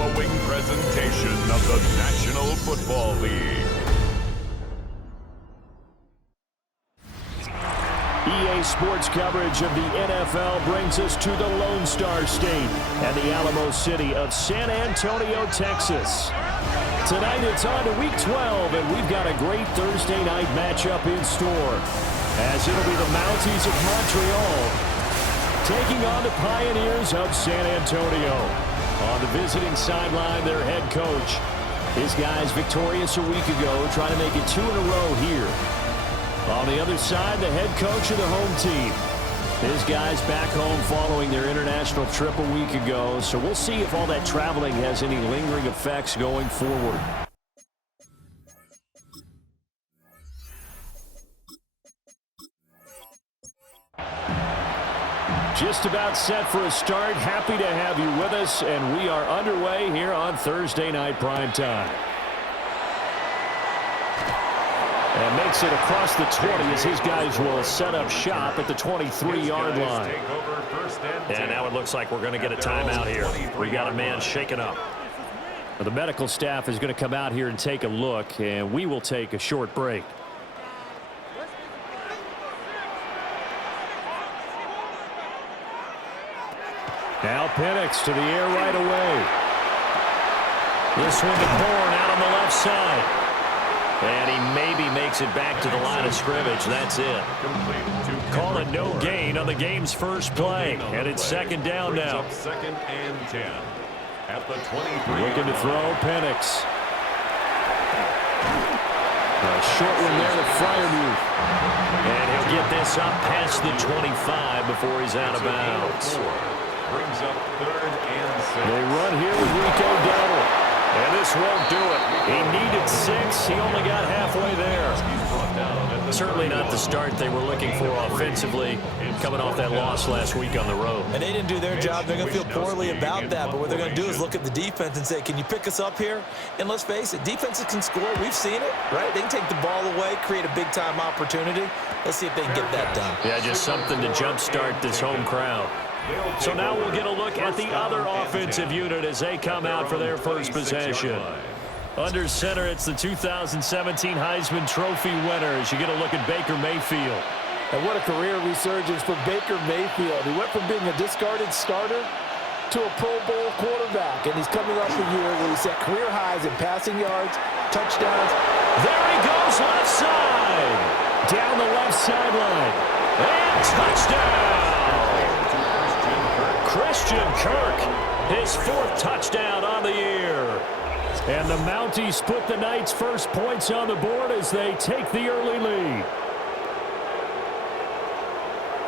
following presentation of the National Football League. EA Sports coverage of the NFL brings us to the Lone Star State and the Alamo City of San Antonio, Texas. Tonight it's on to Week 12, and we've got a great Thursday night matchup in store, as it'll be the Mounties of Montreal taking on the Pioneers of San Antonio. On the visiting sideline, their head coach. His guys victorious a week ago, trying to make it 2 in a row here. On the other side, the head coach of the home team. His guys back home following their international trip a week ago. So we'll see if all that traveling has any lingering effects going forward. Just about set for a start. Happy to have you with us, and we are underway here on Thursday Night Primetime. And makes it across the 20 as his guys will set up shop at the 23-yard line. And now it looks like we're going to get a timeout here. We got a man shaken up. Well, the medical staff is going to come out here and take a look, and we will take a short break. Now Penix to the air right away. This one to Bourne out on the left side. And he maybe makes it back to the line of scrimmage. That's it. Call it no gain on the game's first play. And it's second down now. Second and 10 at the 23. Looking to throw Penix. A short one there to Freiermuth. And he'll get this up past the 25 before he's out of bounds. Brings up third and 6. They run here with Rico Dowdle. And this won't do it. He needed 6. He only got halfway there. Certainly not the start they were looking for offensively, coming off that loss last week on the road. And they didn't do their job. They're going to feel poorly about that. But what they're going to do is look at the defense and say, can you pick us up here? And let's face it, defenses can score. We've seen it, right? They can take the ball away, create a big-time opportunity. Let's see if they can get that done. Yeah, just something to jumpstart this home crowd. So now we'll get a look at the other offensive unit as they come out for their first possession. Under center, it's the 2017 Heisman Trophy winner as you get a look at Baker Mayfield. And what a career resurgence for Baker Mayfield. He went from being a discarded starter to a Pro Bowl quarterback. And he's coming off a year where he set career highs in passing yards, touchdowns. There he goes, left side. Down the left sideline. And touchdown. Christian Kirk, his 4th touchdown on the year. And the Mounties put the Knights' first points on the board as they take the early lead.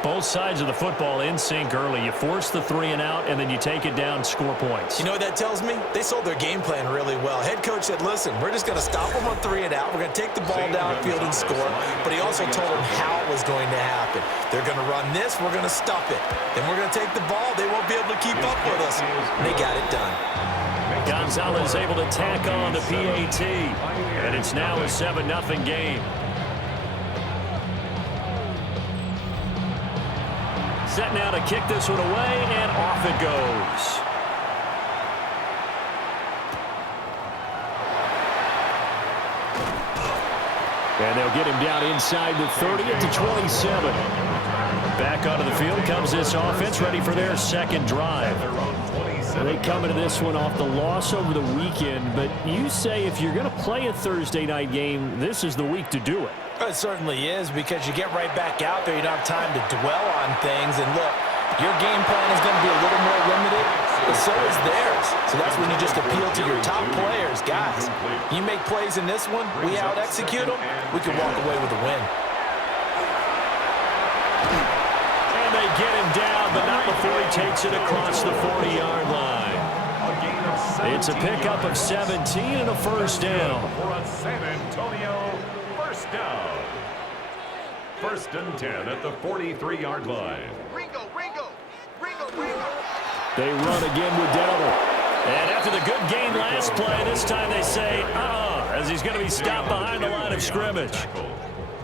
Both sides of the football in sync early. You force the 3 and out, and then you take it down, score points. You know what that tells me? They sold their game plan really well. Head coach said, listen, we're just going to stop them on 3 and out. We're going to take the ball downfield and score. But he also told them how it was going to happen. They're going to run this. We're going to stop it. Then we're going to take the ball. They won't be able to keep up with us. And they got it done. Gonzalez able to tack on the PAT. And it's now a 7-0 game. Set now to kick this one away, and off it goes. And they'll get him down inside the 30 at the 27. Back onto the field comes this offense, ready for their second drive. They come into this one off the loss over the weekend, but you say if you're going to play a Thursday night game, this is the week to do it. It certainly is, because you get right back out there. You don't have time to dwell on things. And look, your game plan is going to be a little more limited, but so is theirs. So that's when you just appeal to your top players. Guys, you make plays in this one, we out-execute them, we can walk away with a win. And they get him down, but not before he takes it across the 40-yard line. It's a pickup of 17 and a first down. For a San Antonio first down. 1st and 10 at the 43-yard line. Ringo. They run again with Dowdle. And after the good game last play, this time they say, as he's going to be stopped behind the line of scrimmage.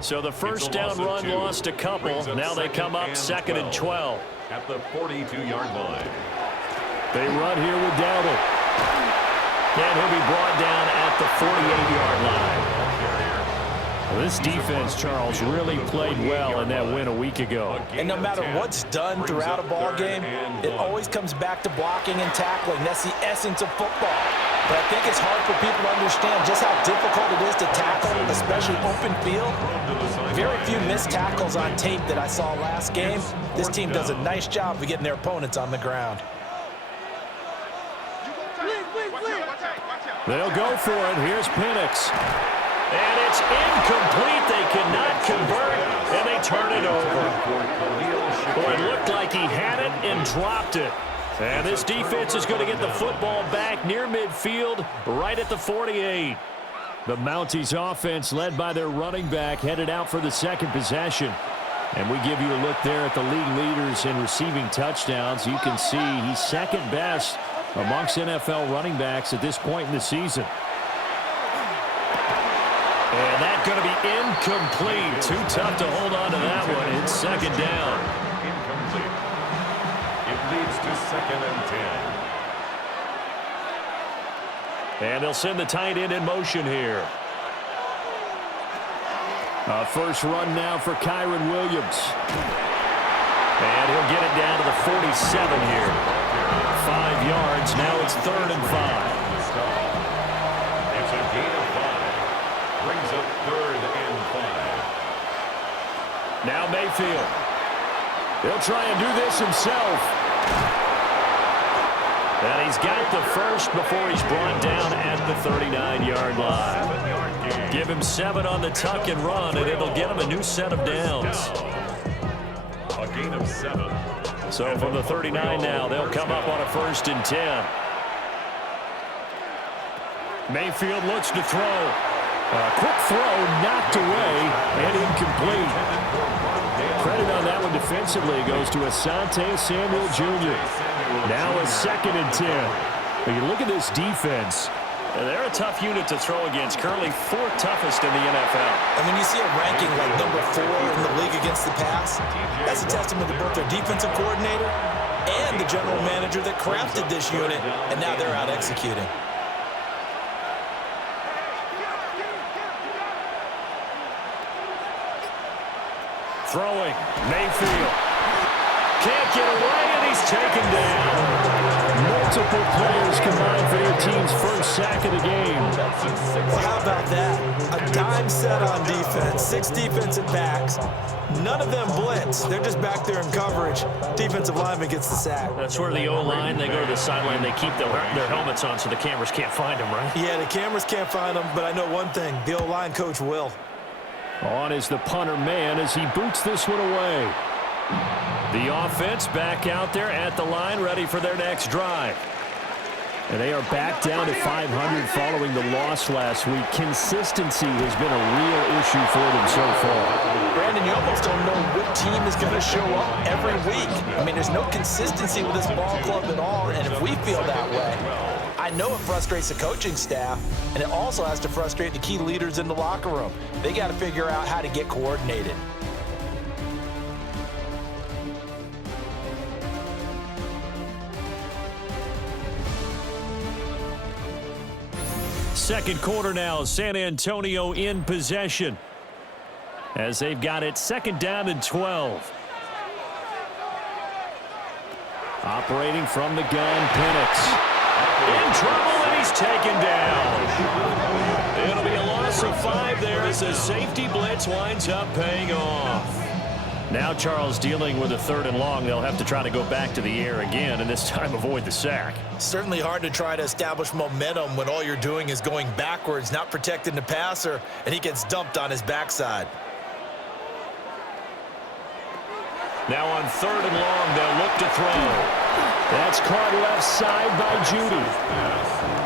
So the first down run lost a couple. Now they come up 2nd and 12. At the 42-yard line. They run here with Dowdle. And he'll be brought down at the 48-yard line. Well, this defense, Charles, really played well in that win a week ago. And no matter what's done throughout a ball game, it always comes back to blocking and tackling. That's the essence of football. But I think it's hard for people to understand just how difficult it is to tackle, especially open field. Very few missed tackles on tape that I saw last game. This team does a nice job of getting their opponents on the ground. They'll go for it. Here's Penix. And it's incomplete. They cannot convert, and they turn it over. Boy, it looked like he had it and dropped it. And this defense is going to get the football back near midfield, right at the 48. The Mounties offense, led by their running back, headed out for the second possession. And we give you a look there at the league leaders in receiving touchdowns. You can see he's second best amongst NFL running backs at this point in the season. And that's going to be incomplete. Too tough to hold on to that one. It's second down. Incomplete. It leads to 2nd and 10. And they'll send the tight end in motion here. First run now for Kyron Williams. And he'll get it down to the 47 here. 5 yards. Now it's 3rd and 5. It's a gain of 5. Brings up 3rd and 5. Now Mayfield. He'll try and do this himself. And he's got the first before he's brought down at the 39-yard line. Give him 7 on the tuck and run, and it'll get him a new set of downs. A gain of 7. So from the 39 now, they'll come up on a 1st and 10. Mayfield looks to throw. A quick throw knocked away and incomplete. Credit on that one defensively goes to Asante Samuel Jr. Now a 2nd and 10. But you look at this defense. They're a tough unit to throw against. Currently 4th toughest in the NFL. And when you see a ranking like number 4 in the league against the pass, that's a testament to both their defensive coordinator and the general manager that crafted this unit, and now they're out executing. Throwing, Mayfield. Can't get away, and he's taken down. Multiple players combined for their team's first sack of the game. Well, how about that? A dime set on defense, 6 defensive backs. None of them blitz. They're just back there in coverage. Defensive lineman gets the sack. That's where the O-line, they go to the sideline, they keep their helmets on so the cameras can't find them, right? Yeah, the cameras can't find them, but I know one thing. The O-line coach will. On is the punter man as he boots this one away. The offense back out there at the line, ready for their next drive. And they are back down to 500 following the loss last week. Consistency has been a real issue for them so far. Brandon, you almost don't know what team is going to show up every week. I mean, there's no consistency with this ball club at all, and if we feel that way, I know it frustrates the coaching staff, and it also has to frustrate the key leaders in the locker room. They got to figure out how to get coordinated. Second quarter now, San Antonio in possession as they've got it 2nd down and 12. Operating from the gun, Penix. In trouble, and he's taken down. It'll be a loss of 5 there as the safety blitz winds up paying off. Now Charles dealing with a 3rd and long. They'll have to try to go back to the air again and this time avoid the sack. Certainly hard to try to establish momentum when all you're doing is going backwards, not protecting the passer, and he gets dumped on his backside. Now on 3rd and long, they'll look to throw. That's caught left side by Judy.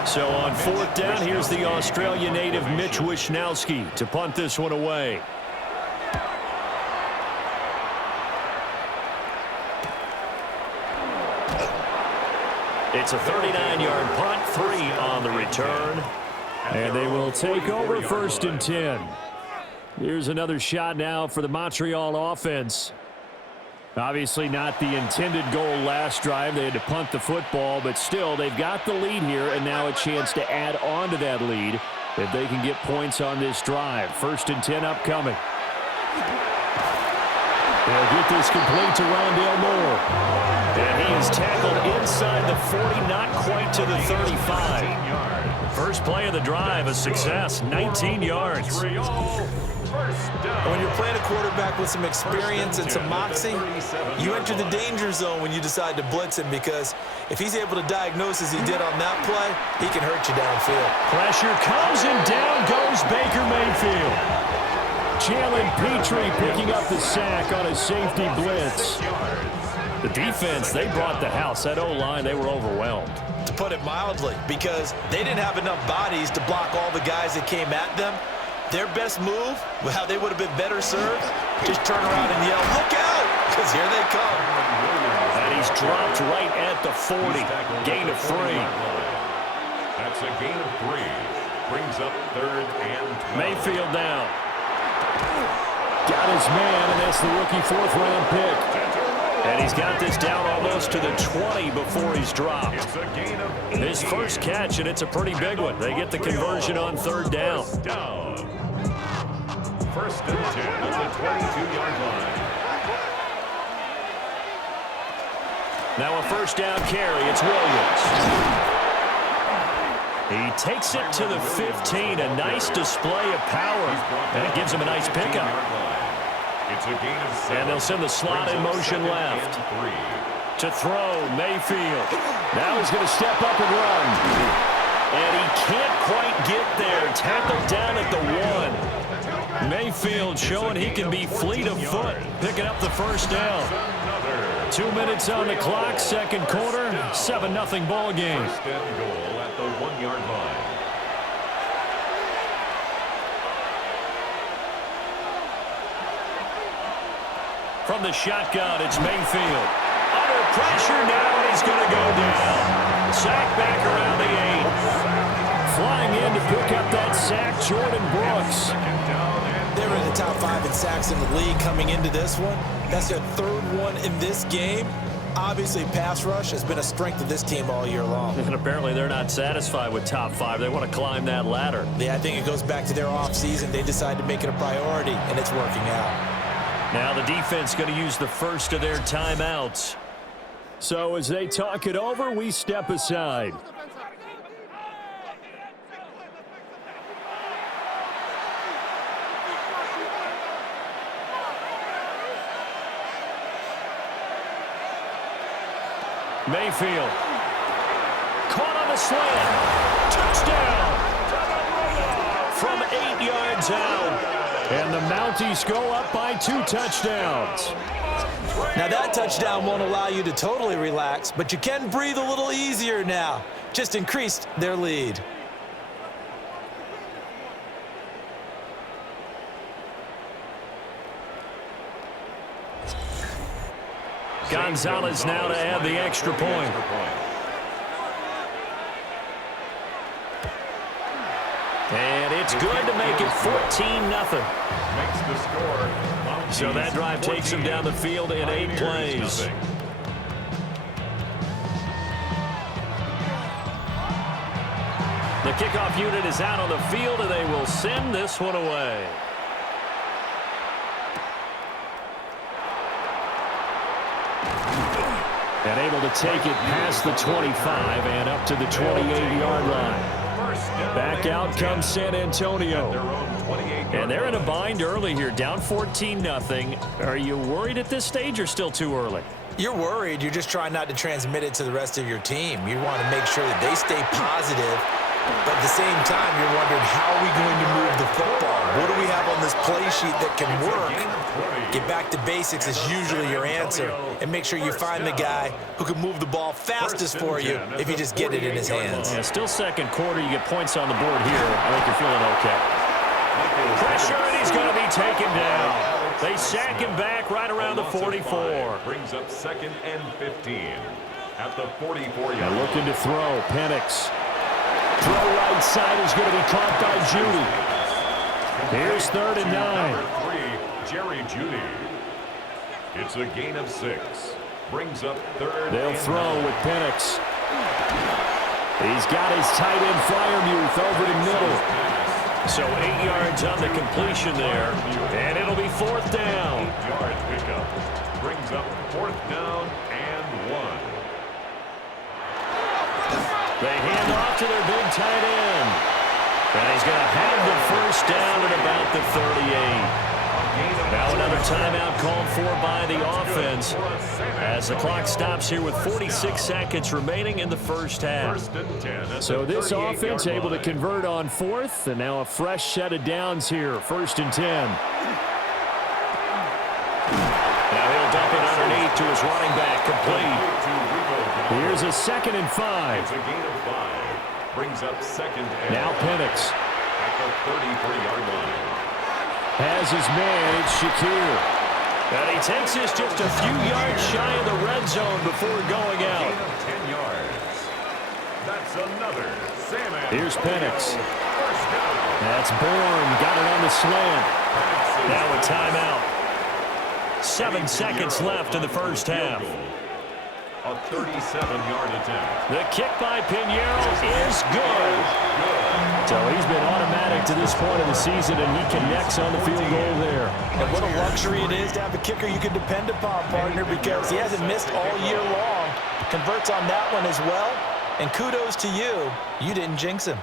So on 4th down, here's the Australia native Mitch Wishnowsky to punt this one away. It's a 39-yard punt, 3 on the return. And they will take over 1st and 10. Here's another shot now for the Montreal offense. Obviously not the intended goal last drive. They had to punt the football, but still they've got the lead here and now a chance to add on to that lead if they can get points on this drive. 1st and 10 upcoming. They'll get this complete to Rondale Moore. And he is tackled inside the 40, not quite to the 35. First play of the drive, a success, 19 yards. When you're playing a quarterback with some experience and some moxie, you enter the danger zone when you decide to blitz him, because if he's able to diagnose as he did on that play, he can hurt you downfield. Pressure comes and down goes Baker Mayfield. Jalen Petrie picking up the sack on a safety blitz. The defense, they brought the house. That O-line, they were overwhelmed. To put it mildly, because they didn't have enough bodies to block all the guys that came at them. Their best move, how they would have been better served, just turn around and yell, "Look out!" Because here they come. And he's dropped right at the 40. Gain of 3. That's a gain of 3. Brings up 3rd and 12. Mayfield down. Got his man, and that's the rookie 4th-round pick. And he's got this down almost to the 20 before he's dropped. His first catch, and it's a pretty big one. They get the conversion on 3rd down. 1st and 10 at the 22-yard line. Now a 1st down carry. It's Williams. He takes it to the 15. A nice display of power. And it gives him a nice pickup. It's a gain of 7. And they'll send the slot in motion left. To throw, Mayfield. Now he's going to step up and run. And he can't quite get there. Tackled down at the 1. Mayfield showing he can be fleet of foot, picking up the 1st down. 2 minutes on the clock, 2nd quarter, 7-0 ball game. 1st and goal at the 1-yard line. From the shotgun, it's Mayfield. Under pressure now, and he's going to go down. Sack back around the 8. Flying in to pick up that sack, Jordan Brooks. They were in the top 5 in sacks in the league coming into this one. That's their 3rd one in this game. Obviously, pass rush has been a strength of this team all year long. And apparently they're not satisfied with top 5. They want to climb that ladder. Yeah, I think it goes back to their offseason. They decided to make it a priority, and it's working out. Now the defense going to use the first of their timeouts. So as they talk it over, we step aside. Mayfield. Caught on the slant. Touchdown. From 8 yards out. And the Mounties go up by 2 touchdowns. Now that touchdown won't allow you to totally relax, but you can breathe a little easier now. Just increased their lead. Gonzalez now to add the extra point. And it's good to make it 14-0. Makes the score. So that drive takes him down the field in 8 plays. The kickoff unit is out on the field, and they will send this one away. And able to take it past the 25 and up to the 28-yard line. Back out comes San Antonio. And they're in a bind early here, down 14-0. Are you worried at this stage or still too early? You're worried. You're just trying not to transmit it to the rest of your team. You want to make sure that they stay positive. But at the same time, you're wondering, how are we going to move the football? What do we have on this play sheet that can work? Get back to basics is usually your answer. And make sure you find the guy who can move the ball fastest for you if you just get it in his hands. Yeah, still 2nd quarter. You get points on the board here. I think you're feeling okay. Pressure, and he's going to be taken down. They sack him back right around the 44. Brings up 2nd and 15 at the 44-yard line. Looking to throw. Penix. Throw right side is going to be caught by Judy. Here's 3rd and 9. Number 3, Jerry Judy. It's a gain of 6. Brings up third. They'll throw with Penix. He's got his tight end Fryermuth over the middle. So 8 yards on the completion there. And it'll be 4th down. 8-yard pickup. Brings up 4th down and 1. They hand off to their big tight end. And he's going to have the 1st down at about the 38. Now another timeout called for by the offense as the clock stops here with 46 seconds remaining in the first half. So this offense able to convert on 4th, and now a fresh set of downs here, 1st and 10. Now he'll dump it underneath to his running back, complete. Here's a 2nd and 5. It's a gain of 5. Brings up 2nd and now Penix at the 33-yard line. Has his man, it's Shakir. And he takes this just a few yards shy of the red zone before going out. Gain of 10 yards. That's another San Antonio. Here's Penix. First down. That's Bourne, got it on the slant. Now a timeout. 7 seconds left in the first half. A 37-yard attempt. The kick by Pinheiro is good. So he's been automatic to this point of the season, and he connects on the field goal there. And what a luxury it is to have a kicker you can depend upon, partner, because he hasn't missed all year long. Converts on that one as well. And kudos to you. You didn't jinx him.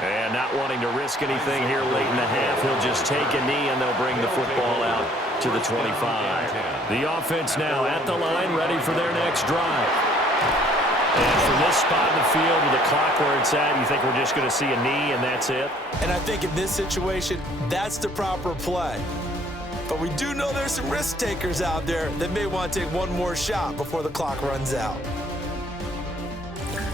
And not wanting to risk anything here late in the half, he'll just take a knee, and they'll bring the football out to the 25. The offense now at the line, ready for their next drive. And from this spot in the field with the clock where it's at, you think we're just going to see a knee and that's it? And I think in this situation, that's the proper play. But we do know there's some risk takers out there that may want to take one more shot before the clock runs out.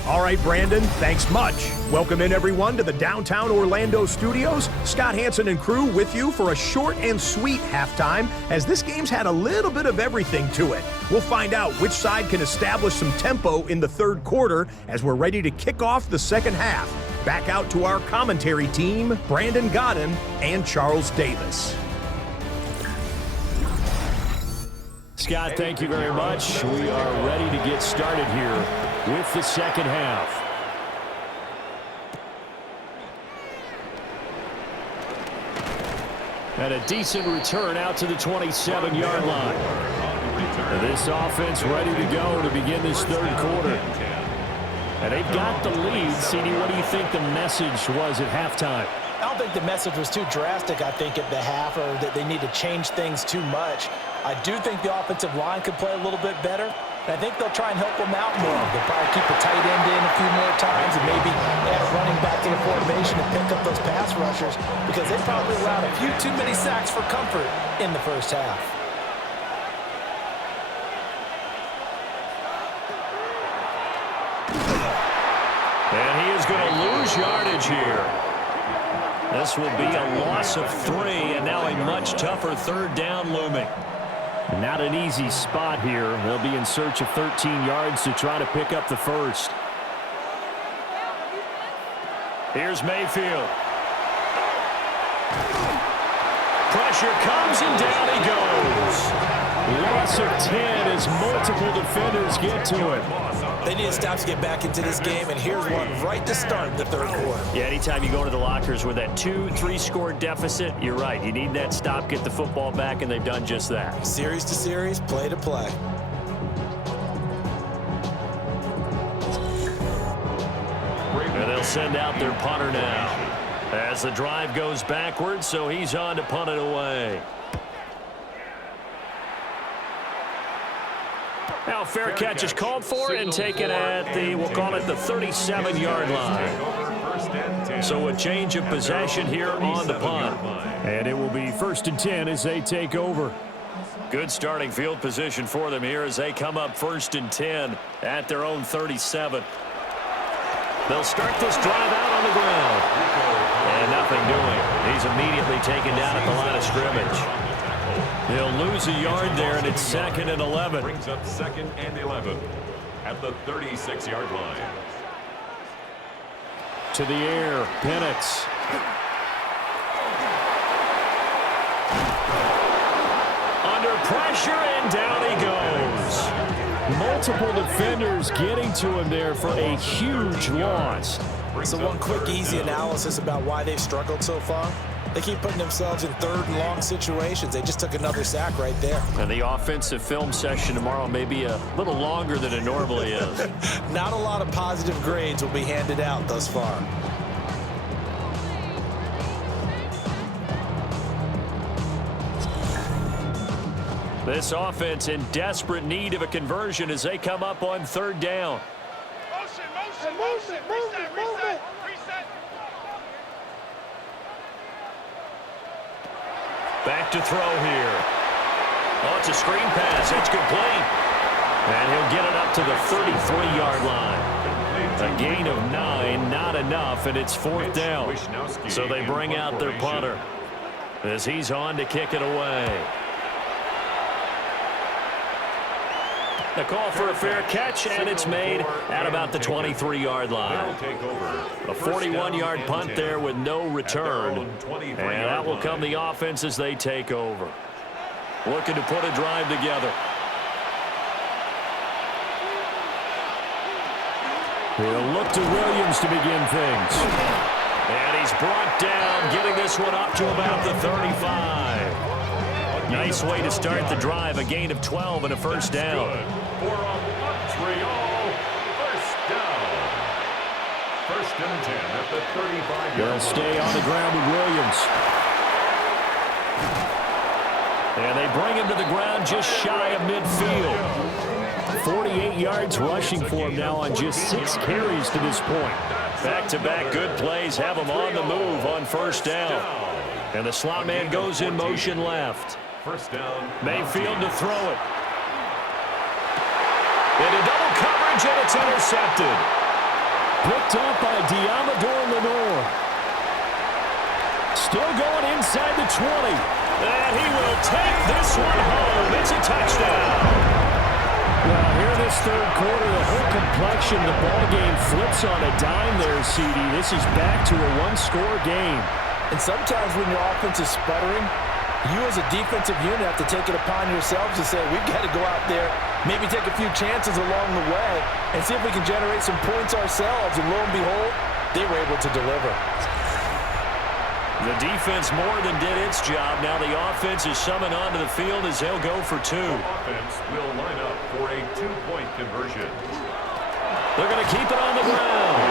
All right, Brandon, thanks much. Welcome in, everyone, to the downtown Orlando studios. Scott Hansen and crew with you for a short and sweet halftime, as this game's had a little bit of everything to it. We'll find out which side can establish some tempo in the third quarter as we're ready to kick off the second half. Back out to our commentary team, Brandon Godden and Charles Davis. Scott, thank you very much. We are ready to get started here with the second half. And a decent return out to the 27-yard line. This offense ready to go to begin this third quarter. And they've got the lead. CD, what do you think the message was at halftime? I don't think the message was too drastic, I think, at the half, or that they need to change things too much. I do think the offensive line could play a little bit better. And I think they'll try and help them out more. They'll probably keep a tight end in a few more times and maybe add a running back to the formation and pick up those pass rushers, because they probably allowed a few too many sacks for comfort in the first half. And he is going to lose yardage here. This will be a loss of 3, and now a much tougher third down looming. Not an easy spot here. They'll be in search of 13 yards to try to pick up the first. Here's Mayfield. Pressure comes, and down he goes. Loss of 10 as multiple defenders get to it. They need to stop to get back into this game, and here's one right to start the third quarter. Yeah, anytime you go to the lockers with that 2-3 score deficit, you're right. You need that stop, get the football back, and they've done just that. Series to series, play to play. And they'll send out their punter now as the drive goes backwards, so he's on to punt it away. Now fair catch is called for and taken at the, we'll call it the 37-yard line. So a change of possession here on the punt. And it will be 1st and 10 as they take over. Good starting field position for them here as they come up 1st and 10 at their own 37. They'll start this drive out on the ground. And nothing doing. He's immediately taken down at the line of scrimmage. They'll lose a yard there, and it's 2nd and 11. Brings up 2nd and 11 at the 36-yard line. To the air, Penix. Under pressure. pressure, and down he goes. Multiple defenders getting to him there for a huge loss. So one quick, easy analysis about why they've struggled so far. They keep putting themselves in third and long situations. They just took another sack right there. And the offensive film session tomorrow may be a little longer than it normally is. Not a lot of positive grades will be handed out thus far. This offense in desperate need of a conversion as they come up on third down. Reset. Back to throw here. Oh, it's a screen pass. It's complete. And he'll get it up to the 33-yard line. A gain of 9, not enough, and it's fourth down. So they bring out their punter as he's on to kick it away. The call for a fair catch, and it's made at about the 23-yard line. A 41-yard punt there with no return. And that will come the offense as they take over. Looking to put a drive together. He'll look to Williams to begin things. And he's brought down, getting this one up to about the 35. Nice way to start the drive, a gain of 12 and a first down. For a Montreal first down. First and 10 at the 35-yard line. They'll stay on the ground with Williams. And they bring him to the ground just shy of midfield. 48 yards rushing for him now on just 6 carries to this point. Back-to-back good plays have him on the move on first down. And the slot man goes in motion left. First down. Mayfield to throw it. Into double coverage, and it's intercepted. Picked up by Diamador Lenore. Still going inside the 20. And he will take this one home. It's a touchdown. Well, here in this third quarter, the whole complexion of the ball game flips on a dime there, CD. This is back to a one-score game. And sometimes when your offense is sputtering, you as a defensive unit have to take it upon yourselves to say, we've got to go out there, maybe take a few chances along the way, and see if we can generate some points ourselves. And lo and behold, they were able to deliver. The defense more than did its job. Now the offense is summoned onto the field as they'll go for 2. The offense will line up for a 2-point conversion. They're going to keep it on the ground.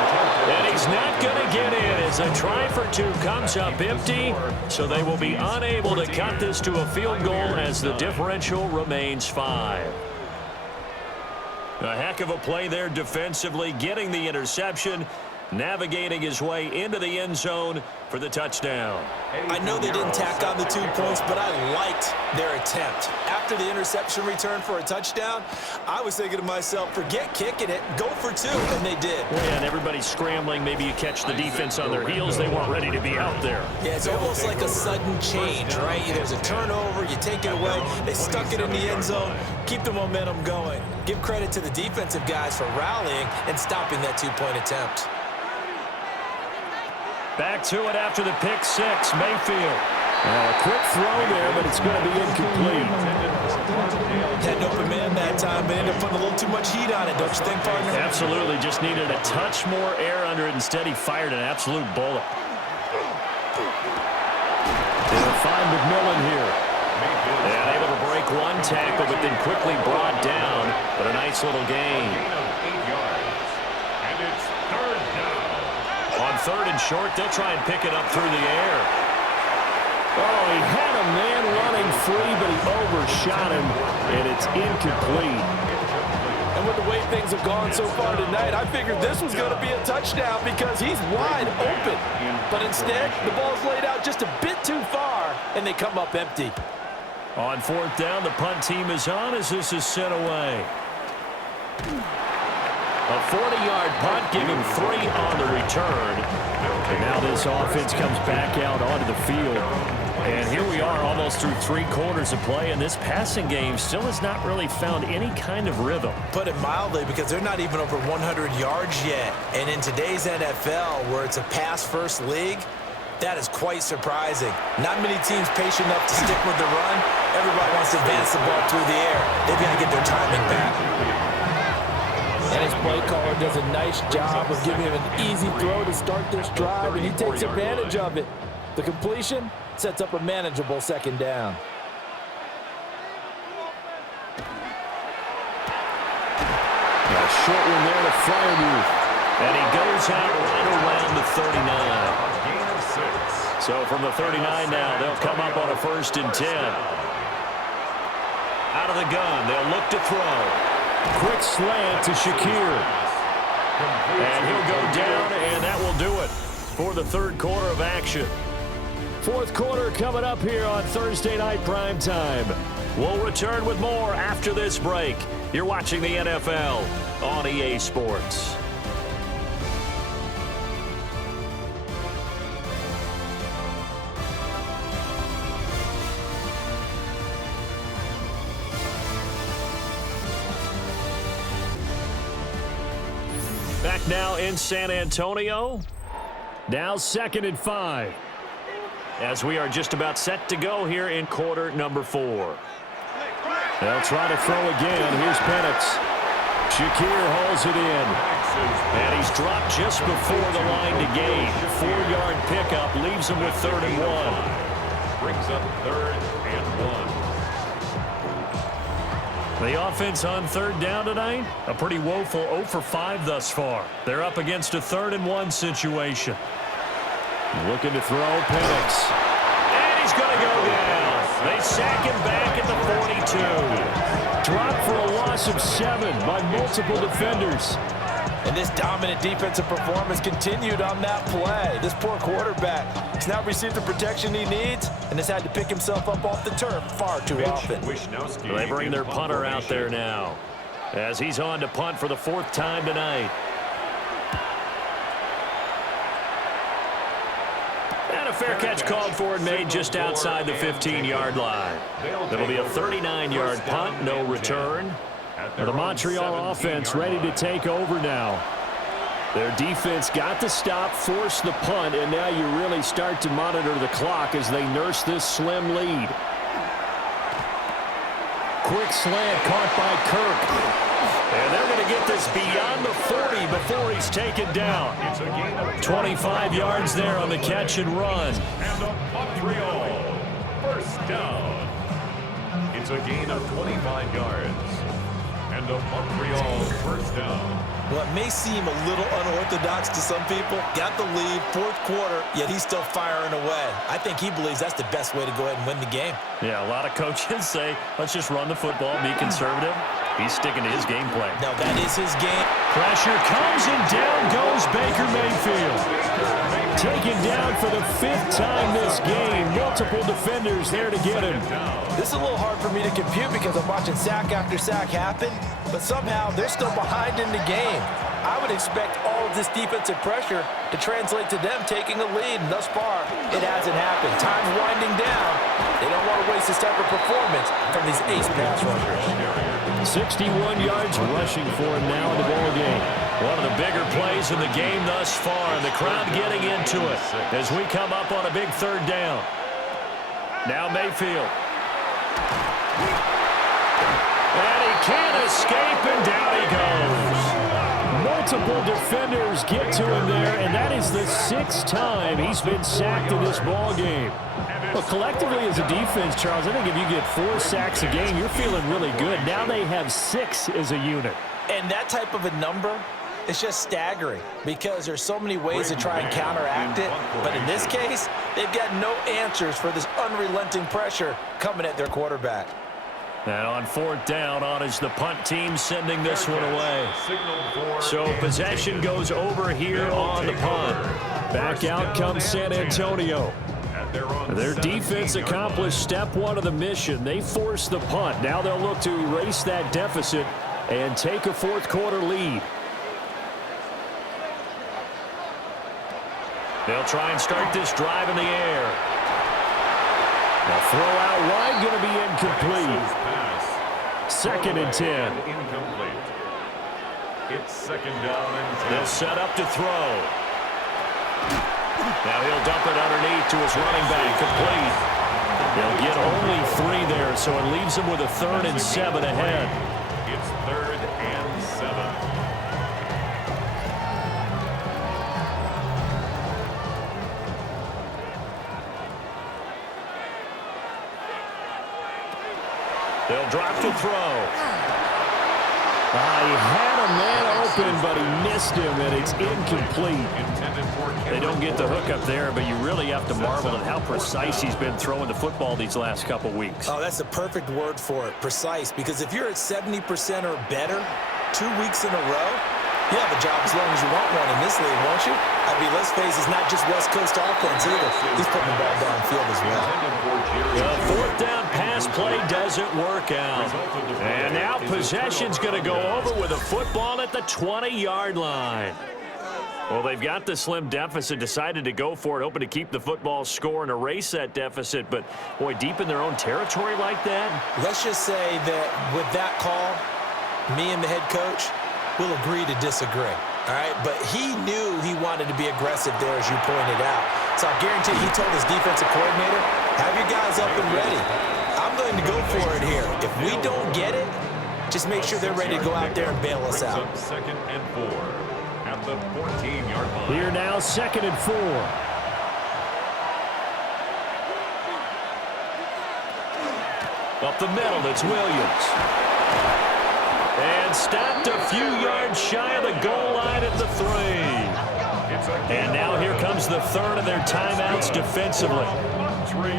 And he's not going to get in as a try for 2 comes up empty. So they will be unable to cut this to a field goal as the differential remains 5. A heck of a play there defensively, getting the interception, navigating his way into the end zone for the touchdown. I know they didn't tack on the 2 points, but I liked their attempt. After the interception return for a touchdown, I was thinking to myself, forget kicking it, go for 2, and they did. Well, yeah, and everybody's scrambling. Maybe you catch the defense on their heels. They weren't ready to be out there. Yeah, it's almost like a sudden change, right? There's a turnover, you take it away, they stuck it in the end zone, keep the momentum going. Give credit to the defensive guys for rallying and stopping that 2-point attempt. Back to it after the pick 6, Mayfield. A quick throw there, but it's going to be incomplete. Had an open man that time, but ended up putting a little too much heat on it, don't you think, partner? Absolutely, just needed a touch more air under it. Instead, he fired an absolute bullet. They'll find McMillan here. And able to break one tackle, but then quickly brought down. But a nice little gain. And it's third down. On third and short, they'll try and pick it up through the air. Oh, he had a man running free, but he overshot him, and it's incomplete. And with the way things have gone so far tonight, I figured this was going to be a touchdown because he's wide open. But instead, the ball's laid out just a bit too far, and they come up empty. On fourth down, the punt team is on as this is sent away. A 40-yard punt, giving 3 on the return. And now this offense comes back out onto the field. And here we are almost through 3 quarters of play, and this passing game still has not really found any kind of rhythm. Put it mildly, because they're not even over 100 yards yet. And in today's NFL, where it's a pass-first league, that is quite surprising. Not many teams patient enough to stick with the run, Everybody wants to advance the ball through the air. They've got to get their timing back. And his play caller does a nice job of giving him an easy throw to start this drive, and he takes advantage of it. The completion sets up a manageable second down. A short one there to Fryermuth. And he goes out right around the 39. So from the 39 now, they'll come up on a 1st and 10. Out of the gun, they'll look to throw. Quick slant to Shakir. And he'll go down, and that will do it for the 3rd quarter of action. 4th quarter coming up here on Thursday Night Primetime. We'll return with more after this break. You're watching the NFL on EA Sports. Back now in San Antonio. Now 2nd and 5. As we are just about set to go here in quarter number 4. They'll try to throw again. Here's Penix. Shakir hauls it in. And he's dropped just before the line to gain. 4-yard pickup leaves him with 3rd and 1. Brings up 3rd and 1. The offense on 3rd down tonight, a pretty woeful 0 for 5 thus far. They're up against a 3rd and 1 situation. Looking to throw, Penix. And he's going to go down. They sack him back at the 42. Dropped for a loss of 7 by multiple defenders. And this dominant defensive performance continued on that play. This poor quarterback has not received the protection he needs and has had to pick himself up off the turf far too often. They bring their punter out there now as he's on to punt for the 4th time tonight. And a fair catch called for and made just outside the 15-yard line. It'll be a 39-yard punt, no return. The Montreal offense ready to take over now. Their defense got the stop, forced the punt, and now you really start to monitor the clock as they nurse this slim lead. Quick slant caught by Kirk. And they're going to get this beyond the 40 before he's taken down. 25 yards there on the catch and run. And a Montreal 1st down. It's a gain of 25 yards. And a Montreal 1st down. Well, it may seem a little unorthodox to some people. Got the lead, 4th quarter, yet he's still firing away. I think he believes that's the best way to go ahead and win the game. Yeah, a lot of coaches say, let's just run the football, be conservative. He's sticking to his game plan. No, that is his game. Pressure comes and down goes Baker Mayfield. Taken down for the 5th time this game. Multiple defenders there to get him. This is a little hard for me to compute because I'm watching sack after sack happen, but somehow they're still behind in the game. I would expect all of this defensive pressure to translate to them taking a lead, and thus far, it hasn't happened. Time's winding down. They don't want to waste this type of performance from these ace pass rushers. 61 yards rushing for him now in the ball game. One of the bigger plays in the game thus far, and the crowd getting into it as we come up on a big 3rd down. Now Mayfield. And he can't escape, and down he goes. Multiple defenders get to him there, and that is the 6th time he's been sacked in this ball game. Well, collectively as a defense, Charles, I think if you get 4 sacks a game, you're feeling really good. Now they have 6 as a unit. And that type of a number is just staggering because there's so many ways to try and counteract it. But in this case, they've got no answers for this unrelenting pressure coming at their quarterback. And on 4th down, on is the punt team sending this one away. So possession goes over here on the punt. Back out comes San Antonio. Their defense accomplished step 1 of the mission. They forced the punt. Now they'll look to erase that deficit and take a 4th quarter lead. They'll try and start this drive in the air. The throw out wide going to be incomplete. 2nd and 10. Incomplete. It's 2nd down and 10. They'll set up to throw. Now he'll dump it underneath to his running back, complete. They'll get only 3 there, so it leaves them with a 3rd and 7 ahead. It's 3rd and 7. They'll drop to throw. He had a man open, but he missed him, and it's incomplete. They don't get the hook up there, but you really have to marvel at how precise he's been throwing the football these last couple weeks. Oh, that's the perfect word for it, precise, because if you're at 70% or better 2 weeks in a row, you have a job as long as you want one in this league, won't you? I mean, let's face it, it's not just West Coast offense either. He's putting the ball downfield as well. The 4th down pass play doesn't work out. And now possession's going to go over with a football at the 20-yard line. Well, they've got the slim deficit, decided to go for it, hoping to keep the football score and erase that deficit. But, boy, deep in their own territory like that? Let's just say that with that call, me and the head coach will agree to disagree. All right, but he knew he wanted to be aggressive there, as you pointed out. So I guarantee he told his defensive coordinator, have your guys up and ready. I'm going to go for it here. If we don't get it, just make sure they're ready to go out there and bail us out. 2nd and 4 at the 14-yard line. Here now, 2nd and 4. Up the middle, it's Williams. And stopped a few yards shy of the goal line at the 3. And now here comes the 3rd of their timeouts defensively.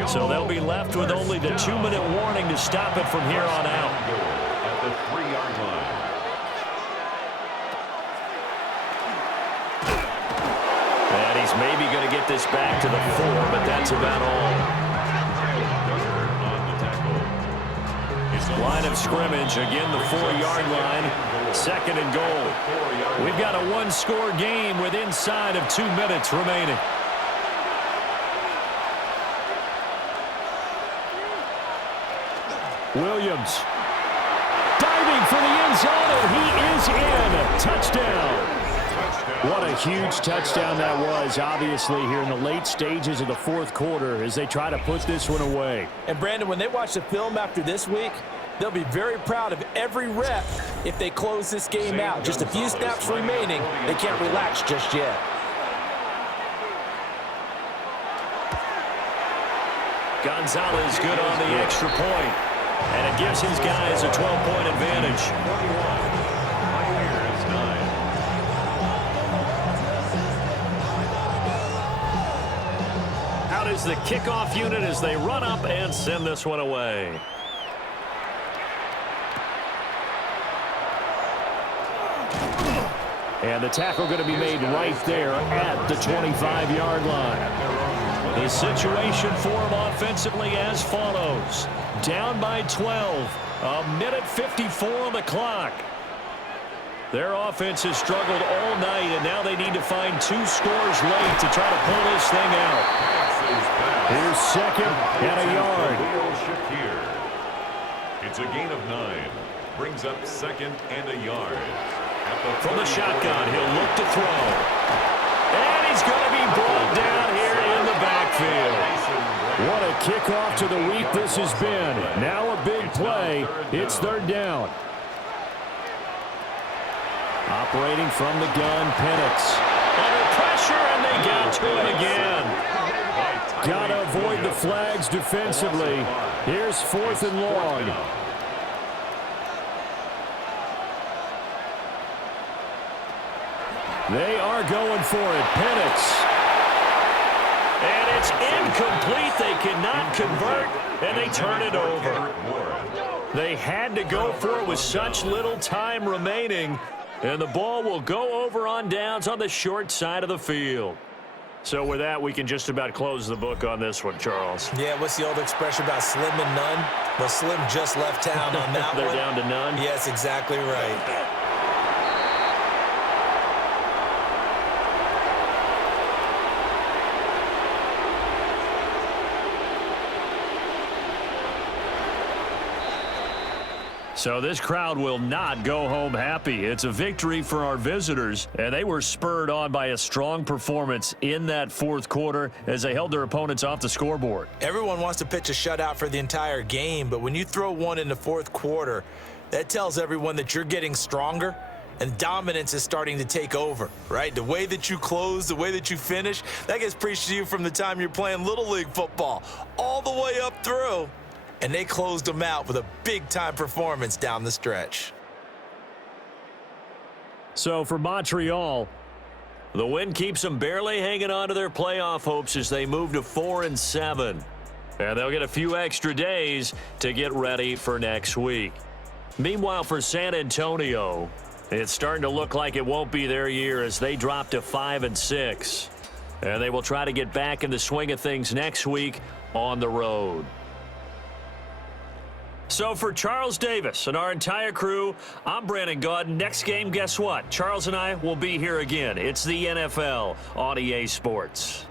So they'll be left with only the 2-minute warning to stop it from here on out. At the 3-yard line. And he's maybe going to get this back to the 4, but that's about all. Line of scrimmage, again the 4-yard line, 2nd and goal. We've got a 1-score game with inside of 2 minutes remaining. Williams diving for the end zone, and he is in. Touchdown. What a huge touchdown that was, obviously, here in the late stages of the 4th quarter as they try to put this one away. And, Brandon, when they watch the film after this week, they'll be very proud of every rep if they close this game out. Just a few snaps remaining. They can't relax just yet. Gonzalez good on the extra point. And it gives his guys a 12-point advantage. Out is the kickoff unit as they run up and send this one away. And the tackle going to be made right there at the 25-yard line. The situation for them offensively as follows. Down by 12. 1:54 on the clock. Their offense has struggled all night, and now they need to find 2 scores late to try to pull this thing out. Here's 2nd and a yard. It's a gain of 9. Brings up 2nd and a yard. From the shotgun, he'll look to throw. And he's going to be brought down here in the backfield. What a kickoff to the week this has been. Now a big play. It's 3rd down. Operating from the gun, Penix. Under pressure, and they got to him again. Got to avoid the flags defensively. Here's 4th and long. They are going for it. Penix. And it's incomplete. They cannot convert, and they turn it over. They had to go for it with such little time remaining, and the ball will go over on downs on the short side of the field. So with that, we can just about close the book on this one, Charles. Yeah, what's the old expression about slim and none? Well, Slim just left town on that They're one. down to none? Yes, exactly right. So this crowd will not go home happy. It's a victory for our visitors, and they were spurred on by a strong performance in that fourth quarter as they held their opponents off the scoreboard. Everyone wants to pitch a shutout for the entire game, but when you throw one in the fourth quarter, that tells everyone that you're getting stronger and dominance is starting to take over, right? The way that you close, the way that you finish, that gets preached to you from the time you're playing Little League football all the way up through. And they closed them out with a big-time performance down the stretch. So for Montreal, the win keeps them barely hanging on to their playoff hopes as they move to 4-7. And they'll get a few extra days to get ready for next week. Meanwhile, for San Antonio, it's starting to look like it won't be their year as they drop to 5-6. And they will try to get back in the swing of things next week on the road. So for Charles Davis and our entire crew, I'm Brandon Gaudin. Next game, guess what? Charles and I will be here again. It's the NFL on EA Sports.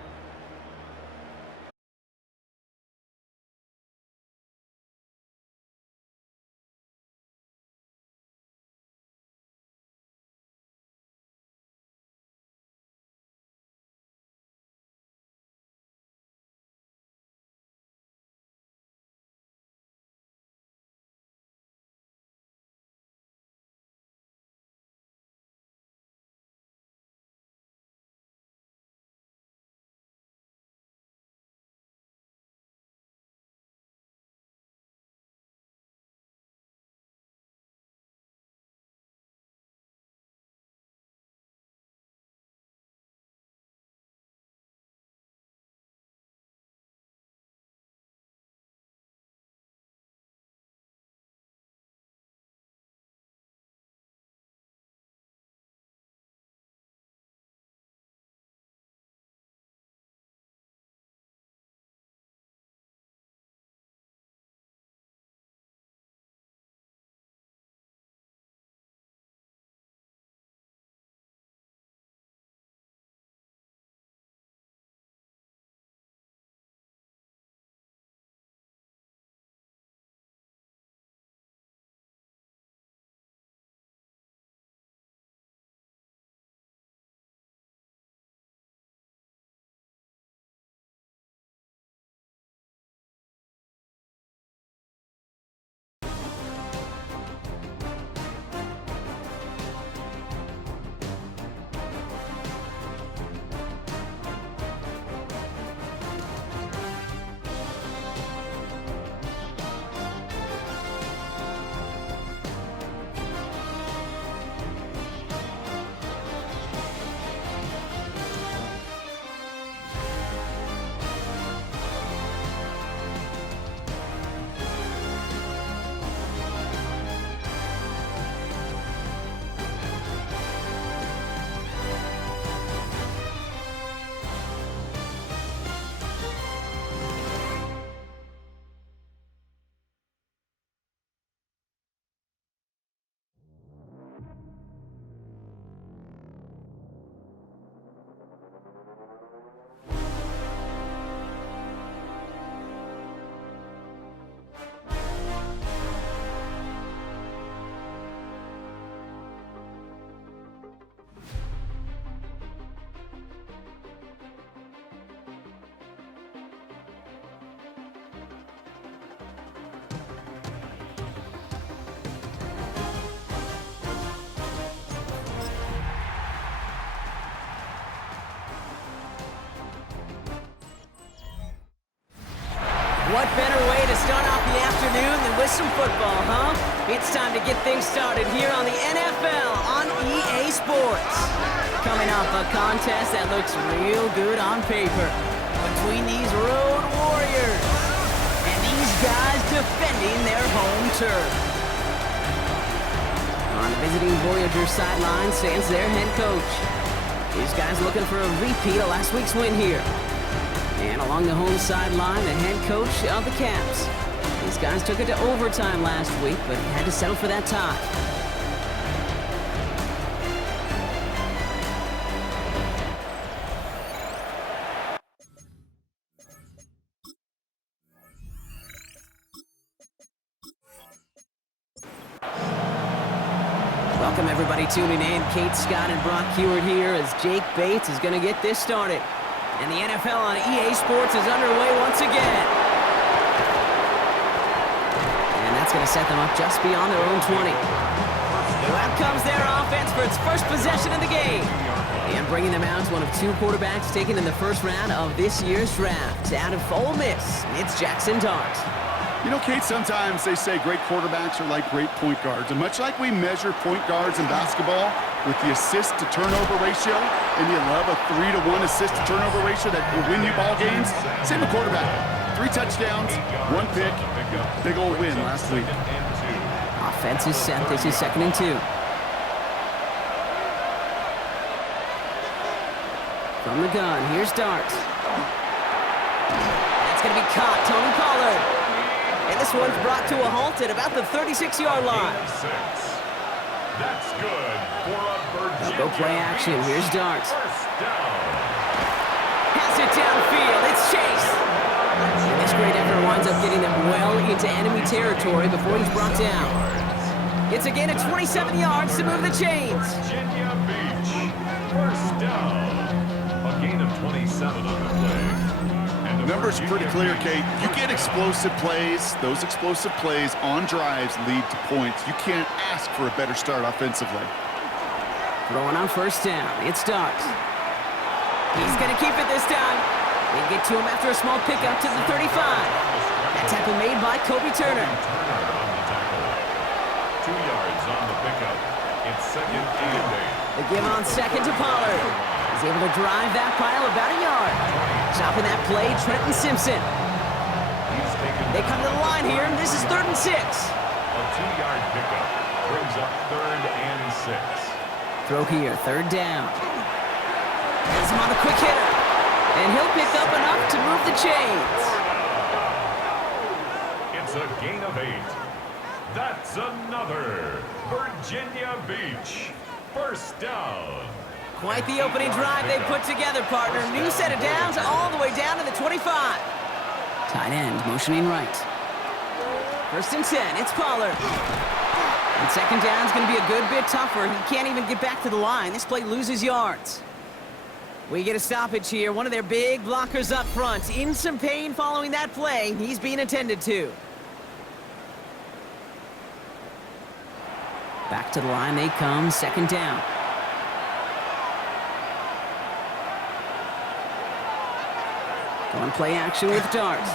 What better way to start off the afternoon than with some football, huh? It's time to get things started here on the NFL on EA Sports. Coming off a contest that looks real good on paper between these road warriors and these guys defending their home turf. On the visiting Voyagers sideline stands their head coach. These guys looking for a repeat of last week's win here. And along the home sideline, the head coach of the Caps. These guys took it to overtime last week, but had to settle for that tie. Welcome everybody tuning in. Kate Scott and Brock Heward here as Jake Bates is going to get this started. And the NFL on EA Sports is underway once again. And that's going to set them up just beyond their own 20. So out comes their offense for its first possession of the game. And bringing them out is one of two quarterbacks taken in the first round of this year's draft. Out of Ole Miss, it's Jackson Dart. You know, Kate, sometimes they say great quarterbacks are like great point guards. And much like we measure point guards in basketball with the assist-to-turnover ratio, and you love a 3-to-1 assist-to-turnover ratio that will win you ball games, same with quarterback. 3 touchdowns, 1 pick, big old win last week. Offense is set. This is 2nd and 2. From the gun, here's Dart. That's going to be caught. Tony Pollard. And this one's brought to a halt at about the 36-yard line. That's good for a Virginia. Go play action. Here's Dart. Has it downfield. It's Chase. And this great effort winds up getting them well into enemy territory before he's brought down. It's a gain of 27 yards to move the chains. Virginia Beach, first down. A gain of 27 on the play. The numbers are pretty clear, Kate. You get explosive plays. Those explosive plays on drives lead to points. You can't ask for a better start offensively. Throwing on first down. It's Dart. He's going to keep it this time. They get to him after a small pickup to the 35. That tackle made by Kobe Turner. 2 yards on the pickup. It's 2nd and 8. They give on 2nd to Pollard. He's able to drive that pile about a yard. Stopping that play, Trenton Simpson. They come to the line here, and this is 3rd and 6. A 2-yard pickup brings up 3rd and 6. Throw here, 3rd down. Has him on the quick hitter. And he'll pick up enough to move the chains. It's a gain of 8. That's another Virginia Beach first down. Quite the opening drive they put together, partner. New set of downs all the way down to the 25. Tight end motioning right. 1st and 10, it's Pollard. And 2nd down's going to be a good bit tougher. He can't even get back to the line. This play loses yards. We get a stoppage here. One of their big blockers up front. In some pain following that play. He's being attended to. Back to the line they come. 2nd down. Going play action with Dart. Blitz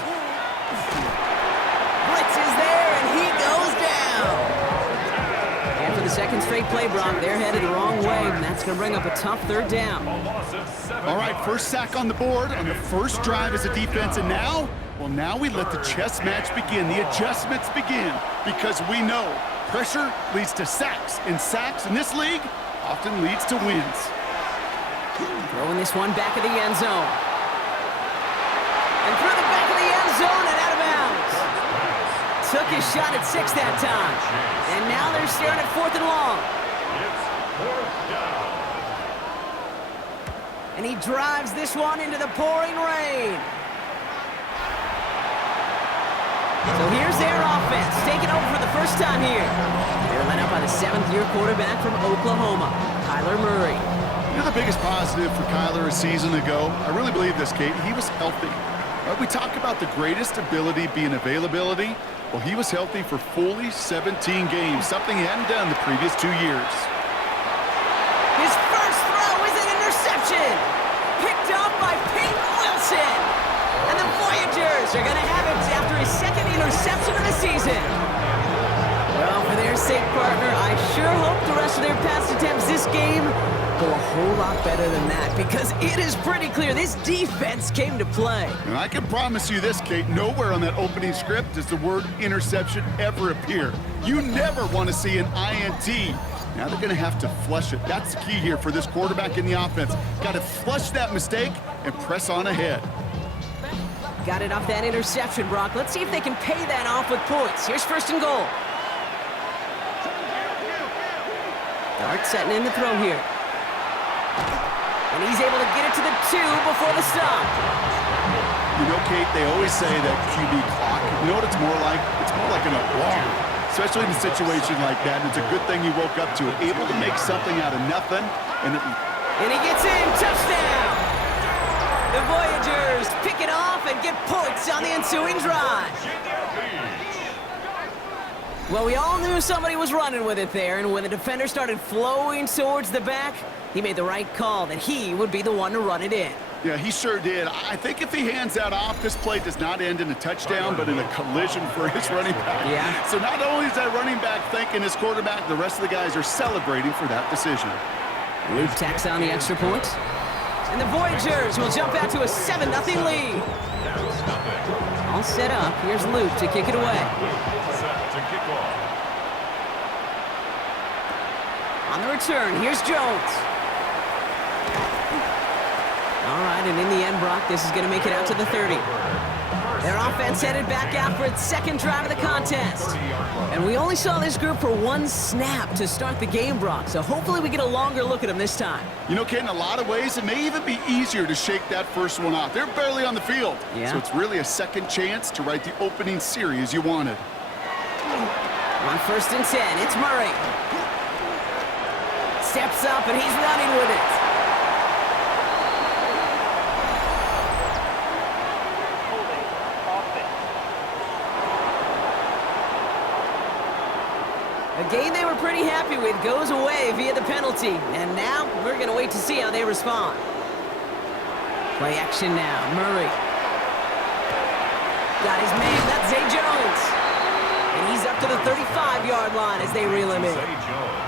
is there, and he goes down. And for the 2nd straight play, Brock, they're headed the wrong way, and that's going to bring up a tough 3rd down. All right, first sack on the board on the first drive as a defense, and now we let the chess match begin, the adjustments begin, because we know pressure leads to sacks, and sacks in this league often leads to wins. Throwing this one back of the end zone. And through the back of the end zone and out of bounds. Took his shot at 6 that time. And now they're staring at 4th and long. It's 4th down. And he drives this one into the pouring rain. So here's their offense, taking over for the first time here. They're led up by the 7th-year quarterback from Oklahoma, Kyler Murray. You know the biggest positive for Kyler a season ago? I really believe this, Kate. He was healthy. We talk about the greatest ability being availability. Well, he was healthy for fully 17 games, something he hadn't done the previous 2 years. His first throw is an interception. Picked up by Peyton Wilson. And the Voyagers are going to have it after his 2nd interception of the season. Well, for their sake, partner, I sure hope the rest of their pass attempts this game go a whole lot better than that, because it is pretty clear this defense came to play. And I can promise you this, Kate, nowhere on that opening script does the word interception ever appear. You never want to see an INT. Now they're going to have to flush it. That's the key here for this quarterback in the offense. Got to flush that mistake and press on ahead. Got it off that interception, Brock. Let's see if they can pay that off with points. Here's 1st and goal. Dart setting in the throw here. And he's able to get it to the 2 before the stop. You know, Kate, they always say that QB clock. You know what it's more like? It's more like an alarm. especially in a situation like that. And it's a good thing he woke up to it, able to make something out of nothing. And he gets in, touchdown! The Voyagers pick it off and get points on the ensuing drive. Well, we all knew somebody was running with it there, and when the defender started flowing towards the back, he made the right call that he would be the one to run it in. Yeah, he sure did. I think if he hands that off, this play does not end in a touchdown, but in a collision for his running back. Yeah. So not only is that running back thanking his quarterback, the rest of the guys are celebrating for that decision. Luke tacks on the extra point. And the Voyagers will jump out to a 7-0 lead. All set up. Here's Luke to kick it away. On the return, here's Jones. All right, and in the end, Brock, this is going to make it out to the 30. Their offense headed back out for its second drive of the contest. And we only saw this group for one snap to start the game, Brock, so hopefully we get a longer look at them this time. You know, Kate, in a lot of ways, it may even be easier to shake that first one off. They're barely on the field. Yeah. So it's really a second chance to write the opening series you wanted. On 1st and 10, it's Murray. Steps up, and he's running with it. A game they were pretty happy with goes away via the penalty, and now we're going to wait to see how they respond. Play action now, Murray. Got his man, that's Zay Jones. And he's up to the 35-yard line as they reel him in. Zay Jones.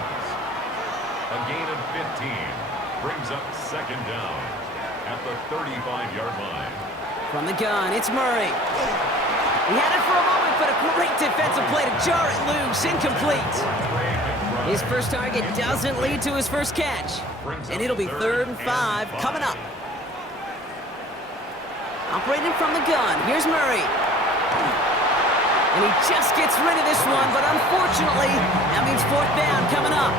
A gain of 15 brings up 2nd down at the 35-yard line. From the gun, it's Murray. He had it for a moment, but a great defensive play to jar it loose. Incomplete. His first target doesn't lead to his first catch. And it'll be 3rd and 5 coming up. Operating from the gun, here's Murray. And he just gets rid of this one, but unfortunately, that means 4th down coming up.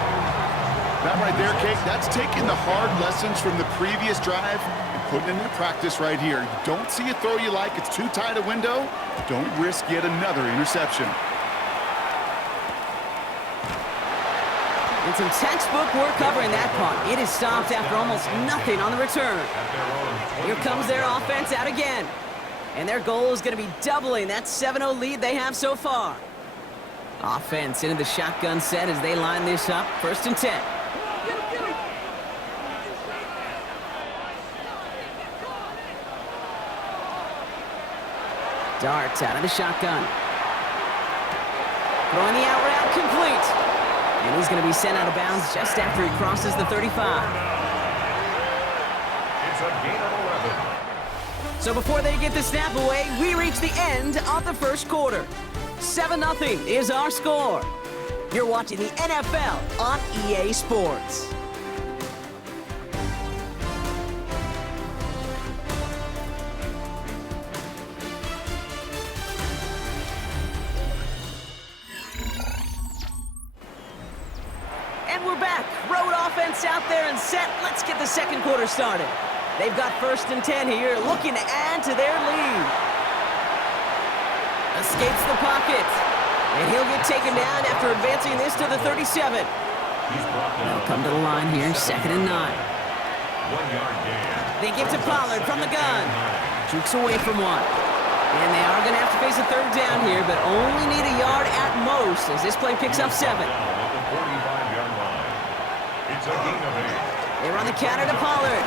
That right there, Kate, that's taking the hard lessons from the previous drive and putting it into practice right here. You don't see a throw you like, it's too tight a window, don't risk yet another interception. And some textbook work covering that punt. It is stopped after almost nothing on the return. Here comes their offense out again. And their goal is going to be doubling that 7-0 lead they have so far. Offense into the shotgun set as they line this up. 1st and 10. Darts out of the shotgun. Throwing the out route complete. And he's going to be sent out of bounds just after he crosses the 35. It's a gain of 11. So before they get the snap away, we reach the end of the first quarter. 7-0 is our score. You're watching the NFL on EA Sports. And we're back. Road offense out there and set. Let's get the second quarter started. They've got 1st and 10 here, looking to add to their lead. Escapes the pocket. And he'll get taken down after advancing this to the 37. They'll come to the line here, 2nd and 9. 1-yard gain. They give to Pollard from the gun. Jukes away from one. And they are going to have to face a 3rd down here, but only need a yard at most as this play picks up 7. At the 45-yard line. It's a gain of 8. They run the counter to Pollard.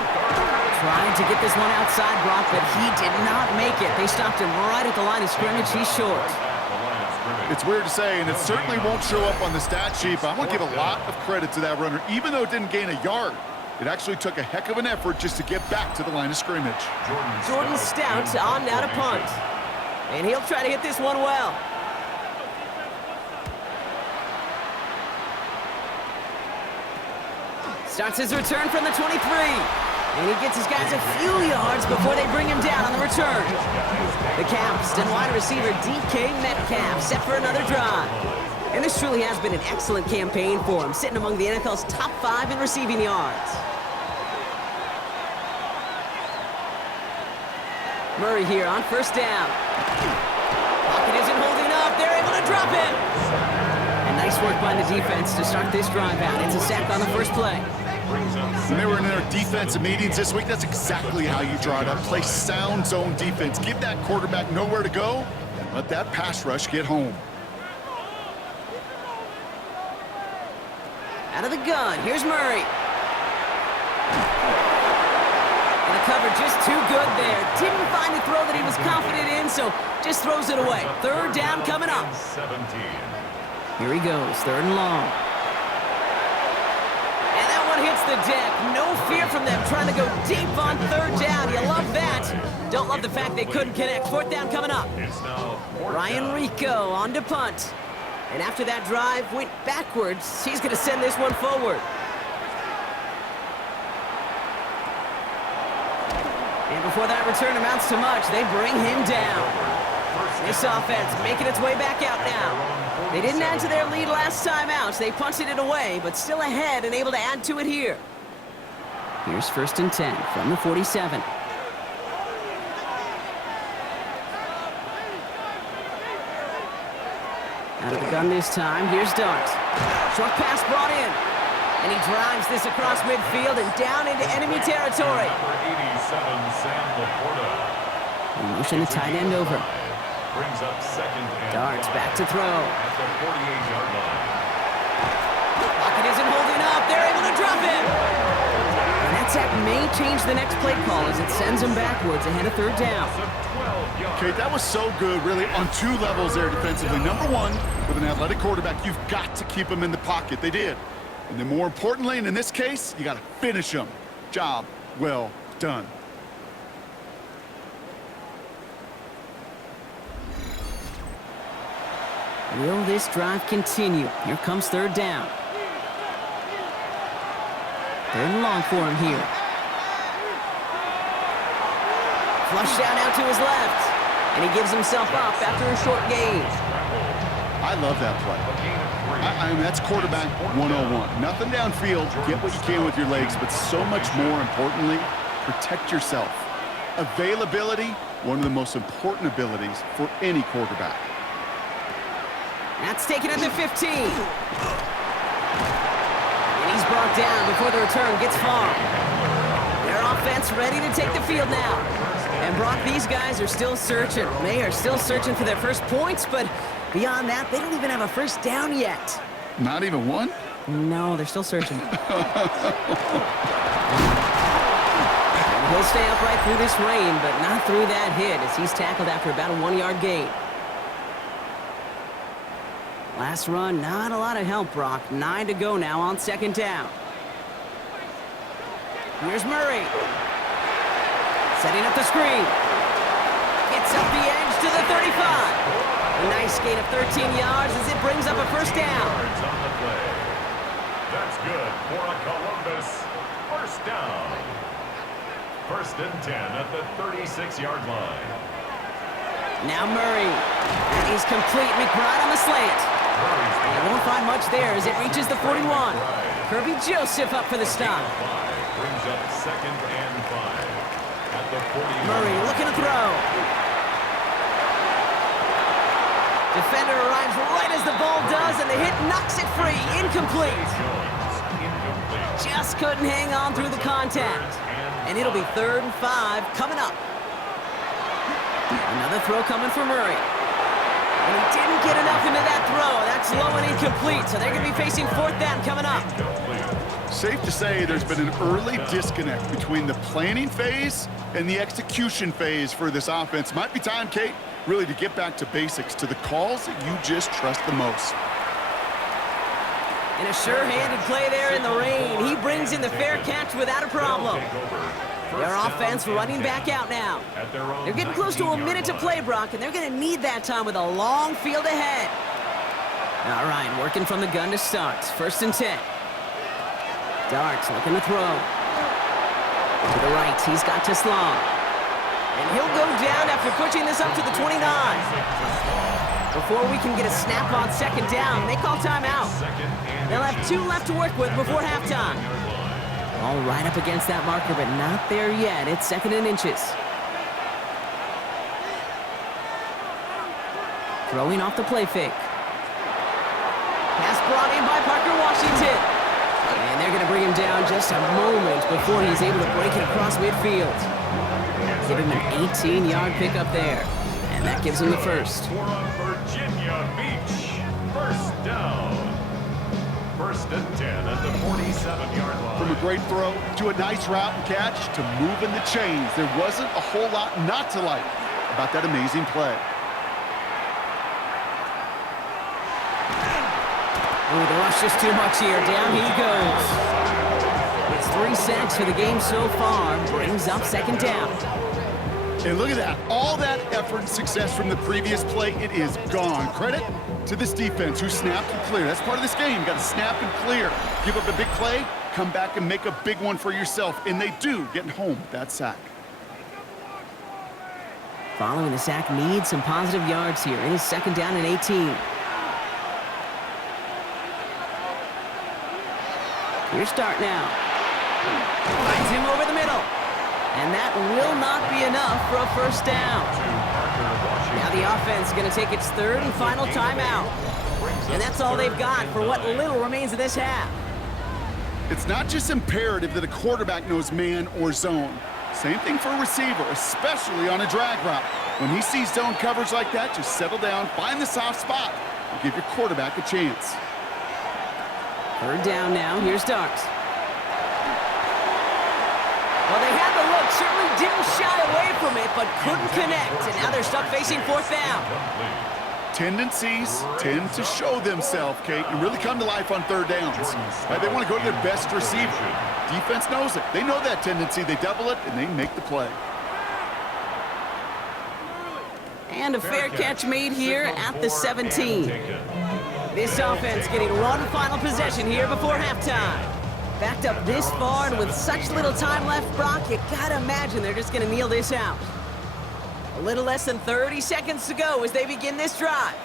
Trying to get this one outside, Brock, but he did not make it. They stopped him right at the line of scrimmage. He's short. It's weird to say, and it certainly won't show up on the stat sheet, but I want to give a lot of credit to that runner. Even though it didn't gain a yard, it actually took a heck of an effort just to get back to the line of scrimmage. Jordan Stout on now to punt. And he'll try to hit this one well. Starts his return from the 23. And he gets his guys a few yards before they bring him down on the return. The Caps and wide receiver DK Metcalf set for another drive. And this truly has been an excellent campaign for him, sitting among the NFL's top 5 in receiving yards. Murray here on 1st down. Pocket isn't holding up. They're able to drop him. Nice work by the defense to start this drive out. It's a sack on the first play. When they were in their defensive meetings this week, that's exactly how you draw it up. Play sound zone defense. Give that quarterback nowhere to go, and let that pass rush get home. Out of the gun, here's Murray. And the cover just too good there. Didn't find a throw that he was confident in, so just throws it away. Third down coming up. 17. Here he goes, third and long. And that one hits the deck. No fear from them trying to go deep on third down. You love that. Don't love the fact they couldn't connect. Fourth down coming up. It's now Ryan Rico on to punt. And after that drive went backwards, he's going to send this one forward. And before that return amounts to much, they bring him down. This offense making its way back out now. They didn't add to their lead last time out, so they punted it away, but still ahead and able to add to it here. Here's 1st and 10 from the 47. Out of the gun this time, here's Dart. Short pass brought in. And he drives this across midfield and down into enemy territory. number 87, Sam Laporta. He motion the tight end over. Brings up 2nd and Darts 5 back to throw. at the 48-yard line. Pocket isn't holding up. They're able to drop it. And that sack may change the next play call as it sends them backwards ahead of third down. Okay, that was so good, really, on two levels there defensively. Number one, with an athletic quarterback, you've got to keep him in the pocket. They did. And then more importantly, and in this case, you got to finish him. Job well done. Will this drive continue? Here comes third down. Third and long for him here. Flush down out to his left. And he gives himself up after a short gain. I love that play. I mean, that's quarterback 101. Nothing downfield, get what you can with your legs, but so much more importantly, protect yourself. Availability, one of the most important abilities for any quarterback. That's taken at the 15. And he's brought down before the return gets far. Their offense ready to take the field now. And Brock, these guys are still searching. They are still searching for their first points, but beyond that, they don't even have a first down yet. Not even one? No, they're still searching. And he'll stay upright through this rain, but not through that hit as he's tackled after about a 1-yard gain. Last run, not a lot of help, Brock. 9 to go now on second down. Here's Murray. Setting up the screen. Gets up the edge to the 35. A nice gain of 13 yards as it brings up a first down. On the play. That's good for a Columbus first down. 1st and 10 at the 36-yard line. Now Murray. And he's complete. McBride on the slant. They won't find much there as it reaches the 41. Kirby Joseph up for the stop. Brings up 2nd and 5 at the 40. Murray looking to throw. Defender arrives right as the ball does, and the hit knocks it free. Incomplete. Just couldn't hang on through the contact. And it'll be 3rd and 5 coming up. Another throw coming for Murray. And he didn't get enough into that throw. That's low and incomplete, so they're going to be facing 4th down coming up. Safe to say there's been an early disconnect between the planning phase and the execution phase for this offense. Might be time, Kate, really to get back to basics, to the calls that you just trust the most. And a sure-handed play there in the rain. He brings in the fair catch without a problem. Their offense running back out now. They're getting close to a minute to play, Brock, and they're going to need that time with a long field ahead. All right, working from the gun to start. 1st and 10. Darts looking to throw. To the right, he's got Teslam. And he'll go down after pushing this up to the 29. Before we can get a snap on second down, they call timeout. They'll have 2 left to work with before halftime. All right up against that marker, but not there yet. It's 2nd and inches. Throwing off the play fake. Pass Washington. And they're going to bring him down just a moment before he's able to break it across midfield. Give him an 18-yard pickup there. And that gives him the first. For a Virginia Beach first down. First and 10 at the 47-yard line. From a great throw to a nice route and catch to moving the chains, there wasn't a whole lot not to like about that amazing play. Oh, the rush just too much here. Down he goes. It's 3 sacks for the game so far. Brings up second down. And look at that. All that effort and success from the previous play, it is gone. Credit to this defense who snapped and cleared. That's part of this game. You got to snap and clear. Give up a big play, come back and make a big one for yourself. And they do, getting home with that sack. Following the sack needs some positive yards here. It is second down and 18. Here's start now. Finds him over the middle. And that will not be enough for a first down. Now the offense is going to take its third and final timeout. And that's all they've got for what little remains of this half. It's not just imperative that a quarterback knows man or zone. Same thing for a receiver, especially on a drag route. When he sees zone coverage like that, just settle down, find the soft spot, and give your quarterback a chance. Third down now. Here's Darks. Well, they had the look, certainly didn't shy away from it, but couldn't connect. And now they're stuck facing fourth down. Tendencies tend to show themselves, Kate, and really come to life on third downs. Right? They want to go to their best receiver. Defense knows it. They know that tendency. They double it, and they make the play. And a fair catch made here at the 17. This offense getting one final possession here before halftime. Backed up this far and with such little time left, Brock, you gotta imagine they're just gonna kneel this out. A little less than 30 seconds to go as they begin this drive.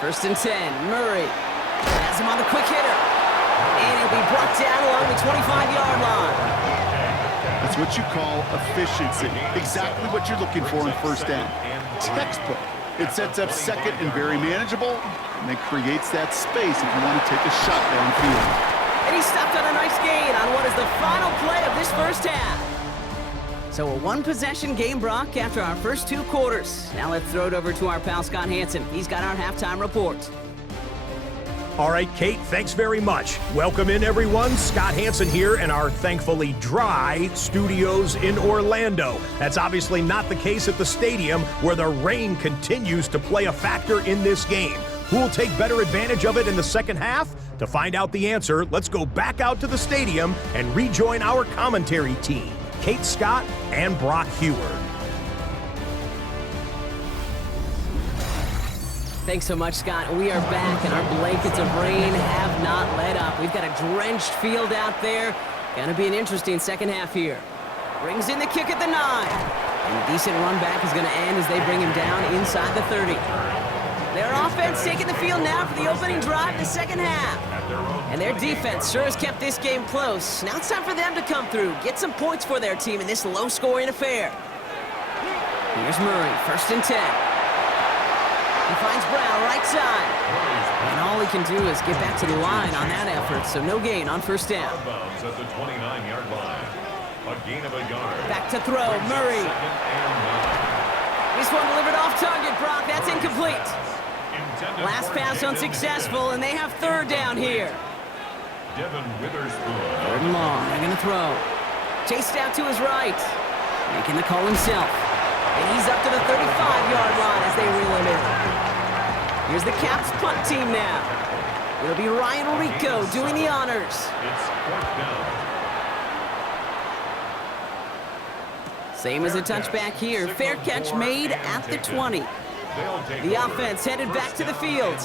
First and 10, Murray has him on the quick hitter. And he'll be brought down along the 25-yard line. That's what you call efficiency. Exactly what you're looking for in first down. Textbook. It sets up second and very manageable, and then creates that space if you want to take a shot downfield. And he stopped on a nice gain on what is the final play of this first half. So a one-possession game, Brock, after our first 2 quarters. Now let's throw it over to our pal Scott Hansen. He's got our halftime report. All right, Kate, thanks very much. Welcome in, everyone. Scott Hansen here in our thankfully dry studios in Orlando. That's obviously not the case at the stadium, where the rain continues to play a factor in this game. Who will take better advantage of it in the second half? To find out the answer, let's go back out to the stadium and rejoin our commentary team, Kate Scott and Brock Heward. Thanks so much, Scott. We are back, and our blankets of rain have not let up. We've got a drenched field out there. Gonna be an interesting second half here. Brings in the kick at the 9. And a decent run back is gonna end as they bring him down inside the 30. Their offense taking the field now for the opening drive in the second half. And their defense sure has kept this game close. Now it's time for them to come through, get some points for their team in this low-scoring affair. Here's Murray, first and 10. He finds Brown right side. And all he can do is get back to the line on that effort, so no gain on first down. At the 29-yard line. A gain of a yard. Back to throw, Murray. This one delivered off target, Brock. That's incomplete. Last pass unsuccessful, and they have third down here. Devin Witherspoon. Third and long, they're gonna throw. Chased out to his right. Making the call himself. And he's up to the 35-yard line as they reel him in. Here's the Caps punt team now. It'll be Ryan Rico doing the honors. It's fourth down. Same as a touchback here. Fair catch made at the 20. The offense headed back to the field.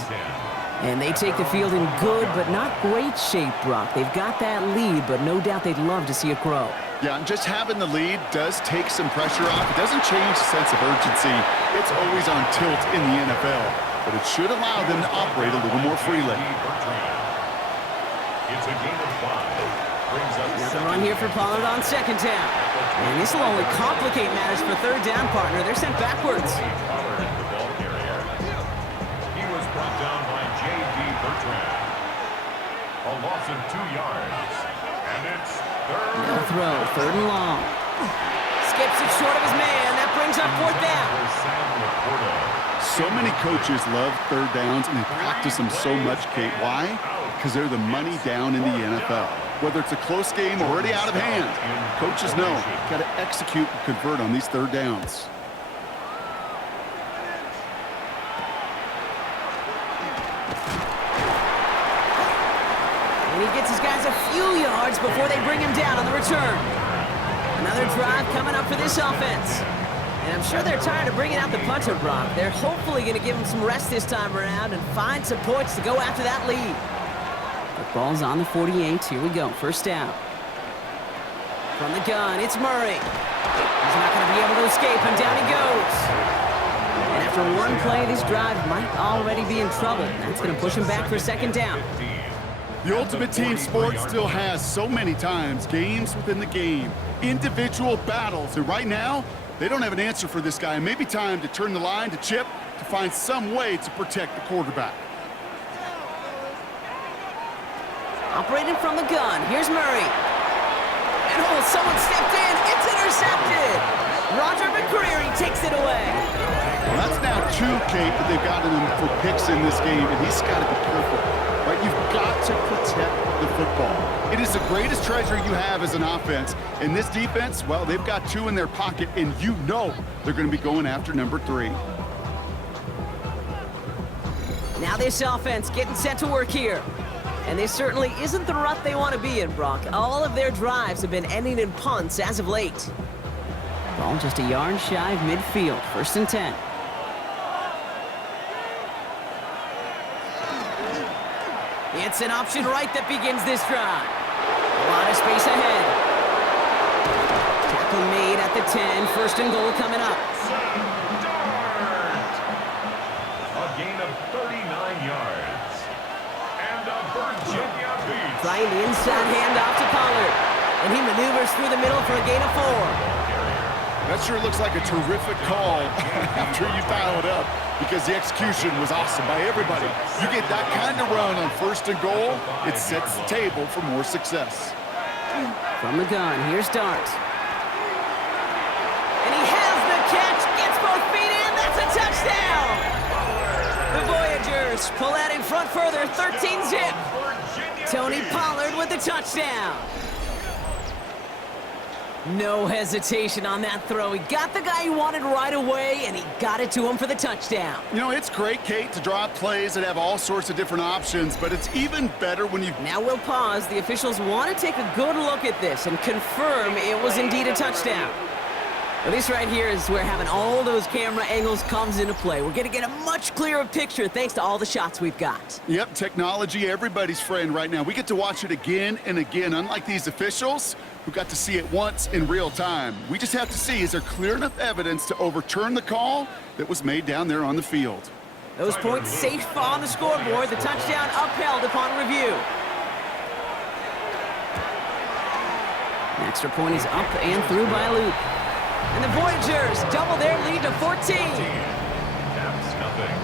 And they take the field in good but not great shape, Brock. They've got that lead, but no doubt they'd love to see it grow. Yeah, and just having the lead does take some pressure off. It doesn't change the sense of urgency. It's always on tilt in the NFL, but it should allow them to operate a little more freely. It's a gain of 5. Another run here for Pollard on second down. And this will only complicate matters for third down, partner. They're sent backwards. to 2 yards. And it's third. No throw, 3rd and long. Skips it short of his man. That brings up 4th down. So many coaches love 3rd downs, and they practice them so much, Kate. Why? Because they're the money down in the NFL. Whether it's a close game or already out of hand, coaches know got to execute and convert on these 3rd downs. And he gets his guys a few yards before they bring him down on the return. Another drive coming up for this offense. And I'm sure they're tired of bringing out the punter, Brock. They're hopefully going to give him some rest this time around and find some points to go after that lead. The ball's on the 48. Here we go. 1st down. From the gun, it's Murray. He's not going to be able to escape, and down he goes. And after one play, this drive might already be in trouble. That's going to push him back for 2nd down. The ultimate team sport still has so many times games within the game, individual battles, and right now, they don't have an answer for this guy. It may be time to turn the line to Chip to find some way to protect the quarterback. Operating from the gun, here's Murray. And oh, someone stepped in. It's intercepted. Roger McCreary takes it away. Well, that's now 2, Kate, that they've gotten him for picks in this game, and he's got to be careful. Right? You've got to protect the football. It is the greatest treasure you have as an offense. And this defense, well, they've got 2 in their pocket, and you know they're going to be going after number 3. Now this offense getting set to work here. And this certainly isn't the rut they want to be in, Brock. All of their drives have been ending in punts as of late. Ball just a yard shy of midfield. 1st and 10. It's an option right that begins this drive. A lot of space ahead. Tackle made at the 10. 1st and goal coming up. A gain of 39 yards. And a Virginia beat. Trying the inside handoff to Pollard. And he maneuvers through the middle for a gain of 4. That sure looks like a terrific call after you dial it up, because the execution was awesome by everybody. You get that kind of run on 1st and goal, it sets the table for more success. From the gun, here's Dart. And he has the catch, gets both feet in, that's a touchdown! The Voyagers pull out in front further, 13-zip. Tony Pollard with the touchdown. No hesitation on that throw. He got the guy he wanted right away, and he got it to him for the touchdown. You know, it's great, Kate, to draw up plays that have all sorts of different options, but it's even better when you... Now we'll pause. The officials want to take a good look at this and confirm it was indeed a touchdown. Well, this right here is where having all those camera angles comes into play. We're going to get a much clearer picture thanks to all the shots we've got. Yep, technology, everybody's friend right now. We get to watch it again and again, unlike these officials who got to see it once in real time. We just have to see, is there clear enough evidence to overturn the call that was made down there on the field? Those points safe on the scoreboard. The touchdown upheld upon review. An extra point is up and through by Luke. And the Voyagers double their lead to 14. Caps nothing.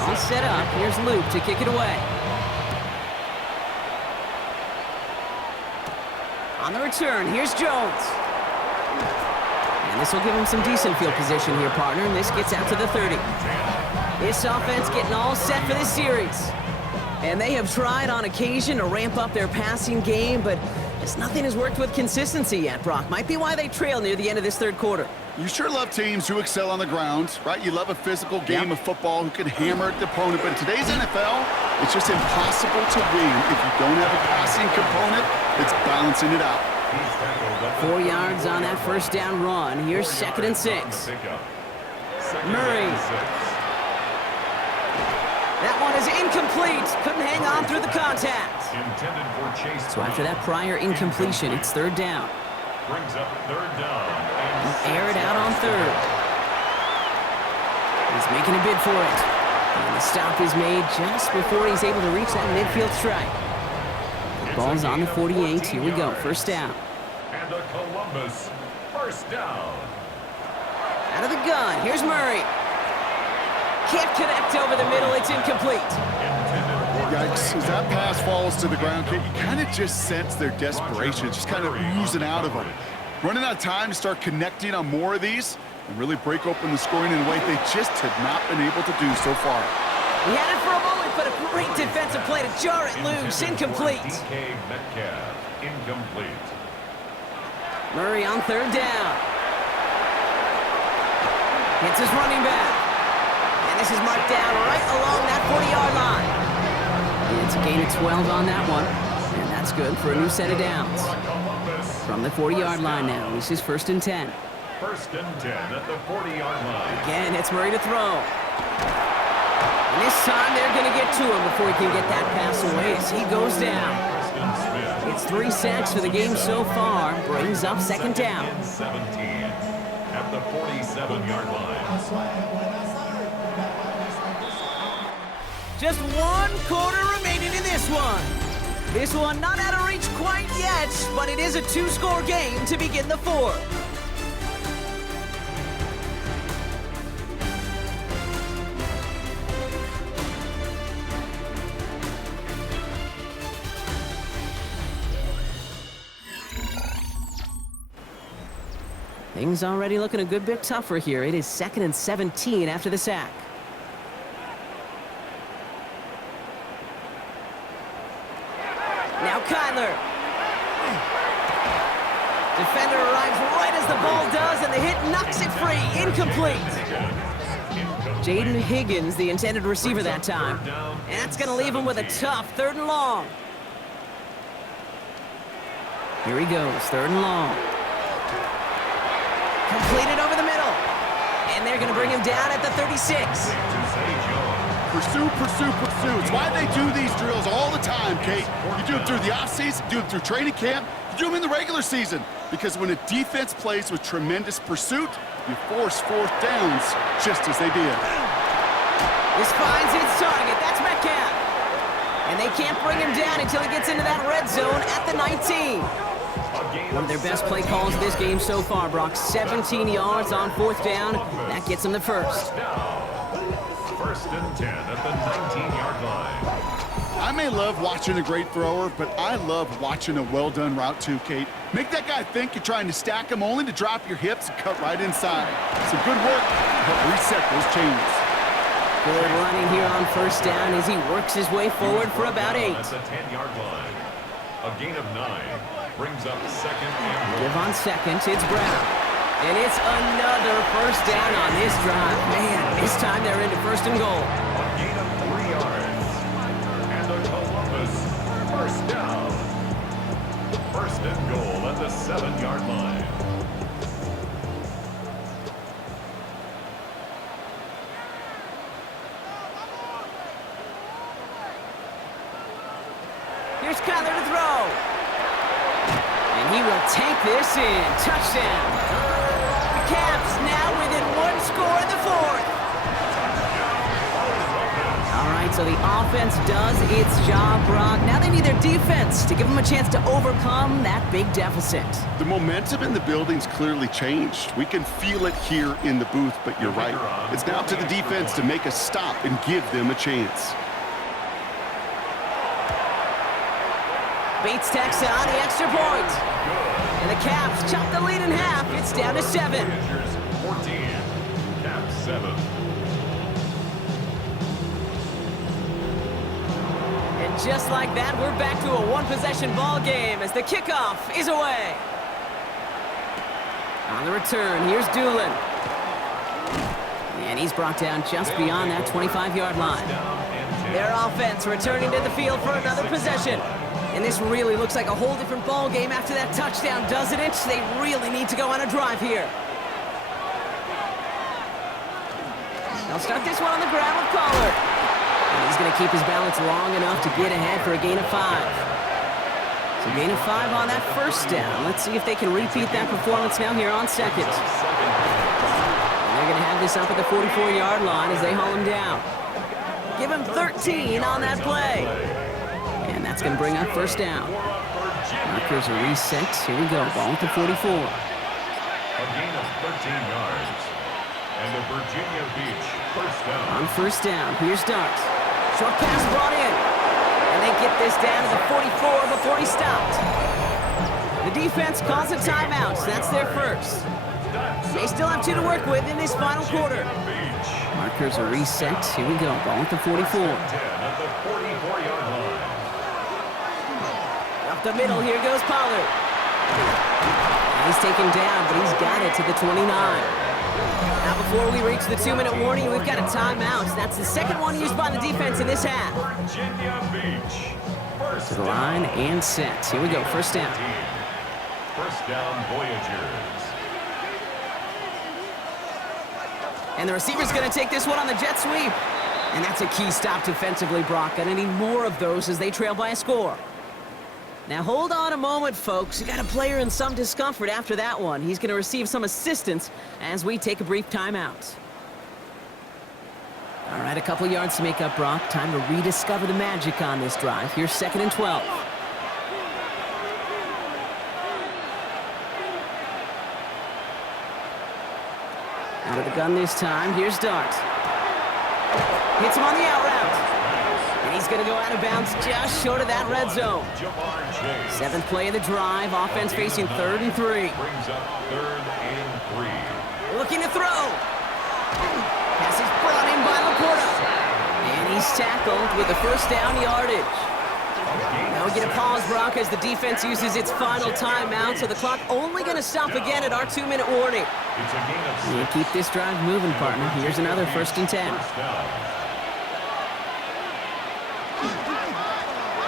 All set up. Here's Luke to kick it away. On the return, here's Jones. And this will give him some decent field position here, partner. And this gets out to the 30. This offense getting all set for this series. And they have tried on occasion to ramp up their passing game, but just nothing has worked with consistency yet, Brock. Might be why they trail near the end of this third quarter. You sure love teams who excel on the ground, right? You love a physical game of football who can hammer at the opponent, but in today's NFL, it's just impossible to win if you don't have a passing component that's balancing it out. 4 yards on that first down run. Here's 2nd and 6. Murray. That one is incomplete. Couldn't hang on through the contact. So after that prior incompletion, it's 3rd down. Brings up 3rd down. Air it out on 3rd. He's making a bid for it. And the stop is made just before he's able to reach that midfield strike. The ball's on the 48. Here we go. 1st down. And a Columbus 1st down. Out of the gun. Here's Murray. Can't connect over the middle. It's incomplete. Yikes. As that pass falls to the ground, Kate, you kind of just sense their desperation, just kind of oozing out of them. Running out of time to start connecting on more of these and really break open the scoring in a way they just have not been able to do so far. He had it for a moment, but a great defensive play to jar it loose. Incomplete. Incomplete. Murray on third down. Hits his running back. And this is marked down right along that 40-yard line. It's a gain of 12 on that one. And that's good for a new set of downs. From the 40-yard line now, this is 1st and 10. 1st and 10 at the 40-yard line. Again, it's Murray to throw. And this time they're going to get to him before he can get that pass away as he goes down. It's 3 sacks for the game so far. Brings up 2nd down. 17 at the 47-yard line. Just 1 quarter remaining in this one. This one not out of reach quite yet, but it is a 2-score game to begin the 4th. Things already looking a good bit tougher here. It is 2nd and 17 after the sack. Now Kyler. Defender arrives right as the ball does, and the hit knocks it free. Incomplete. Jaden Higgins, the intended receiver that time. And that's going to leave him with a tough 3rd and long. Here he goes, 3rd and long. Completed over the middle. And they're going to bring him down at the 36. Pursue, pursue, pursue. It's why they do these drills all the time, Kate. You do them through the offseason, you do them through training camp, you do them in the regular season. Because when a defense plays with tremendous pursuit, you force 4th downs just as they did. This finds its target. That's Metcalf. And they can't bring him down until he gets into that red zone at the 19. One of their best play calls of this game so far, Brock. 17 yards on 4th down. That gets them the 1st. 1st and 10 at the 19-yard line. I may love watching a great thrower, but I love watching a well-done route too, Kate. Make that guy think you're trying to stack him only to drop your hips and cut right inside. Some good work to help reset those chains. Good running here on 1st down as he works his way forward for about 8. At the 10-yard line. A gain of 9 brings up 2nd and 1. Give on 2nd, it's Brown. And it's another 1st down on this drive. Man, this time they're into 1st and goal. A gain of 3 yards. And a Columbus 1st down. 1st and goal at the 7-yard line. Here's Kyler to throw. And he will take this in. Touchdown. The Caps now within 1 score in the 4th. All right, so the offense does its job, Brock. Now they need their defense to give them a chance to overcome that big deficit. The momentum in the building's clearly changed. We can feel it here in the booth, but you're right. It's now to the defense to make a stop and give them a chance. Bates tacks on the extra point. And the Caps chop the lead in half. It's down to 7. Voyagers 14, Caps 7. And just like that, we're back to a 1-possession ball game as the kickoff is away. On the return, here's Doolin. And he's brought down just beyond that 25-yard line. Their offense returning to the field for another possession. And this really looks like a whole different ball game after that touchdown, doesn't it? They really need to go on a drive here. They'll start this one on the ground with Pollard. And he's going to keep his balance long enough to get ahead for a gain of 5. So gain of 5 on that 1st down. Let's see if they can repeat that performance now here on 2nd. And they're going to have this up at the 44-yard line as they haul him down. Give him 13 on that play. And that's going to bring up 1st down. Markers are reset. Here we go. Ball to 44. A gain of 13 yards. And the Virginia Beach first down. On first down, here's Dart. Short pass brought in. And they get this down to the 44 before he stopped. The defense calls a timeout. So that's their first. They still have 2 to work with in this final quarter. Markers are reset. Here we go. Ball at the 44. At the 44-yard line. Up the middle, here goes Pollard. He's taken down, but he's got it to the 29. Now before we reach the 2-minute warning, we've got a timeout. That's the second one used by the defense in this half. Virginia Beach. First To the line and set. Here we go, first down. First down, Voyagers. And the receiver's going to take this one on the jet sweep. And that's a key stop defensively, Brock. Gonna need more of those as they trail by a score. Now hold on a moment, folks. You got a player in some discomfort after that one. He's going to receive some assistance as we take a brief timeout. All right, a couple yards to make up, Brock. Time to rediscover the magic on this drive. Here's 2nd and 12. Out of the gun this time. Here's Dart. Hits him on the out route. And he's going to go out of bounds just short of that red zone. 7th play of the drive. Offense facing 3rd and 3. Brings up 3rd and 3. Looking to throw. Pass is brought in by Laporta. And he's tackled with the first down yardage. Now we get a pause, Brock, as the defense uses its final timeout, so the clock only going to stop again at our 2-minute warning. It's a gain of 6. We'll keep this drive moving, partner. Here's another 1st and 10. First down.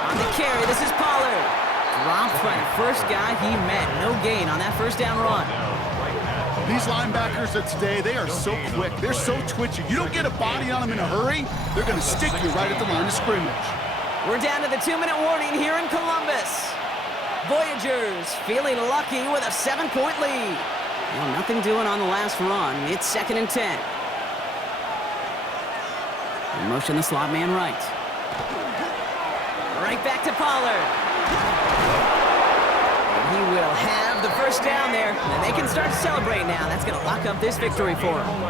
On the carry, this is Pollard. Dropped by the first guy he met. No gain on that first down run. These linebackers of today, they are so quick. They're so twitchy. You don't get a body on them in a hurry, they're going to stick you right at the line of scrimmage. We're down to the 2-minute warning here in Columbus. Voyagers feeling lucky with a 7-point lead. Well, nothing doing on the last run. It's 2nd and 10. In motion, the slot man right. Right back to Pollard. And he will have the first down there. And they can start to celebrate now. That's going to lock up this victory for them.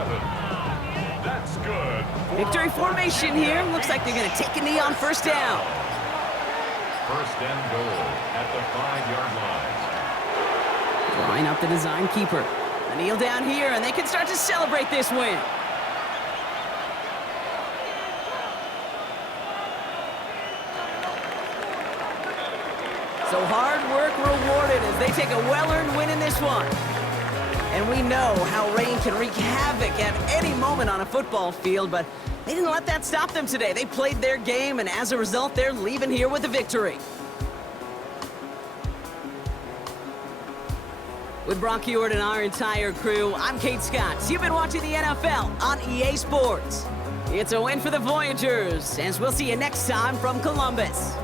That's good. Victory formation here. Looks like they're going to take a knee on first down. First and goal at the 5-yard line. Line up the design keeper. A kneel down here, and they can start to celebrate this win. So hard work rewarded as they take a well-earned win in this one. And we know how rain can wreak havoc at any moment on a football field, but they didn't let that stop them today. They played their game, and as a result, they're leaving here with a victory. With Brock Heward and our entire crew, I'm Kate Scott. You've been watching the NFL on EA Sports. It's a win for the Voyagers, and we'll see you next time from Columbus.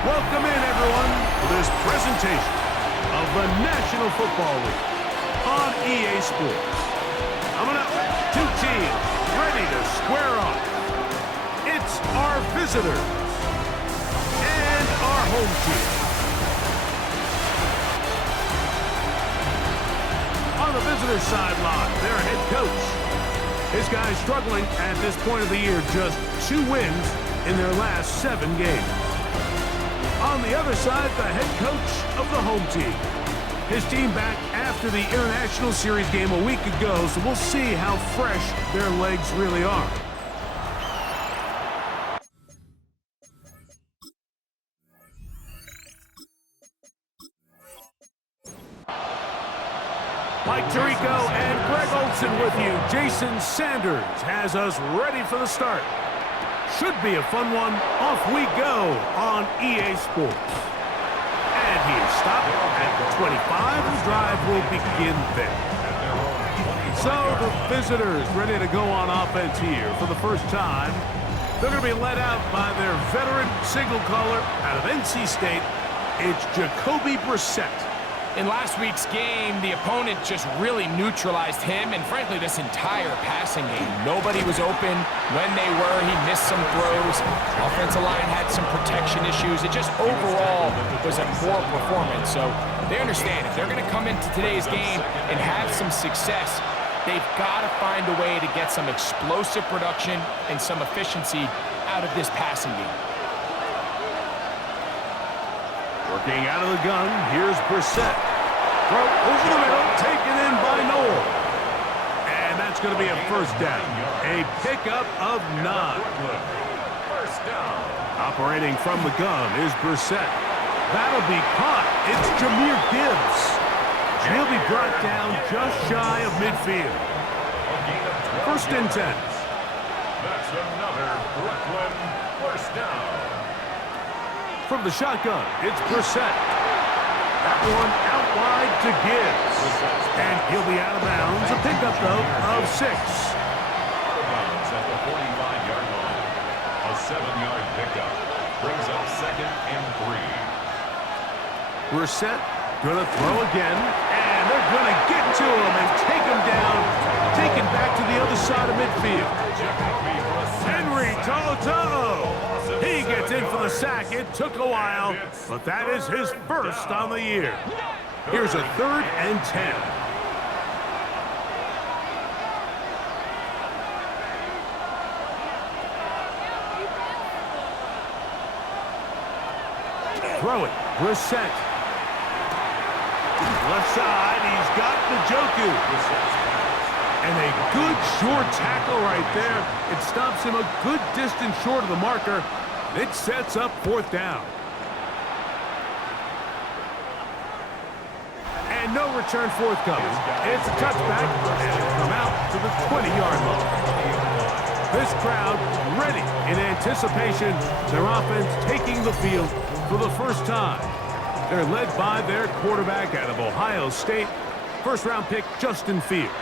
Welcome in, everyone, to this presentation of the National Football League on EA Sports. Coming up, two teams ready to square off. It's our visitors and our home team. On the visitors' sideline, their head coach. His guys struggling at this point of the year, just 2 wins in their last 7 games. On the other side, the head coach of the home team. His team back after the International Series game a week ago, so we'll see how fresh their legs really are. Mike Tirico and Greg Olson with you. Jason Sanders has us ready for the start. Should be a fun one. Off we go on EA Sports. And he is stopped at the 25. The drive will begin there. So the visitors ready to go on offense here for the first time. They're going to be led out by their veteran signal caller out of NC State. It's Jacoby Brissett. In last week's game, the opponent just really neutralized him and, frankly, this entire passing game. Nobody was open. When they were, he missed some throws. Offensive line had some protection issues. It just overall was a poor performance. So they understand if they're going to come into today's game and have some success, they've got to find a way to get some explosive production and some efficiency out of this passing game. Working out of the gun, here's Brissett. Throw over the middle, taken in by Noel. And that's going to be a first down. A pickup of 9. First down. Operating from the gun is Brissett. That'll be caught. It's Jahmyr Gibbs. And he'll be brought down just shy of midfield. First and 10. That's another Brooklyn first down. From the shotgun, it's Brissett. That one out wide to Gibbs. And he'll be out of bounds. A pickup, though, of 6. Out of bounds at the 45-yard line. A 7-yard pickup brings up 2nd and 3. Brissett gonna throw again. And they're gonna get to him and take him down. Take it back to the other side of midfield. Henry To'o. He gets in for the sack. It took a while, but that is his first on the year. Here's a 3rd and 10. Throw it. Brissett. Left side. He's got Njoku. And a good short tackle right there. It stops him a good distance short of the marker. It sets up 4th down. And no return forthcoming. It's a touchback, and it'll come out to the 20-yard line. This crowd ready in anticipation. Their offense taking the field for the first time. They're led by their quarterback out of Ohio State. First-round pick, Justin Fields.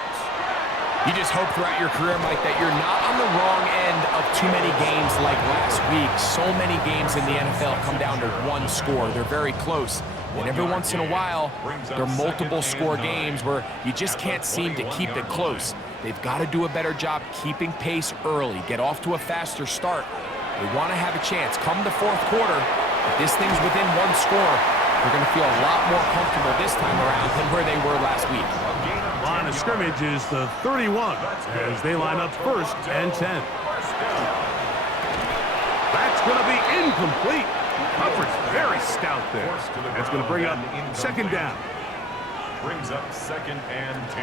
You just hope throughout your career, Mike, that you're not on the wrong end of too many games like last week. So many games in the NFL come down to 1 score. They're very close. And every once in a while, there are multiple score games where you just can't seem to keep it close. They've got to do a better job keeping pace early, get off to a faster start. They want to have a chance. Come the 4th quarter, if this thing's within 1 score, they're going to feel a lot more comfortable this time around than where they were last week. Line of scrimmage is the 31 as they line up 1st and 10. That's going to be incomplete. Coverage very stout there. That's going to bring up 2nd down. Brings up 2nd and 10.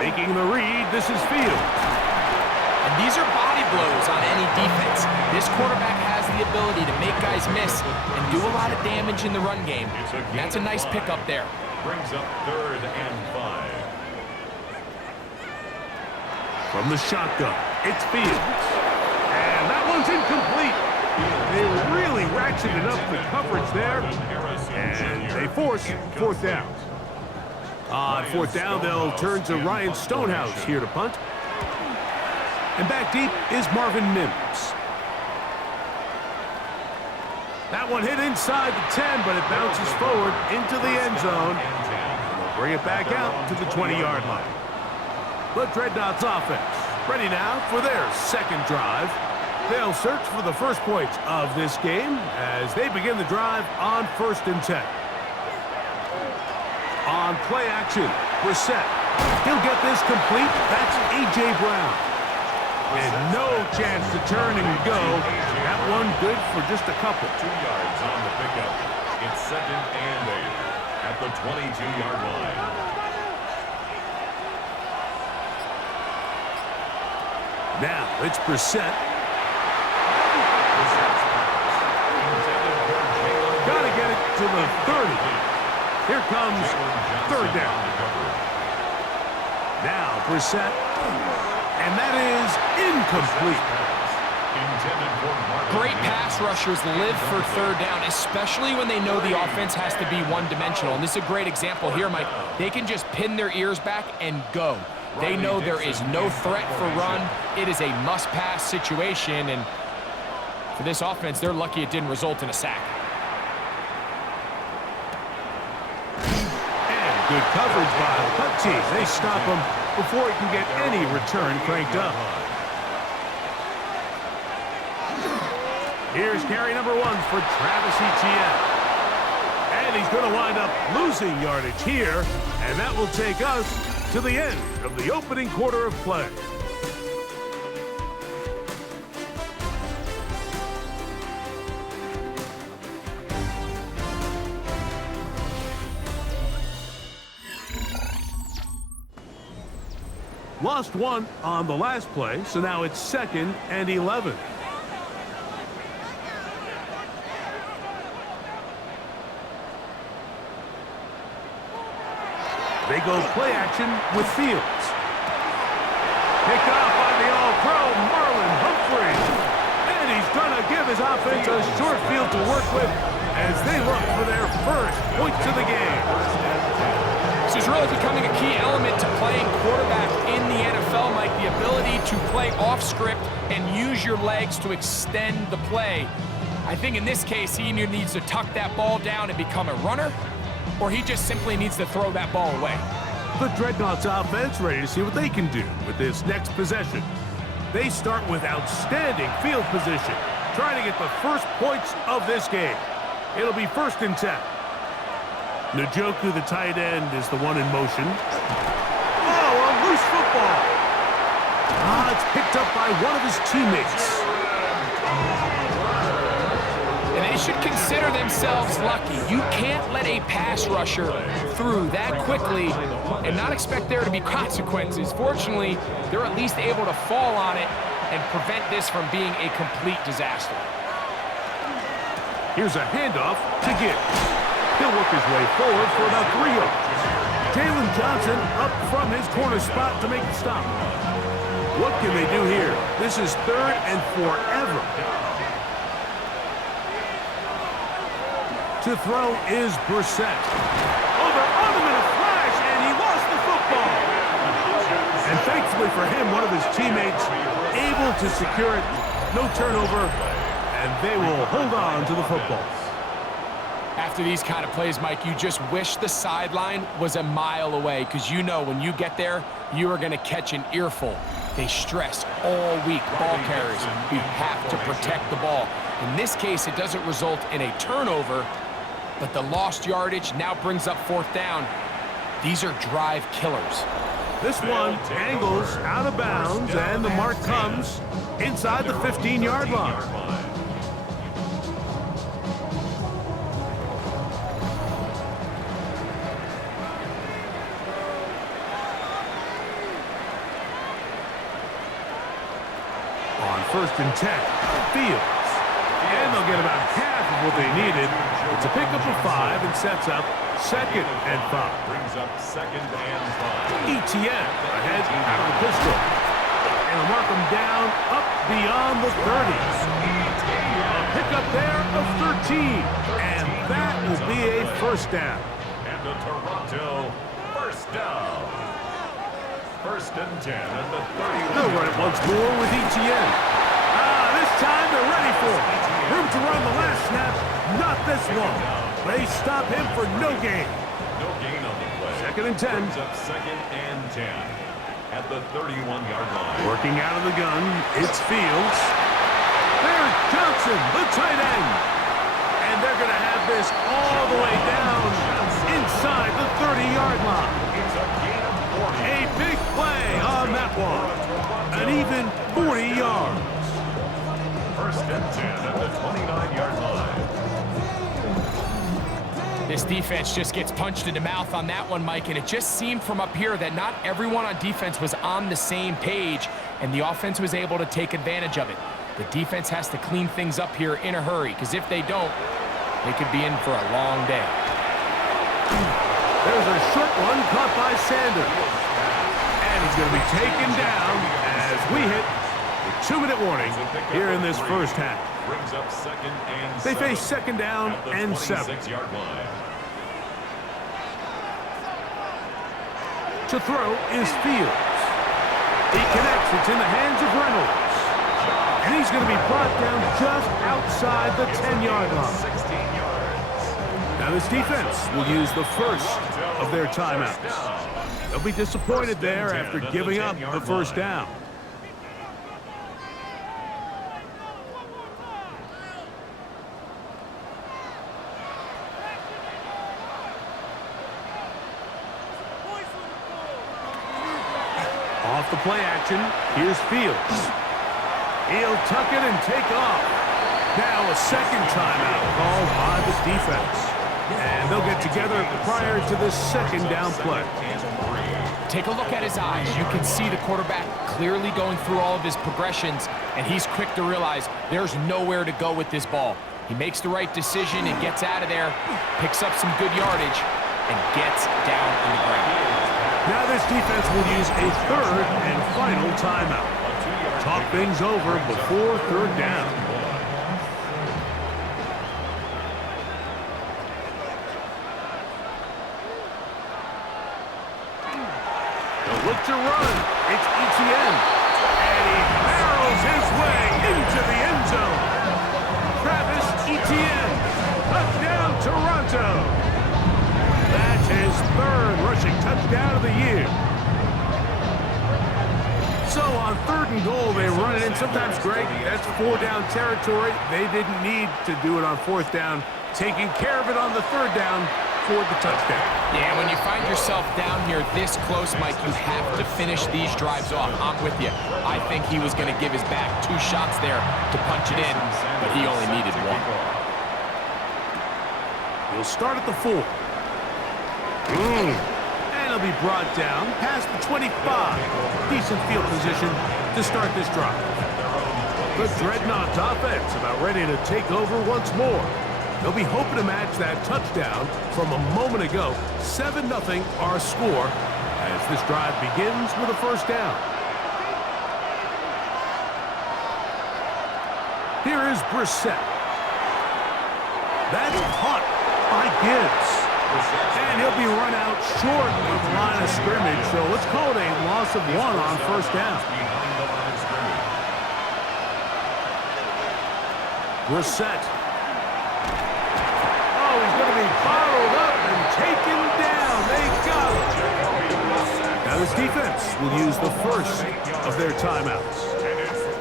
Making the read, this is Fields. And these are body blows on any defense. This quarterback has the ability to make guys miss and do a lot of damage in the run game. And that's a nice pickup there. Brings up 3rd and 5. From the shotgun, it's Fields. And that one's incomplete. They really ratcheted up the coverage there. And they force 4th down. On 4th down, they'll turn to Ryan Stonehouse here to punt. And back deep is Marvin Mims. That one hit inside the 10, but it bounces forward into the end zone. They'll bring it back out to the 20-yard line. The Dreadnoughts offense ready now for their second drive. They'll search for the first points of this game as they begin the drive on 1st and 10. On play action, Brissett. He'll get this complete. That's A.J. Brown. And no chance to turn and go. That one good for just a couple. 2 yards on the pickup. It's 2nd and 8 at the 22-yard line. Now it's Brissett. Gotta get it to the 30. Here comes 3rd down. Now Brissett. And that is incomplete. Great pass rushers live for 3rd down, especially when they know the offense has to be one-dimensional. And this is a great example here, Mike. They can just pin their ears back and go. They know there is no threat for run. It is a must-pass situation, and for this offense, they're lucky it didn't result in a sack. And good coverage by the punt team. They stop him before he can get any return cranked up. Here's carry number 1 for Travis Etienne. And he's going to wind up losing yardage here, and that will take us to the end of the opening quarter of play. Lost 1 on the last play, so now it's 2nd and 11. They go play action with Fields. Picked off by the all-pro Marlon Humphrey. And he's going to give his offense a short field to work with as they look for their first points of the game. This is really becoming a key element to playing quarterback in the NFL, Mike. The ability to play off script and use your legs to extend the play. I think in this case, he either needs to tuck that ball down and become a runner, or he just simply needs to throw that ball away. The Dreadnoughts offense ready to see what they can do with this next possession. They start with outstanding field position, trying to get the first points of this game. It'll be 1st and 10. Njoku, the tight end, is the one in motion. Oh, a loose football. It's picked up by one of his teammates. And they should consider themselves lucky. You can't let a pass rusher through that quickly and not expect there to be consequences. Fortunately, they're at least able to fall on it and prevent this from being a complete disaster. Here's a handoff to Gibbs. He'll work his way forward for about 3 yards. Jalen Johnson up from his corner spot to make the stop. What can they do here? This is 3rd and forever. To throw is Brissett. Oh, they're on him in a flash, and he lost the football. And thankfully for him, one of his teammates able to secure it. No turnover, and they will hold on to the football. After these kind of plays, Mike, you just wish the sideline was a mile away, because you know when you get there, you are going to catch an earful. They stress all week, ball carriers. We have to protect the ball. In this case, it doesn't result in a turnover, but the lost yardage now brings up 4th down. These are drive killers. This one angles out of bounds, and the mark comes inside the 15-yard line. On 1st and 10, Fields. And they'll get about half of what they needed. It's a pickup of 5 and sets up 2nd and 5. Brings up 2nd and 5. Etienne ahead out of the pistol. And they'll mark him down up beyond the 30. A pickup there of 13. And that will be a 1st down. And the Toronto 1st down. 1st and 10 at the 30. They'll run it once more with Etienne. This time they're ready for it. Room to run the last snap, one. They stop him for no gain. No gain on the play. Second and 10. Brings up 2nd and 10 at the 31-yard line. Working out of the gun, it's Fields. There's Johnson, the tight end. And they're going to have this all the way down inside the 30-yard line. It's a gain of 40. A big play on that one. An even 40 yards. 1st and 10 at the 29-yard line. This defense just gets punched in the mouth on that one, Mike, and it just seemed from up here that not everyone on defense was on the same page, and the offense was able to take advantage of it. The defense has to clean things up here in a hurry, because if they don't, they could be in for a long day. There's a short one caught by Sanders. And he's going to be taken down as we hit the 2-minute warning here in this first half. Brings up 2nd and 7. They face 2nd down at the and 7. 26-yard line. To throw is Fields. He connects. It's in the hands of Reynolds. And he's going to be brought down just outside the 10-yard line. 16 yards. Now this defense will use the first of their timeouts. They'll be disappointed there after giving up the first down. Off the play action, here's Fields. He'll tuck it and take off. Now a 2nd timeout called by the defense. And they'll get together prior to this 2nd down play. Take a look at his eyes. You can see the quarterback clearly going through all of his progressions, and he's quick to realize there's nowhere to go with this ball. He makes the right decision and gets out of there, picks up some good yardage, and gets down on the ground. Now this defense will use a 3rd and final timeout. Talk things over before 3rd down. They'll look to run. It's ETN. And he barrels his way into the end zone. Travis Etienne. Touchdown, Toronto. That's his 3rd rushing touchdown of the year. So on 3rd and goal, they run it in. Sometimes, Greg, that's 4-down territory. They didn't need to do it on 4th down. Taking care of it on the 3rd down for the touchdown. Yeah, when you find yourself down here this close, Mike, you have to finish these drives off. I'm with you. I think he was going to give his back 2 shots there to punch it in, but he only needed 1. He'll start at the 4. And he'll be brought down past the 25. Decent field position to start this drive. The Dreadnoughts offense about ready to take over once more. They'll be hoping to match that touchdown from a moment ago. 7-0 our score as this drive begins with a 1st down. Here is Brissett. That's caught by Gibbs. And he'll be run out short of the line of scrimmage, so let's call it a loss of 1 on 1st down. Brissett. Oh, he's going to be bottled up and taken down. They got him. Now this defense will use the first of their timeouts.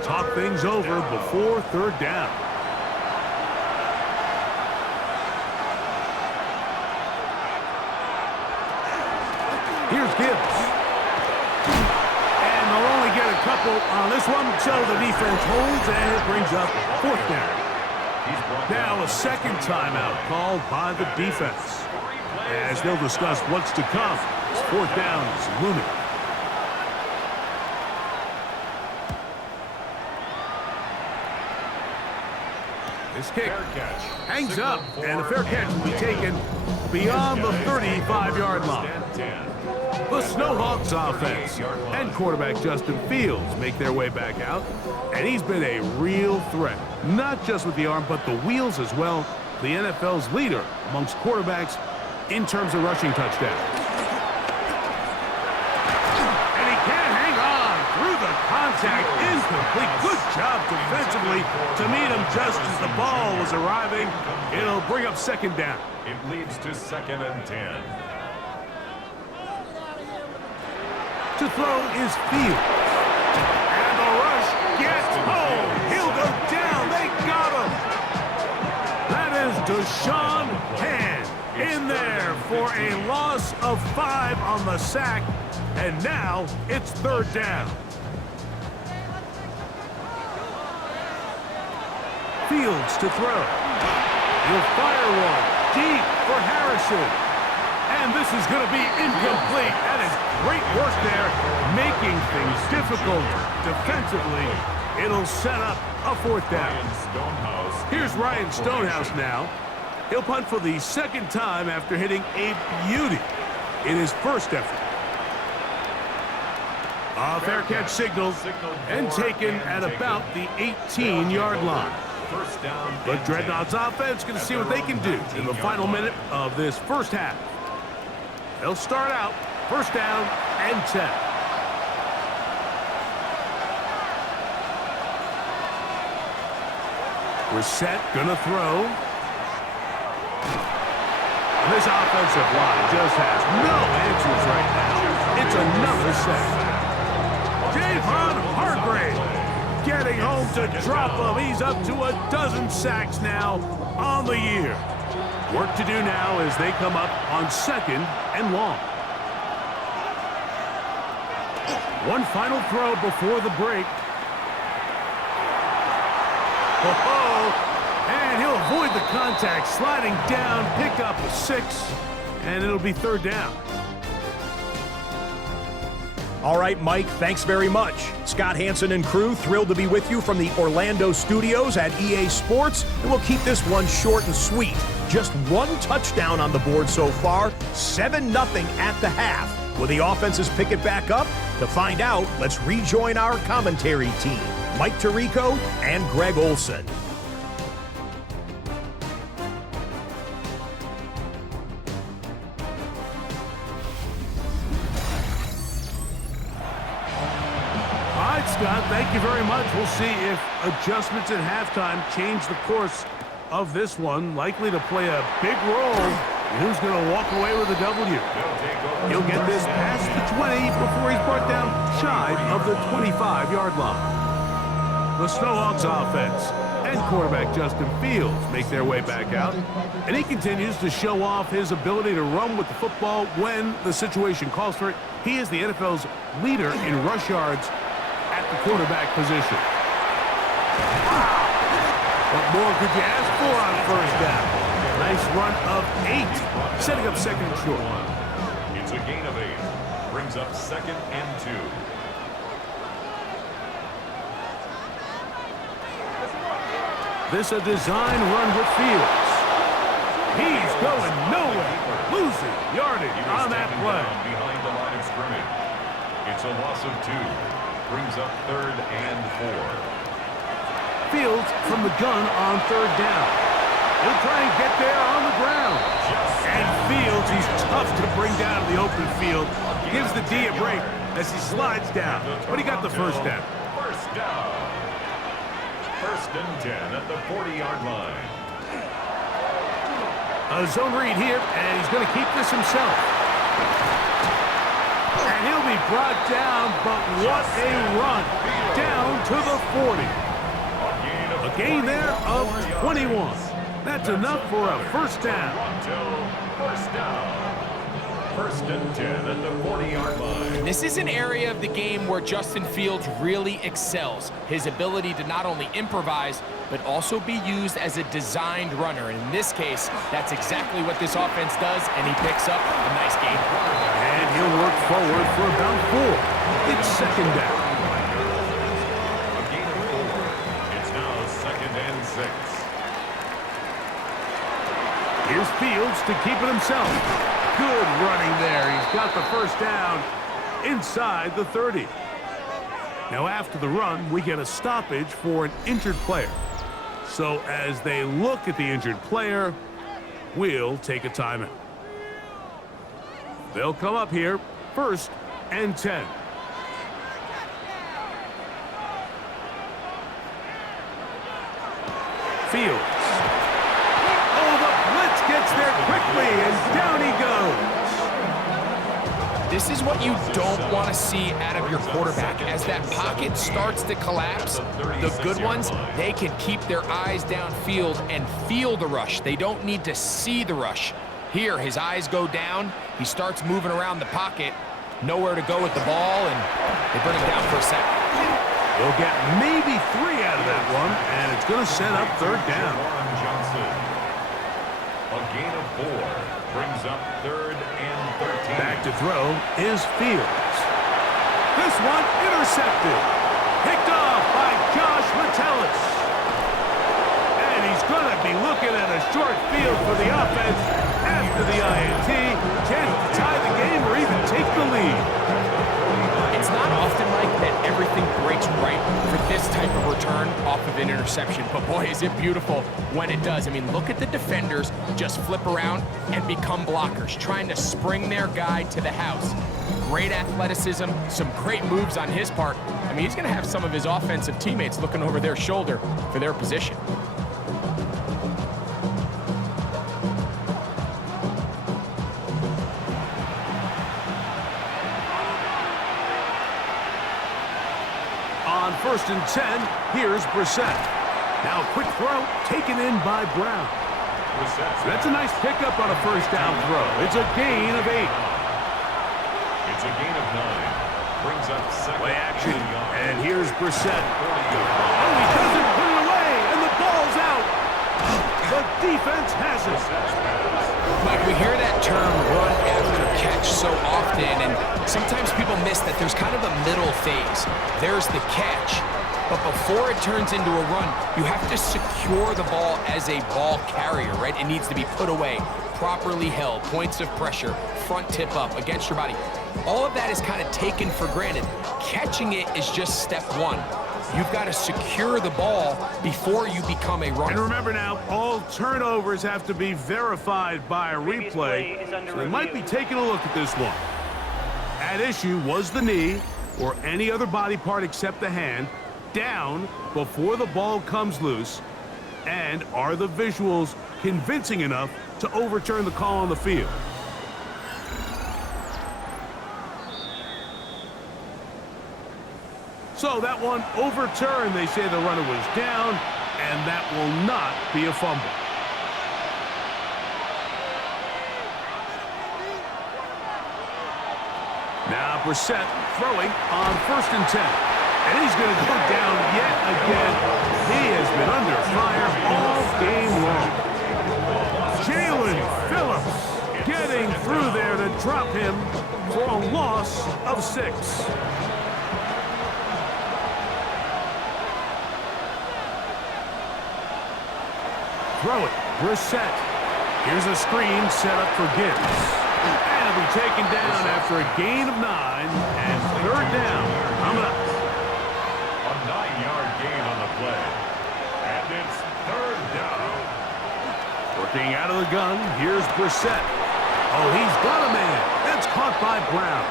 Talk things over before 3rd down. Here's Gibbs. And they'll only get a couple on this one, so the defense holds, and it brings up 4th down. Now a 2nd timeout called by the defense. As they'll discuss what's to come, 4th down is looming. This kick hangs up, and the fair catch will be taken beyond the 35-yard line. The Snowhawks offense and quarterback Justin Fields make their way back out, and he's been a real threat, not just with the arm, but the wheels as well. The NFL's leader amongst quarterbacks in terms of rushing touchdowns. And he can't hang on through the contact, incomplete. Good job defensively to meet him just as the ball was arriving. It'll bring up second down. It leads to 2nd and 10. To throw is Fields. And the rush gets home. He'll go down. They got him. That is Deshaun Hand in there for a loss of 5 on the sack. And now it's 3rd down. Fields to throw. He'll fire one deep for Harrison. And this is going to be incomplete. That is great work there, making things difficult defensively. It'll set up a 4th down. Here's Ryan Stonehouse now. He'll punt for the 2nd time after hitting a beauty in his first effort. A fair catch signaled and taken at about the 18-yard line. But Dreadnoughts offense going to see what they can do in the final minute of this first half. They'll start out 1st down and 10. Reset gonna throw. This offensive line just has no answers right now. It's another sack. Javon Hargrave getting home to drop him. He's up to a dozen sacks now on the year. Work to do now as they come up on 2nd and long. One final throw before the break. And he'll avoid the contact, sliding down, pick up a 6, and it'll be 3rd down. All right, Mike, thanks very much. Scott Hansen and crew, thrilled to be with you from the Orlando studios at EA Sports, and we'll keep this one short and sweet. Just 1 touchdown on the board so far, 7-0 at the half. Will the offenses pick it back up? To find out, let's rejoin our commentary team, Mike Tirico and Greg Olson. Scott, thank you very much. We'll see if adjustments at halftime change the course of this one. Likely to play a big role in who's going to walk away with a W. He'll get this past the 20 before he's brought down shy of the 25-yard line. The Snowhawks offense and quarterback Justin Fields make their way back out. And he continues to show off his ability to run with the football when the situation calls for it. He is the NFL's leader in rush yards at the quarterback position. What more could you ask for on 1st down? Nice run of 8, setting up 2nd and short. It's a gain of 8. Brings up 2nd and 2. This a design run with Fields. He's going nowhere. Losing yardage on that play. Behind the line of scrimmage. It's a loss of 2. Brings up 3rd and 4. Fields from the gun on 3rd down. He'll try and get there on the ground. And Fields, he's tough to bring down to the open field. Gives the D a break as he slides down. But he got the 1st down. 1st down. 1st and 10 at the 40-yard line. A zone read here, and he's going to keep this himself. And he'll be brought down, but what a run. Down to the 40. A gain there of 21. That's enough for a 1st down. 1st down. 1st and 10 at the 40-yard line. This is an area of the game where Justin Fields really excels. His ability to not only improvise, but also be used as a designed runner. And in this case, that's exactly what this offense does, and he picks up a nice gain. And he'll work forward for about 4. It's 2nd down. A gain of 4. It's now 2nd and 6. Here's Fields to keep it himself. Good running there. He's got the 1st down inside the 30. Now after the run, we get a stoppage for an injured player. So as they look at the injured player, we'll take a timeout. They'll come up here 1st and 10. Fields. Oh, the blitz gets there quickly, and down he goes. This is what you don't want to see out of your quarterback. As that pocket starts to collapse, the good ones, they can keep their eyes downfield and feel the rush. They don't need to see the rush. Here, his eyes go down. He starts moving around the pocket. Nowhere to go with the ball, and they bring him down for a sack. They'll get maybe 3 out of that one, and it's going to set up third down. A gain of 4 brings up 3rd and 13. Back to throw is Fields. This one intercepted. Picked off by Josh Metellus. And he's going to be looking at a short field for the offense after the INT. Chance to tie the game or even take the lead. It's not often, Mike, that everything breaks right for this type of return off of an interception. But boy, is it beautiful when it does. I mean, look at the defenders just flip around and become blockers, trying to spring their guy to the house. Great athleticism, some great moves on his part. I mean, he's going to have some of his offensive teammates looking over their shoulder for their position. On 1st and 10, here's Brissett. Now quick throw taken in by Brown. That's a nice pickup on a first down throw. It's a gain of 8. It's a gain of 9. Brings up 2nd. Play action, and here's Brissett. Oh, he doesn't put it away, and the ball's out. The defense has it. Mike, we hear that term run after catch so often, and sometimes people miss that there's kind of a middle phase. There's the catch, but before it turns into a run, you have to secure the ball as a ball carrier, right? It needs to be put away, properly held, points of pressure, front tip up against your body. All of that is kind of taken for granted. Catching it is just step 1. You've got to secure the ball before you become a runner. And remember now, all turnovers have to be verified by a replay, so they might be taking a look at this one. At issue was the knee, or any other body part except the hand, down before the ball comes loose, and are the visuals convincing enough to overturn the call on the field? So that one overturned. They say the runner was down, and that will not be a fumble. Now Brissett throwing on 1st and 10. And he's going to go down yet again. He has been under fire all game long. Jalen Phillips getting through there to drop him for a loss of 6. Throw it, Brissett. Here's a screen set up for Gibbs. And he'll be taken down after a gain of 9, and 3rd down coming up. A 9-yard gain on the play. And it's 3rd down. Working out of the gun, here's Brissett. Oh, he's got a man. That's caught by Brown.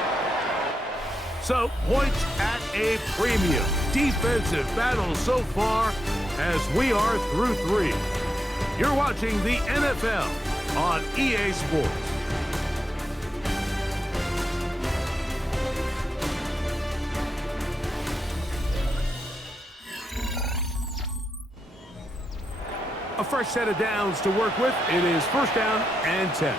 So, points at a premium. Defensive battle so far as we are through 3. You're watching the NFL on EA Sports. A fresh set of downs to work with. It is 1st down and 10.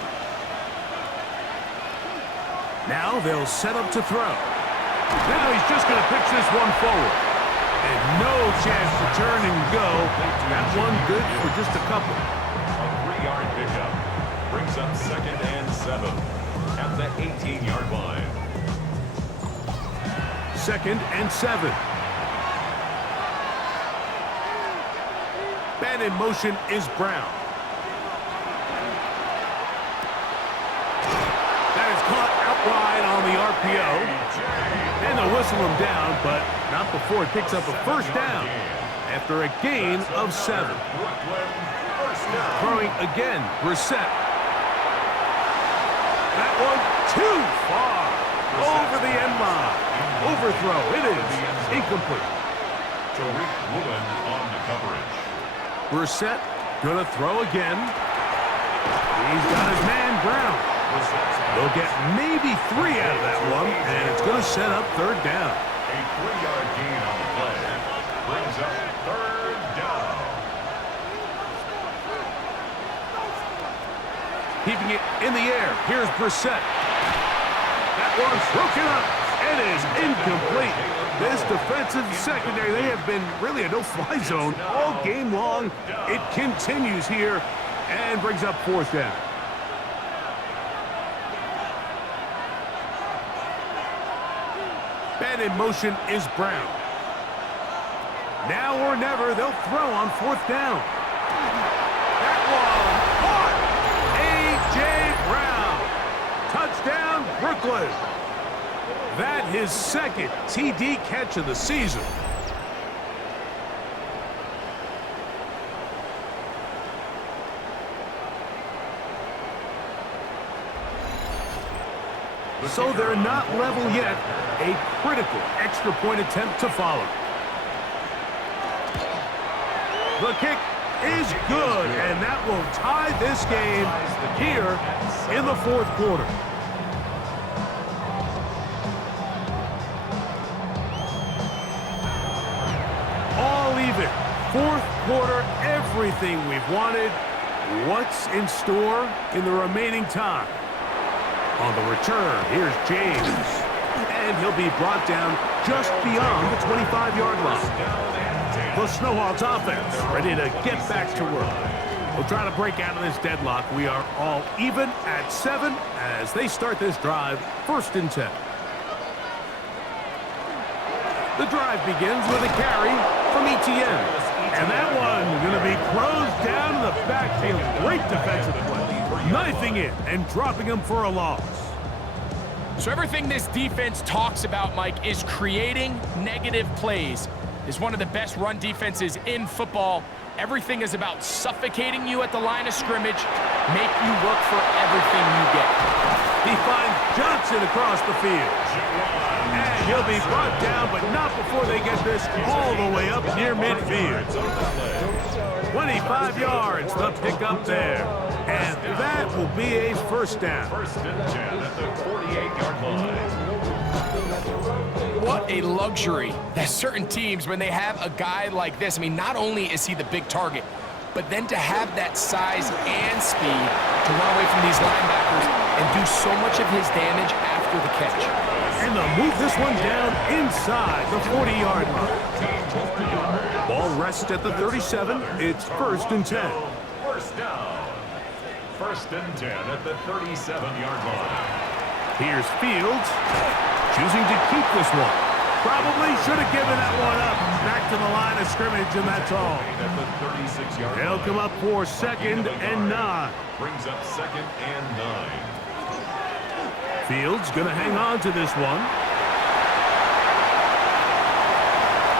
Now they'll set up to throw. Now he's just going to pitch this one forward. And no chance to turn and go. That one good for just a couple. A 3-yard pickup brings up 2nd and 7 at the 18-yard line. 2nd and 7. Man in motion is Brown. That is caught out wide on the RPO. And they'll whistle him down, but not before it picks up a 1st down after a gain of 7. Throwing again, Brissett. That one too far over the end line. Overthrow. It is incomplete. Tariq Woolen on the coverage. Brissett gonna throw again. He's got his man Brown. They'll get maybe 3 out of that one, and it's gonna set up 3rd down. A 3-yard gain on the play brings up 3rd down. Keeping it in the air. Here's Brissett. That one's broken up. It is incomplete. This defensive secondary, they have been really a no-fly zone all game long. It continues here and brings up 4th down. Man in motion is Brown. Now or never, they'll throw on 4th down. That one caught. A.J. Brown. Touchdown, Brooklyn. That his 2nd TD catch of the season. So they're not level yet. A critical extra point attempt to follow. The kick is good, and that will tie this game here in the 4th quarter. All even. 4th quarter, everything we've wanted. What's in store in the remaining time? On the return, here's James. And he'll be brought down just beyond the 25-yard line. The Snowhawks offense ready to get back to work. We'll try to break out of this deadlock. We are all even at 7 as they start this drive, 1st and 10. The drive begins with a carry from ETN. And that one going to be closed down in the backfield. Great defensive play. Knifing it and dropping him for a loss. So everything this defense talks about, Mike, is creating negative plays. Is one of the best run defenses in football. Everything is about suffocating you at the line of scrimmage, make you work for everything you get. He finds Johnson across the field. And he'll be brought down, but not before they get this all the way up near midfield. 25 yards, the pickup there. And that will be a 1st down. 1st and 10 at the 48-yard line. What a luxury that certain teams, when they have a guy like this, I mean, not only is he the big target, but then to have that size and speed to run away from these linebackers and do so much of his damage after the catch. And they'll move this one down inside the 40-yard line. Ball rests at the 37. It's 1st and 10. 1st down. 1st and 10 at the 37-yard line. Here's Fields, choosing to keep this one. Probably should have given that one up. Back to the line of scrimmage, and that's all. At the 36-yard line. They'll come up for 2nd and 9. Brings up 2nd and 9. Fields going to hang on to this one.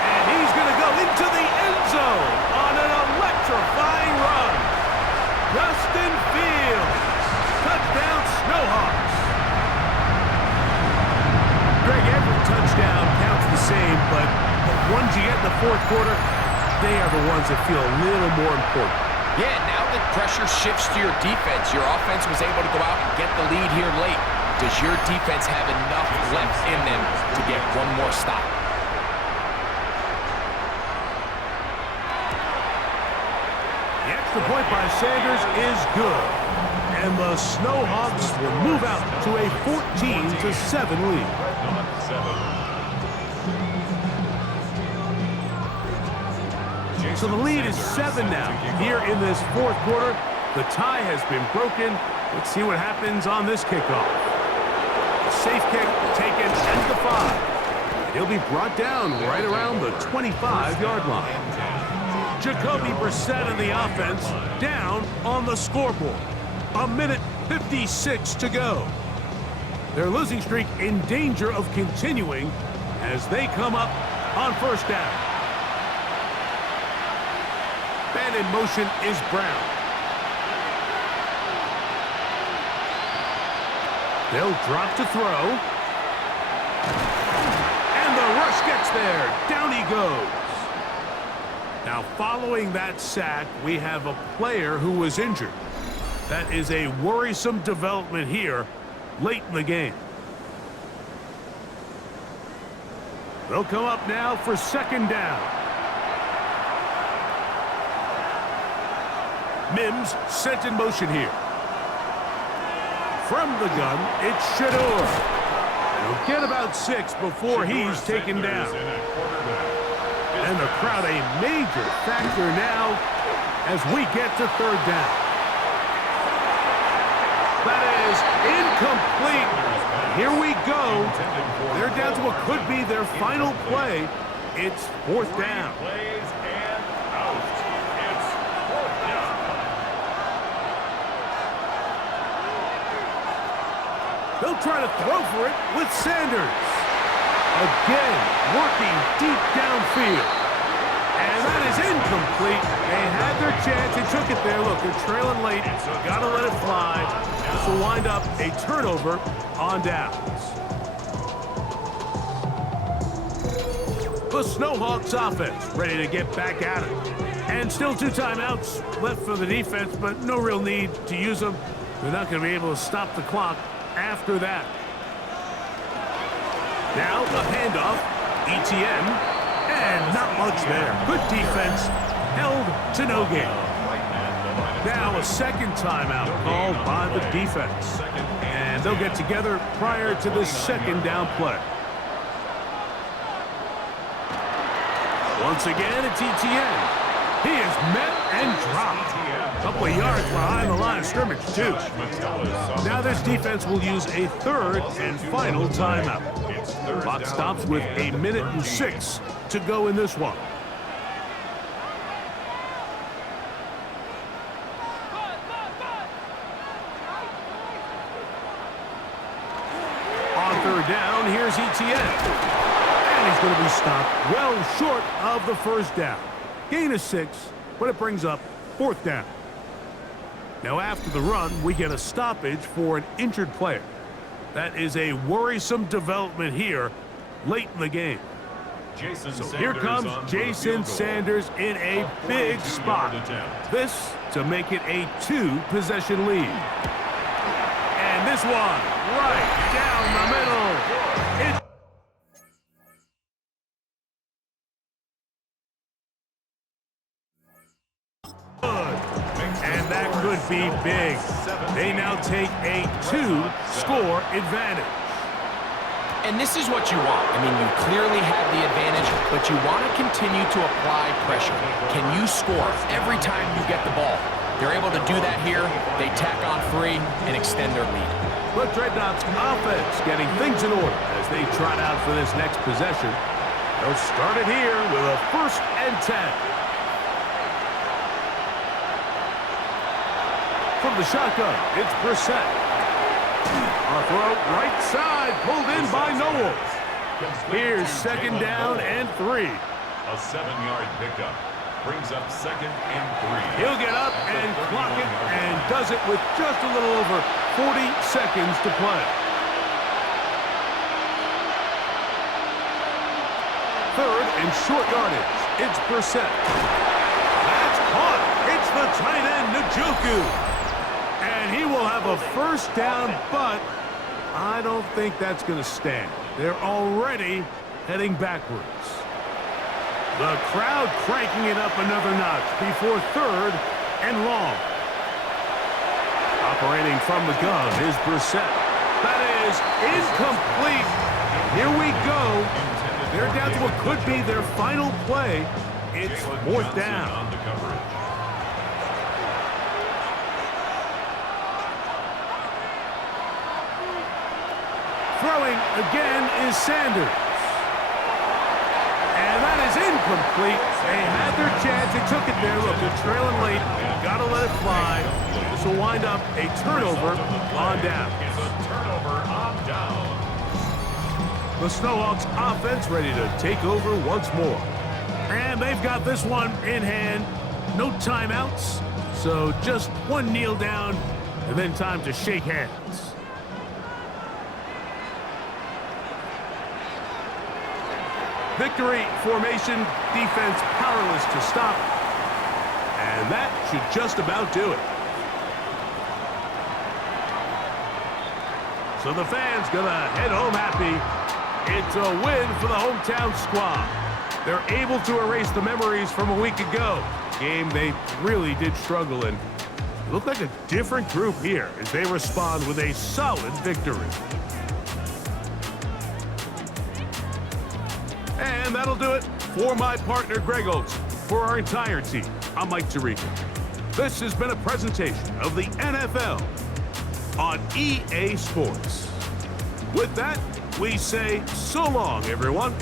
And he's going to go into the end zone on an electrifying run. Justin Fields, touchdown Snowhawks. Greg, every touchdown counts the same, but the ones you get in the 4th quarter, they are the ones that feel a little more important. Yeah, now that pressure shifts to your defense, your offense was able to go out and get the lead here late. Does your defense have enough left in them to get one more stop? The extra point by Sanders is good. And the Snowhawks will move out to a 14-7 lead. So the lead is 7 now. Here in this 4th quarter, the tie has been broken. Let's see what happens on this kickoff. Safe kick taken at the 5. He'll be brought down right around the 25-yard line. Jacoby Brissett and the offense down on the scoreboard. 1:56 to go. Their losing streak in danger of continuing as they come up on 1st down. Man in motion is Brown. They'll drop to throw. And the rush gets there. Down he goes. Now, following that sack, we have a player who was injured. That is a worrisome development here late in the game. They'll come up now for second down. Mims sent in motion here. From the gun, it's Shador. He'll get about 6 before he's taken down. And the crowd a major factor now as we get to third down. That is incomplete. Here we go. They're down to what could be their final play. It's fourth down. They'll try to throw for it with Sanders. Again, working deep downfield. And that is incomplete. They had their chance. They took it there. Look, they're trailing late. Got to let it fly. This will wind up a turnover on downs. The Snowhawks offense ready to get back at it. And still 2 timeouts left for the defense, but no real need to use them. They're not going to be able to stop the clock after that. Now the handoff, ETN, and not much there. Good defense, held to no gain. Now a second timeout called by the defense. And they'll get together prior to the second down play. Once again, it's ETN. He is met and dropped. A couple of yards behind the line of scrimmage, too. Now this defense will use a third and final timeout. Clock stops with 1:06 to go in this one. On third down, here's ETN. And he's going to be stopped well short of the first down. Gain of 6, but it brings up fourth down. Now after the run, we get a stoppage for an injured player. That is a worrisome development here late in the game. So here comes Jason Sanders in a big spot. This to make it a 2-possession lead. And this one right down the middle. And that could be big. They now take a 2-score advantage. And this is what you want. I mean, you clearly have the advantage, but you want to continue to apply pressure. Can you score every time you get the ball? They're able to do that here. They tack on 3 and extend their lead. But Dreadnoughts offense getting things in order as they trot out for this next possession. They'll start it here with a 1st and 10. From the shotgun, it's Brissett. A throw right side, pulled in by Noel. Here's second down and 3. A 7-yard pickup brings up 2nd and 3. He'll get up and clock it and does it with just a little over 40 seconds to play. Third and short yardage. It's Brissett. That's caught. It's the tight end, Njoku. And he will have a first down, but I don't think that's going to stand. They're already heading backwards. The crowd cranking it up another notch before 3rd and long. Operating from the gun is Brissett. That is incomplete. Here we go. They're down to what could be their final play. It's 4th down. Throwing again is Sanders. And that is incomplete. They had their chance. They took it there. Look, they're trailing late. Got to let it fly. This will wind up a turnover on down. It's a turnover on down. The Snowhawks offense ready to take over once more. And they've got this one in hand. No timeouts. So just one kneel down and then time to shake hands. Victory formation, defense power powerless to stop. And that should just about do it. So the fans gonna head home happy. It's a win for the hometown squad. They're able to erase the memories from a week ago. Game they really did struggle in. Look like a different group here as they respond with a solid victory. And that'll do it for my partner, Greg Oates. For our entire team, I'm Mike Tirico. This has been a presentation of the NFL on EA Sports. With that, we say so long, everyone.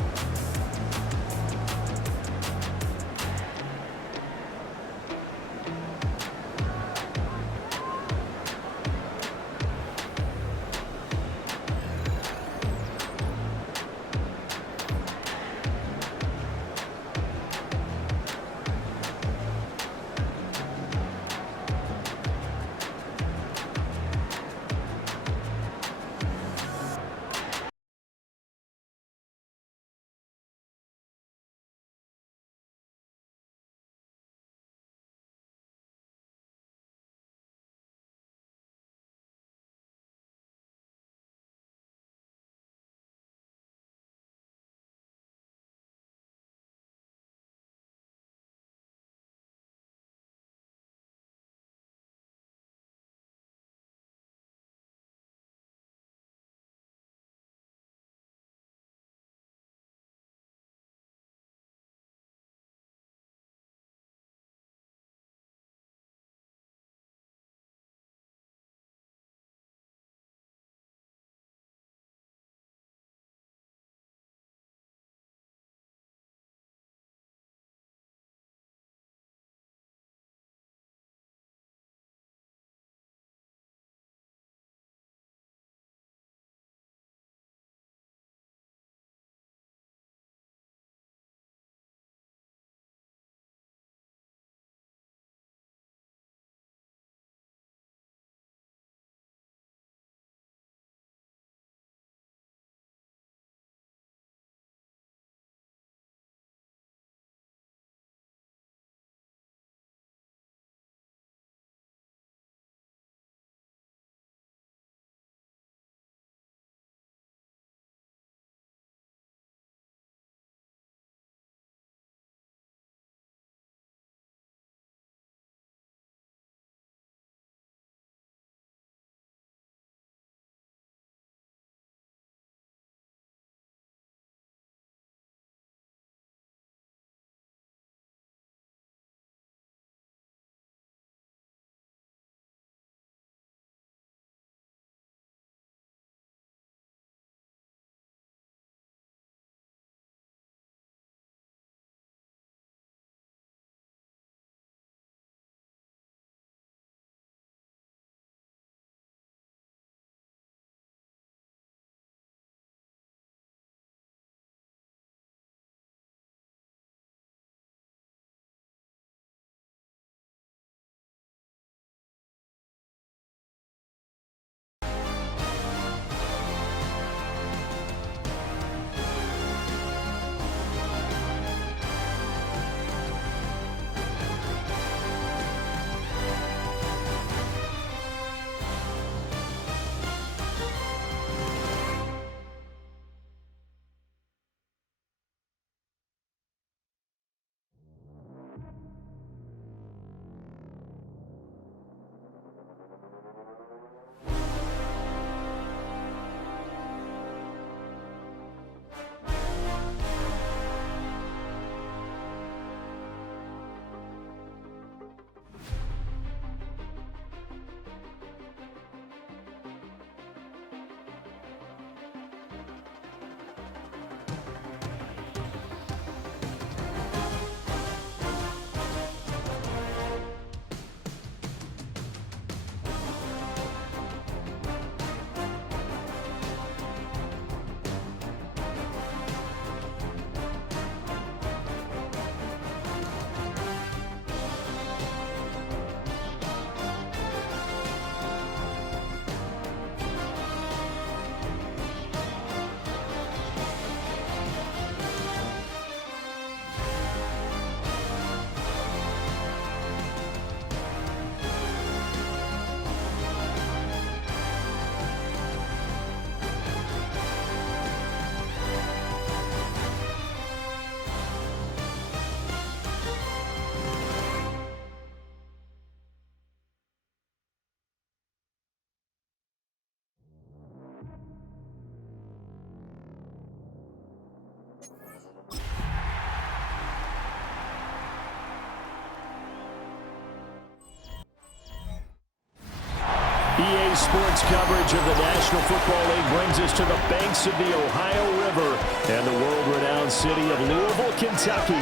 EA Sports coverage of the National Football League brings us to the banks of the Ohio River and the world-renowned city of Louisville, Kentucky.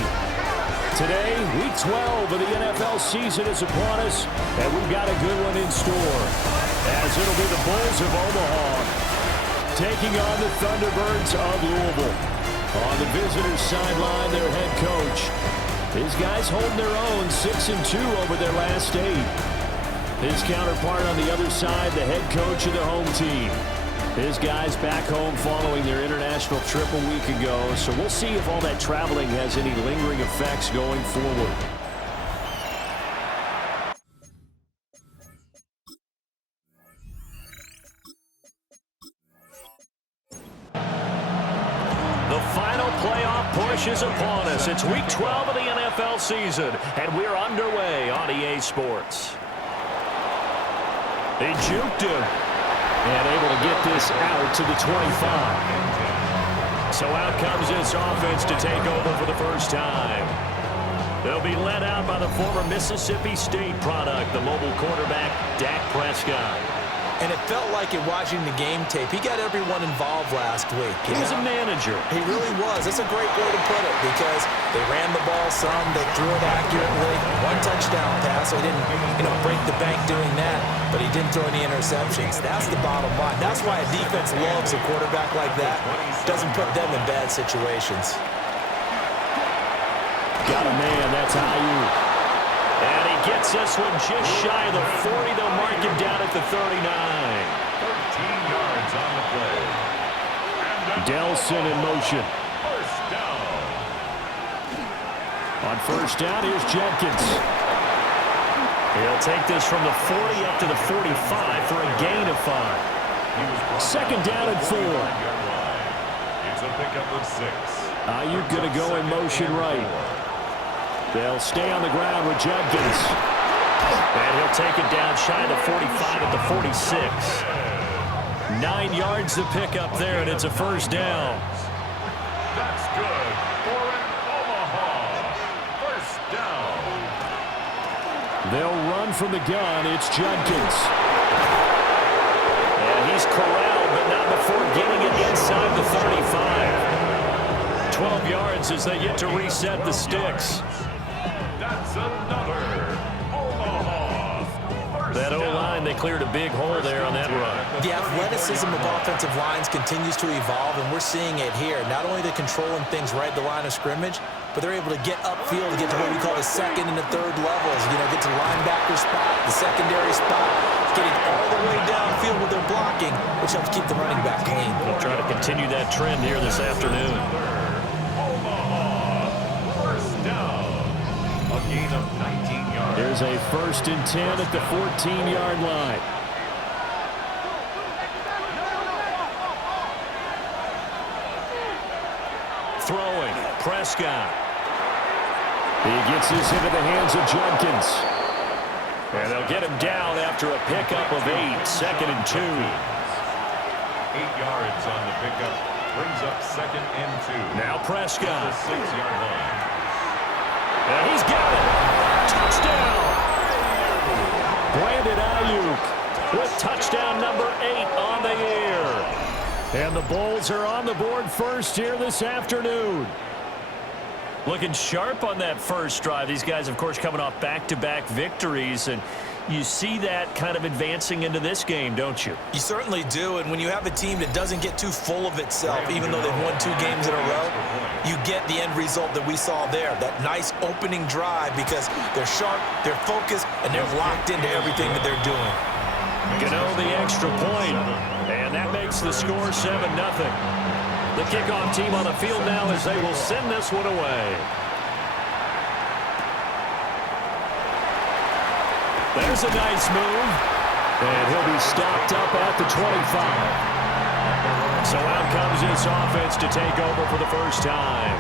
Today, Week 12 of the NFL season is upon us, and we've got a good one in store, as it'll be the Bulls of Omaha taking on the Thunderbirds of Louisville. On the visitors' sideline, their head coach. His guys holding their own, 6-2 over their last 8. His counterpart on the other side, the head coach of the home team. His guys back home following their international trip a week ago, so we'll see if all that traveling has any lingering effects going forward. The final playoff push is upon us. It's Week 12 of the NFL season, and we're underway on EA Sports. They juked him and able to get this out to the 25. So out comes this offense to take over for the first time. They'll be led out by the former Mississippi State product, the mobile quarterback, Dak Prescott. And it felt like in watching the game tape, he got everyone involved last week. He was a manager. He really was. That's a great way to put it because they ran the ball some, they threw it accurately. 1 touchdown pass, so he didn't, break the bank doing that, but he didn't throw any interceptions. That's the bottom line. That's why a defense loves a quarterback like that. Doesn't put them in bad situations. Got a man, that's Ayuk. And he gets this one just shy of the 40. They'll mark him down at the 39. 13 yards on the play. Delson in motion. First down. On first down, here's Jenkins. He'll take this from the 40 up to the 45 for a gain of 5. Second down and 4. It's a pickup of 6. Ayuk going to go in motion right. They'll stay on the ground with Jenkins. And he'll take it down shy of the 45 at the 46. 9 yards to pick up there, and it's a first down. That's good for an Omaha first down. They'll run from the gun. It's Jenkins. And he's corralled, but not before getting it inside the 35. 12 yards as they get to reset the sticks. That's another Omaha first That O-line, they cleared a big hole there on that run. The athleticism of offensive lines continues to evolve, and we're seeing it here. Not only they're controlling things right at the line of scrimmage, but they're able to get upfield to get to what we call the second and the third levels. Get to the linebacker spot, the secondary spot, getting all the way downfield with their blocking, which helps keep the running back clean. They'll try to continue that trend here this afternoon. Omaha first down. A gain of 19 yards. There's a 1st and 10 at the 14-yard line. Throwing, Prescott. He gets this into the hands of Jenkins. And they'll get him down after a pickup of 8, 2nd and 2. 8 yards on the pickup. Brings up 2nd and 2. Now Prescott. The 6-yard line. And he's got it. Touchdown. Brandon Ayuk with touchdown number 8 on the year. And the Bulls are on the board first here this afternoon. Looking sharp on that first drive. These guys, of course, coming off back-to-back victories, and you see that kind of advancing into this game, don't you? You certainly do, and when you have a team that doesn't get too full of itself, even though they've won 2 games in a row, you get the end result that we saw there, that nice opening drive because they're sharp, they're focused, and they're locked into everything that they're doing. Gano the extra point, and that makes the score 7-0. The kickoff team on the field now as they will send this one away. There's a nice move, and he'll be stopped up at the 25. So out comes this offense to take over for the first time.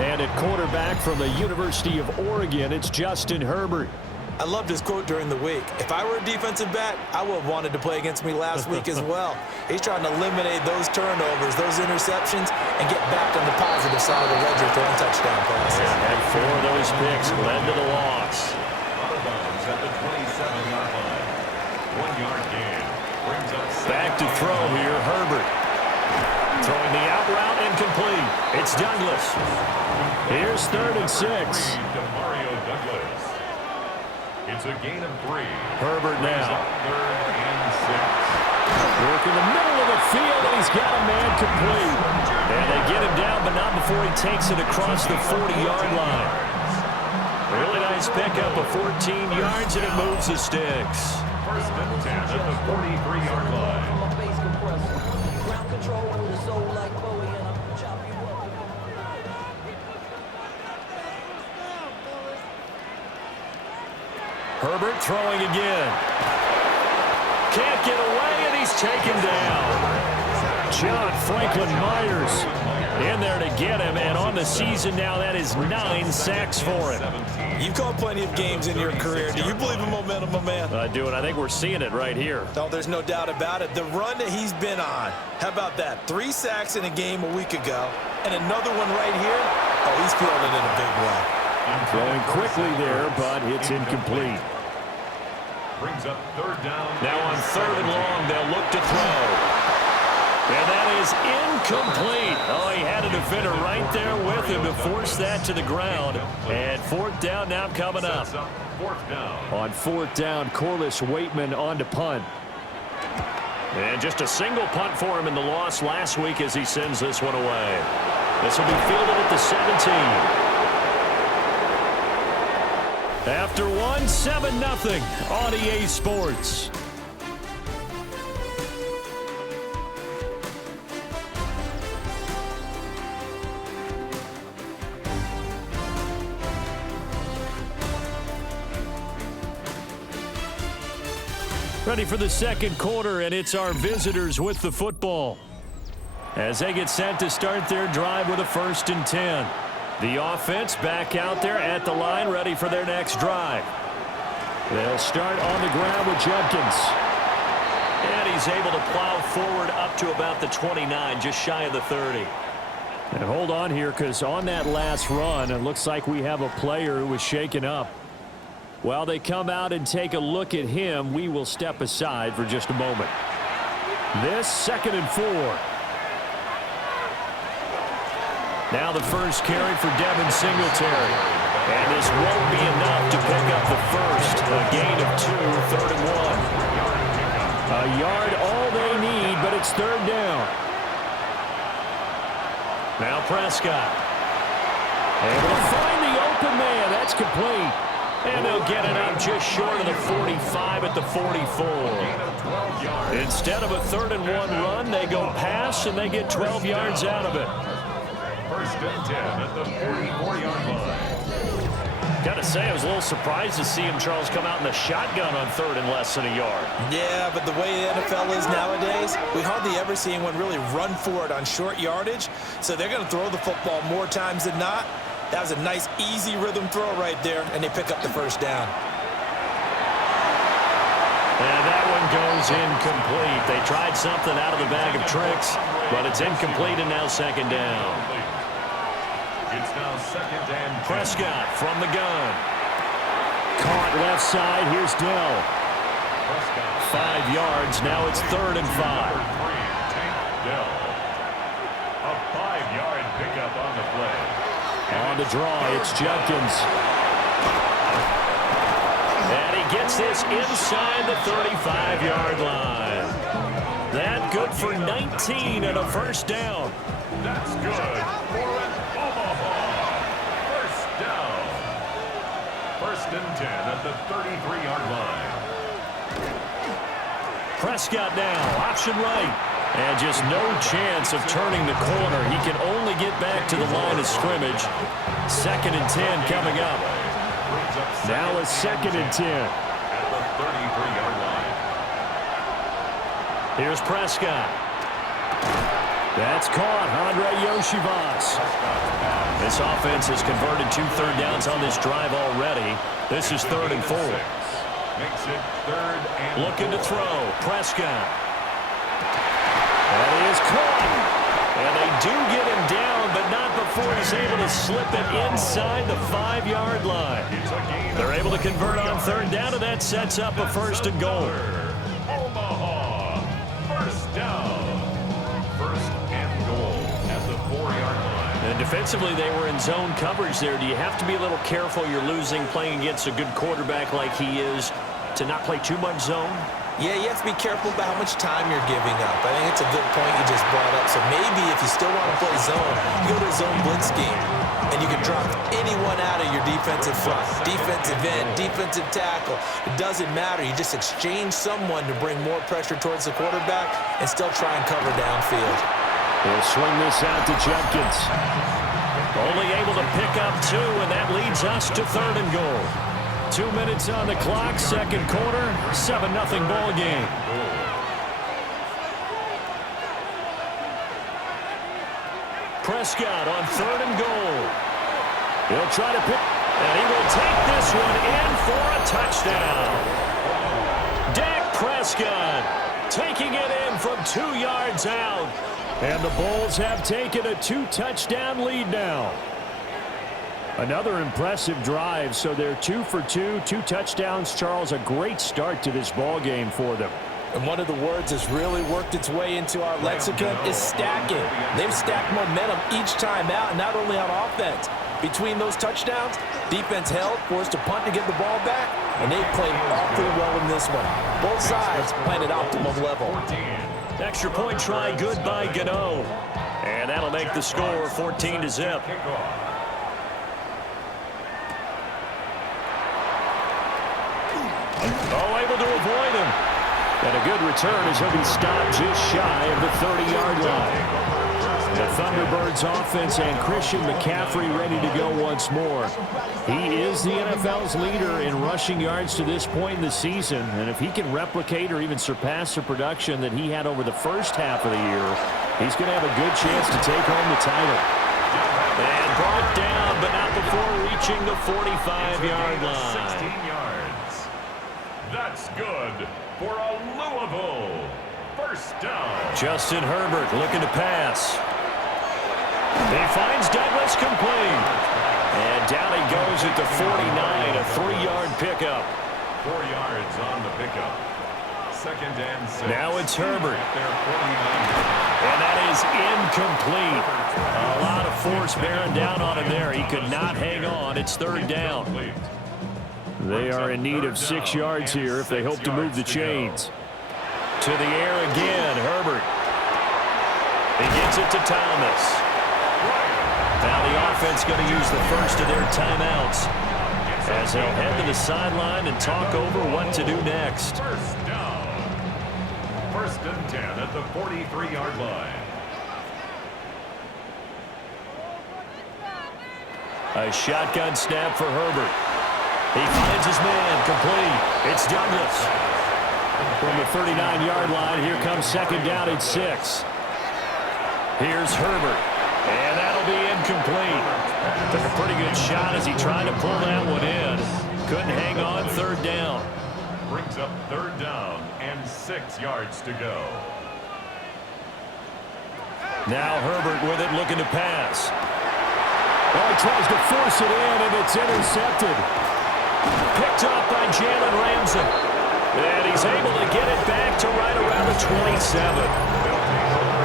And at quarterback from the University of Oregon, it's Justin Herbert. I loved his quote during the week. If I were a defensive back, I would have wanted to play against me last week as well. He's trying to eliminate those turnovers, those interceptions, and get back on the positive side of the ledger throwing touchdown passes. And 4 of those picks led to the loss. At the 27-yard line. 1-yard gain. Brings up Back to throw here, Herbert. Throwing the out route incomplete. It's Douglas. Here's 3rd and 6. Mario Douglas. It's a gain of 3. Herbert now. 3rd and 6. Work in the middle of the field, and he's got a man complete. And they get him down, but not before he takes it across the 40-yard line. Really nice pickup of 14 yards, and it moves the sticks. 1st and 10 at the 43-yard line. Herbert throwing again. Can't get away, and he's taken down. John Franklin Myers in there to get him, and on the season now, that is 9 sacks for him. You've called plenty of games in your career. Do you believe in momentum, my man? I do, and I think we're seeing it right here. Oh, there's no doubt about it. The run that he's been on. How about that? 3 sacks in a game a week ago, and another one right here. Oh, he's feeling it in a big way. Throwing quickly there, but it's incomplete. Brings up 3rd down. Now on 3rd and long, they'll look to throw. And that is incomplete. Oh, he had a defender right there with him to force that to the ground. And 4th down now coming up. 4th down. On 4th down, Corliss Waitman on to punt. And just a single punt for him in the loss last week as he sends this one away. This will be fielded at the 17. After 1, 7-0 on EA Sports. Ready for the second quarter, and it's our visitors with the football as they get set to start their drive with a 1st and 10. The offense back out there at the line, ready for their next drive. They'll start on the ground with Judkins. And he's able to plow forward up to about the 29, just shy of the 30. And hold on here, because on that last run, it looks like we have a player who was shaken up. While they come out and take a look at him, we will step aside for just a moment. This 2nd and 4. Now the first carry for Devin Singletary. And this won't be enough to pick up the first. A gain of 2, 3rd and 1. A yard all they need, but it's 3rd down. Now Prescott. Able to find the open man. That's complete. And they'll get it up just short of the 45 at the 44. Instead of a 3rd and 1 run, they go pass, and they get 12 yards out of it. 1st and 10 at the 44-yard line. Got to say, I was a little surprised to see him, Charles, come out in the shotgun on 3rd and less than a yard. Yeah, but the way the NFL is nowadays, we hardly ever see anyone really run for it on short yardage. So they're going to throw the football more times than not. That was a nice, easy rhythm throw right there, and they pick up the 1st down. And that one goes incomplete. They tried something out of the bag of tricks, but it's incomplete, and now 2nd down. It's now 2nd and 10. Prescott from the gun. Caught left side. Here's Dell. 5 yards. Now it's 3rd and 5. Dell. A 5-yard pickup on the play. On the draw, it's Judkins. And he gets this inside the 35-yard line. That good for 19 and a 1st down. That's good for an Omaha 1st down. 1st and 10 at the 33-yard line. Prescott now, option right. And just no chance of turning the corner. He can only get back to the line of scrimmage. 2nd and 10 coming up. Now a 2nd and 10. At the 33-yard line. Here's Prescott. That's caught, Andre Yoshivas. This offense has converted 2 third downs on this drive already. This is 3rd and 4. Makes it 3rd and Looking to throw. Prescott. That is caught. And they do get him down, but not before he's able to slip it inside the 5-yard line. They're able to convert on 3rd down, and that sets up a 1st and goal. Omaha. 1st down. 1st and goal at the 4-yard line. And defensively, they were in zone coverage there. Do you have to be a little careful? You're losing playing against a good quarterback like he is to not play too much zone? Yeah, you have to be careful about how much time you're giving up. I think it's a good point you just brought up. So maybe if you still want to play zone, you go to a zone blitz scheme, and you can drop anyone out of your defensive front, defensive end, defensive tackle. It doesn't matter. You just exchange someone to bring more pressure towards the quarterback and still try and cover downfield. He'll swing this out to Judkins. Only able to pick up 2, and that leads us to 3rd and goal. 2 minutes on the clock, 2nd quarter, 7-0 ball game. Prescott on 3rd and goal. He'll try to pick, and he will take this one in for a touchdown. Dak Prescott taking it in from 2 yards out. And the Bulls have taken a 2-touchdown lead now. Another impressive drive, so they're 2 for 2, 2 touchdowns. Charles, a great start to this ball game for them. And one of the words that's really worked its way into our lexicon is stacking. They've stacked momentum each time out, and not only on offense. Between those touchdowns, defense held, forced to punt to get the ball back, and they played awfully well in this one. Both sides playing at optimum level. Extra point try, good by Gano. And that'll make the score 14-0. Oh, able to avoid him. And a good return as he'll be stopped just shy of the 30-yard line. The Thunderbirds offense and Christian McCaffrey ready to go once more. He is the NFL's leader in rushing yards to this point in the season. And if he can replicate or even surpass the production that he had over the first half of the year, he's going to have a good chance to take home the title. And brought down, but not before reaching the 45-yard line. 16 yards. That's good for a Louisville 1st down. Justin Herbert looking to pass. He finds Douglas complete. And down he goes at the 49, a 3-yard pickup. 4 yards on the pickup. 2nd and 6. Now it's Herbert. Their 49. And that is incomplete. A lot of force bearing down on him there. He could not hang on. It's 3rd down. They are in need of 6 yards here if they hope to move the chains. To the air again, Herbert. He gets it to Thomas. Now the offense going to use the first of their timeouts as they'll head to the sideline and talk over what to do next. 1st down. 1st and 10 at the 43-yard line. A shotgun snap for Herbert. He finds his man, complete. It's Douglas. From the 39-yard line, here comes 2nd down at 6. Here's Herbert. And that'll be incomplete. Took a pretty good shot as he tried to pull that one in. Couldn't hang on, 3rd down. Brings up 3rd down and 6 yards to go. Now Herbert with it, looking to pass. Oh, he tries to force it in, and it's intercepted. Picked up by Jalen Ramsey. And he's able to get it back to right around the 27.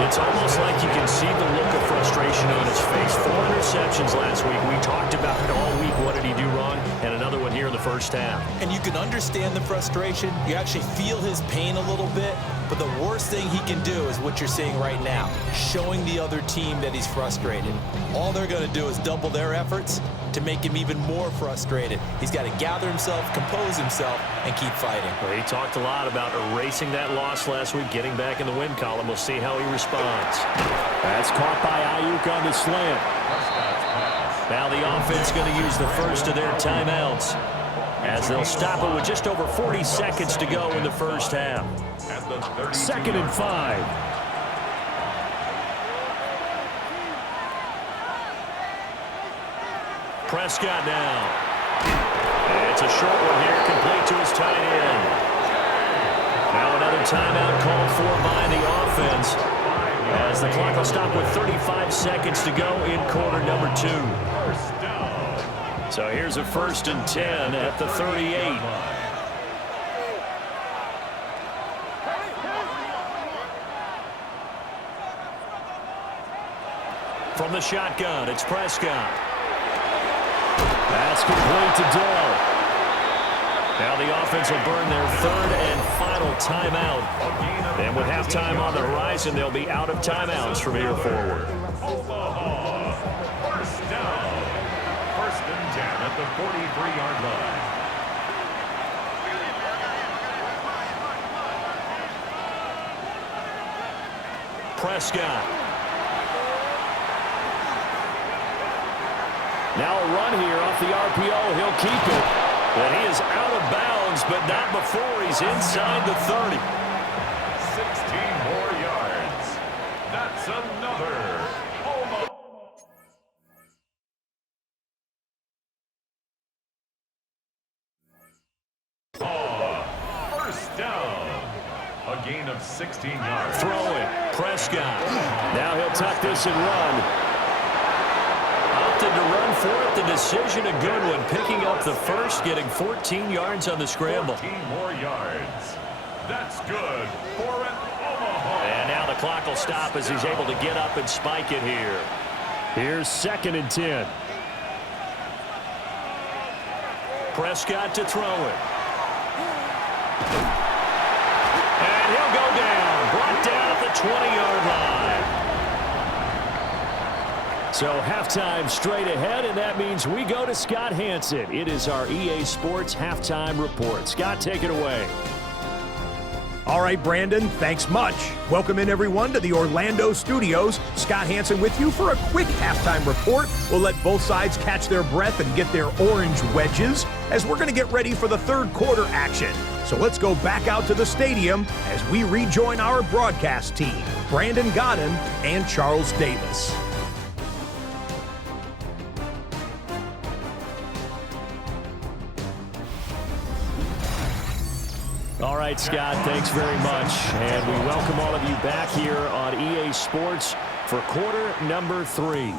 It's almost like you can see the look of frustration on his face. 4 interceptions last week. We talked about it all week. What did he do wrong? And another one here in the first half. And you can understand the frustration. You actually feel his pain a little bit. But the worst thing he can do is what you're seeing right now, showing the other team that he's frustrated. All they're going to do is double their efforts to make him even more frustrated. He's got to gather himself, compose himself, and keep fighting. Well, he talked a lot about erasing that loss last week, getting back in the win column. We'll see how he responds. That's caught by Ayuk on the slant. Now the offense going to use the first of their timeouts as they'll stop it with just over 40 seconds to go in the first half. 2nd and 5. Prescott now. And it's a short one here, complete to his tight end. Now another timeout called for by the offense, as the clock will stop with 35 seconds to go in quarter number 2. So here's a 1st and 10 at the 38. From the shotgun, it's Prescott. That's complete to Dell. Now the offense will burn their 3rd and final timeout. And with halftime on the horizon, they'll be out of timeouts from here forward. Omaha, 1st down. 1st and 10 at the 43-yard line. Prescott. Now a run here off the RPO. He'll keep it. But he is out of bounds, but not before he's inside the 30. 16 more yards. That's another Omaha. First down. A gain of 16 yards. Throw it. Prescott. Now he'll tuck this and run. Opted to run for it. The decision, a good one. Picking up the first, getting 14 yards on the scramble. 14 more yards. That's good for an Omaha. And now the clock will stop as he's able to get up and spike it here. Here's 2nd and 10. Prescott to throw it. And he'll go down. Brought down at the 20-yard line. So halftime straight ahead, and that means we go to Scott Hanson. It is our EA Sports Halftime Report. Scott, take it away. All right, Brandon, thanks much. Welcome in, everyone, to the Orlando studios. Scott Hanson with you for a quick halftime report. We'll let both sides catch their breath and get their orange wedges as we're going to get ready for the 3rd quarter action. So let's go back out to the stadium as we rejoin our broadcast team, Brandon Godden and Charles Davis. All right, Scott, thanks very much. And we welcome all of you back here on EA Sports for quarter number 3.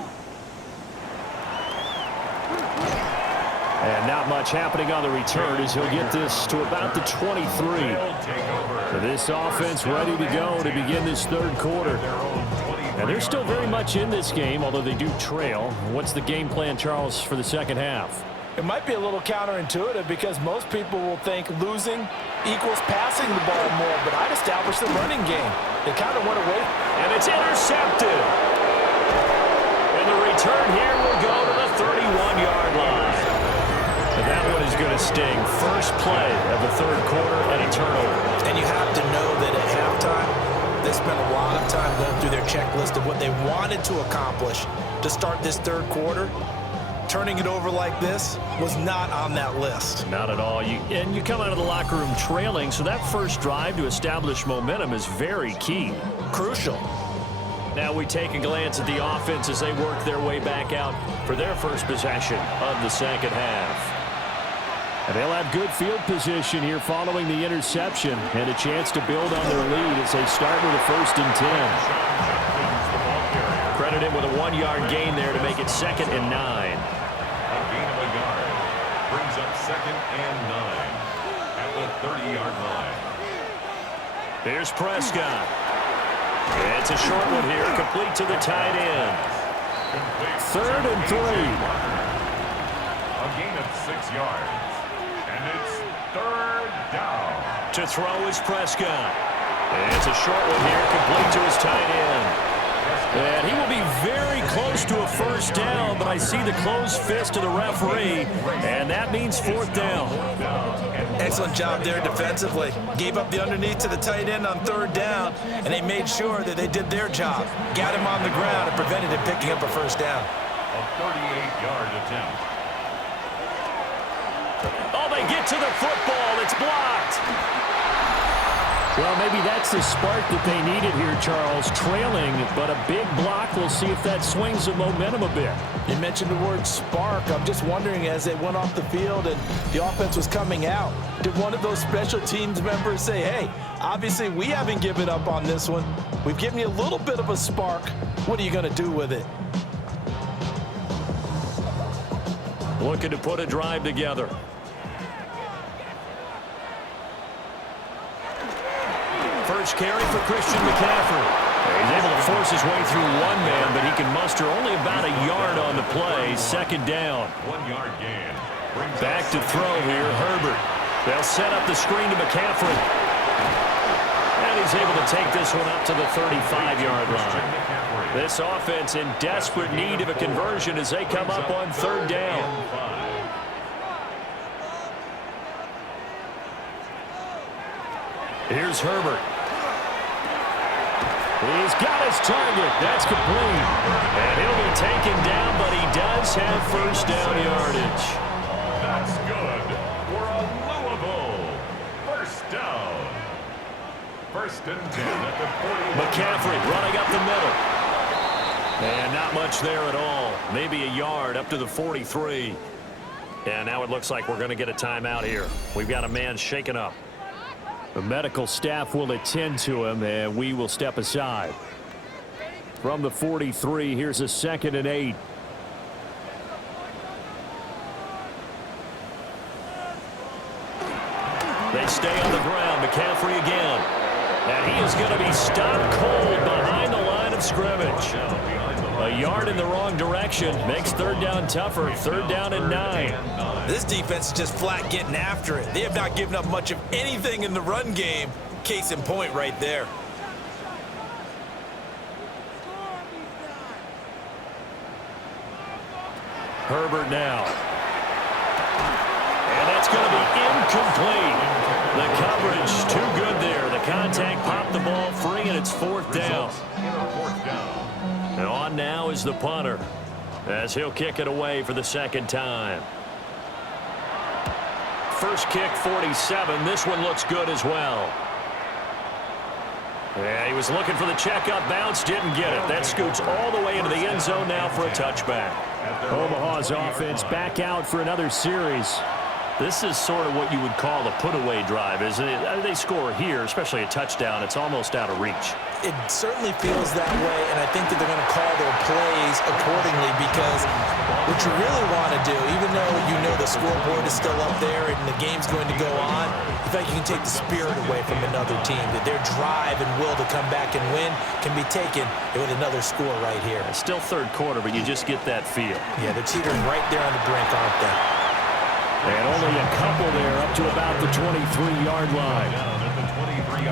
And not much happening on the return as he'll get this to about the 23. So this offense ready to go to begin this 3rd quarter. And they're still very much in this game, although they do trail. What's the game plan, Charles, for the 2nd half? It might be a little counterintuitive because most people will think losing equals passing the ball more, but I'd establish the running game. They kind of went away. And it's intercepted. And the return here will go to the 31-yard line. And that one is going to sting. First play of the 3rd quarter and a turnover. And you have to know that at halftime, they spent a lot of time going through their checklist of what they wanted to accomplish to start this 3rd quarter. Turning it over like this was not on that list. Not at all. And you come out of the locker room trailing, so that first drive to establish momentum is very key. Crucial. Now we take a glance at the offense as they work their way back out for their first possession of the 2nd half. And they'll have good field position here following the interception and a chance to build on their lead as they start with a 1st and 10. Credit him with a 1-yard gain there to make it 2nd and 9. A gain of a yard brings up 2nd and 9 at the 30-yard line. There's Prescott. It's a short one here, complete to the tight end. 3rd and 3. A gain of 6 yards. And it's 3rd down. To throw is Prescott. It's a short one here, complete to his tight end. And he will be very close to a 1st down, but I see the closed fist of the referee, and that means 4th down. Excellent job there defensively. Gave up the underneath to the tight end on 3rd down, and they made sure that they did their job. Got him on the ground and prevented him picking up a 1st down. A 38-yard attempt. Oh, they get to the football. It's blocked. Well, maybe that's the spark that they needed here, Charles. Trailing, but a big block. We'll see if that swings the momentum a bit. You mentioned the word spark. I'm just wondering, as they went off the field and the offense was coming out, did one of those special teams members say, hey, obviously we haven't given up on this one. We've given you a little bit of a spark. What are you going to do with it? Looking to put a drive together. First carry for Christian McCaffrey. He's able to force his way through one man, but he can muster only about a yard on the play. Second down. 1 yard gain. Back to throw here, Herbert. They'll set up the screen to McCaffrey. And he's able to take this one up to the 35-yard line. This offense in desperate need of a conversion as they come up on third down. Here's Herbert. He's got his target. That's complete. And he'll be taken down, but he does have first down yardage. That's good for a Louisville first down. First and 10 at the 40. McCaffrey running up the middle. And not much there at all. Maybe a yard up to the 43. And now it looks like we're going to get a timeout here. We've got a man shaken up. The medical staff will attend to him, and we will step aside. From the 43, here's a 2nd and 8. They stay on the ground. McCaffrey again. And he is going to be stopped cold behind the line of scrimmage. A yard in the wrong direction makes third down tougher. Third down and 9. This defense is just flat getting after it. They have not given up much of anything in the run game. Case in point right there. Herbert now. And that's going to be incomplete. The coverage too good there. The contact popped the ball free, and it's fourth down. And on now is the punter as he'll kick it away for the second time. First kick, 47. This one looks good as well. Yeah, he was looking for the checkup bounce, didn't get it. That scoots all the way into the end zone now for a touchback. Omaha's offense back out for another series. This is sort of what you would call a put-away drive, isn't it? They score here, especially a touchdown. It's almost out of reach. It certainly feels that way, and I think that they're going to call their plays accordingly because what you really want to do, even though you know the scoreboard is still up there and the game's going to go on, in fact, you can take the spirit away from another team, that their drive and will to come back and win can be taken with another score right here. It's still third quarter, but you just get that feel. Yeah, they're teetering right there on the brink, aren't they? And only a couple there up to about the 23-yard line.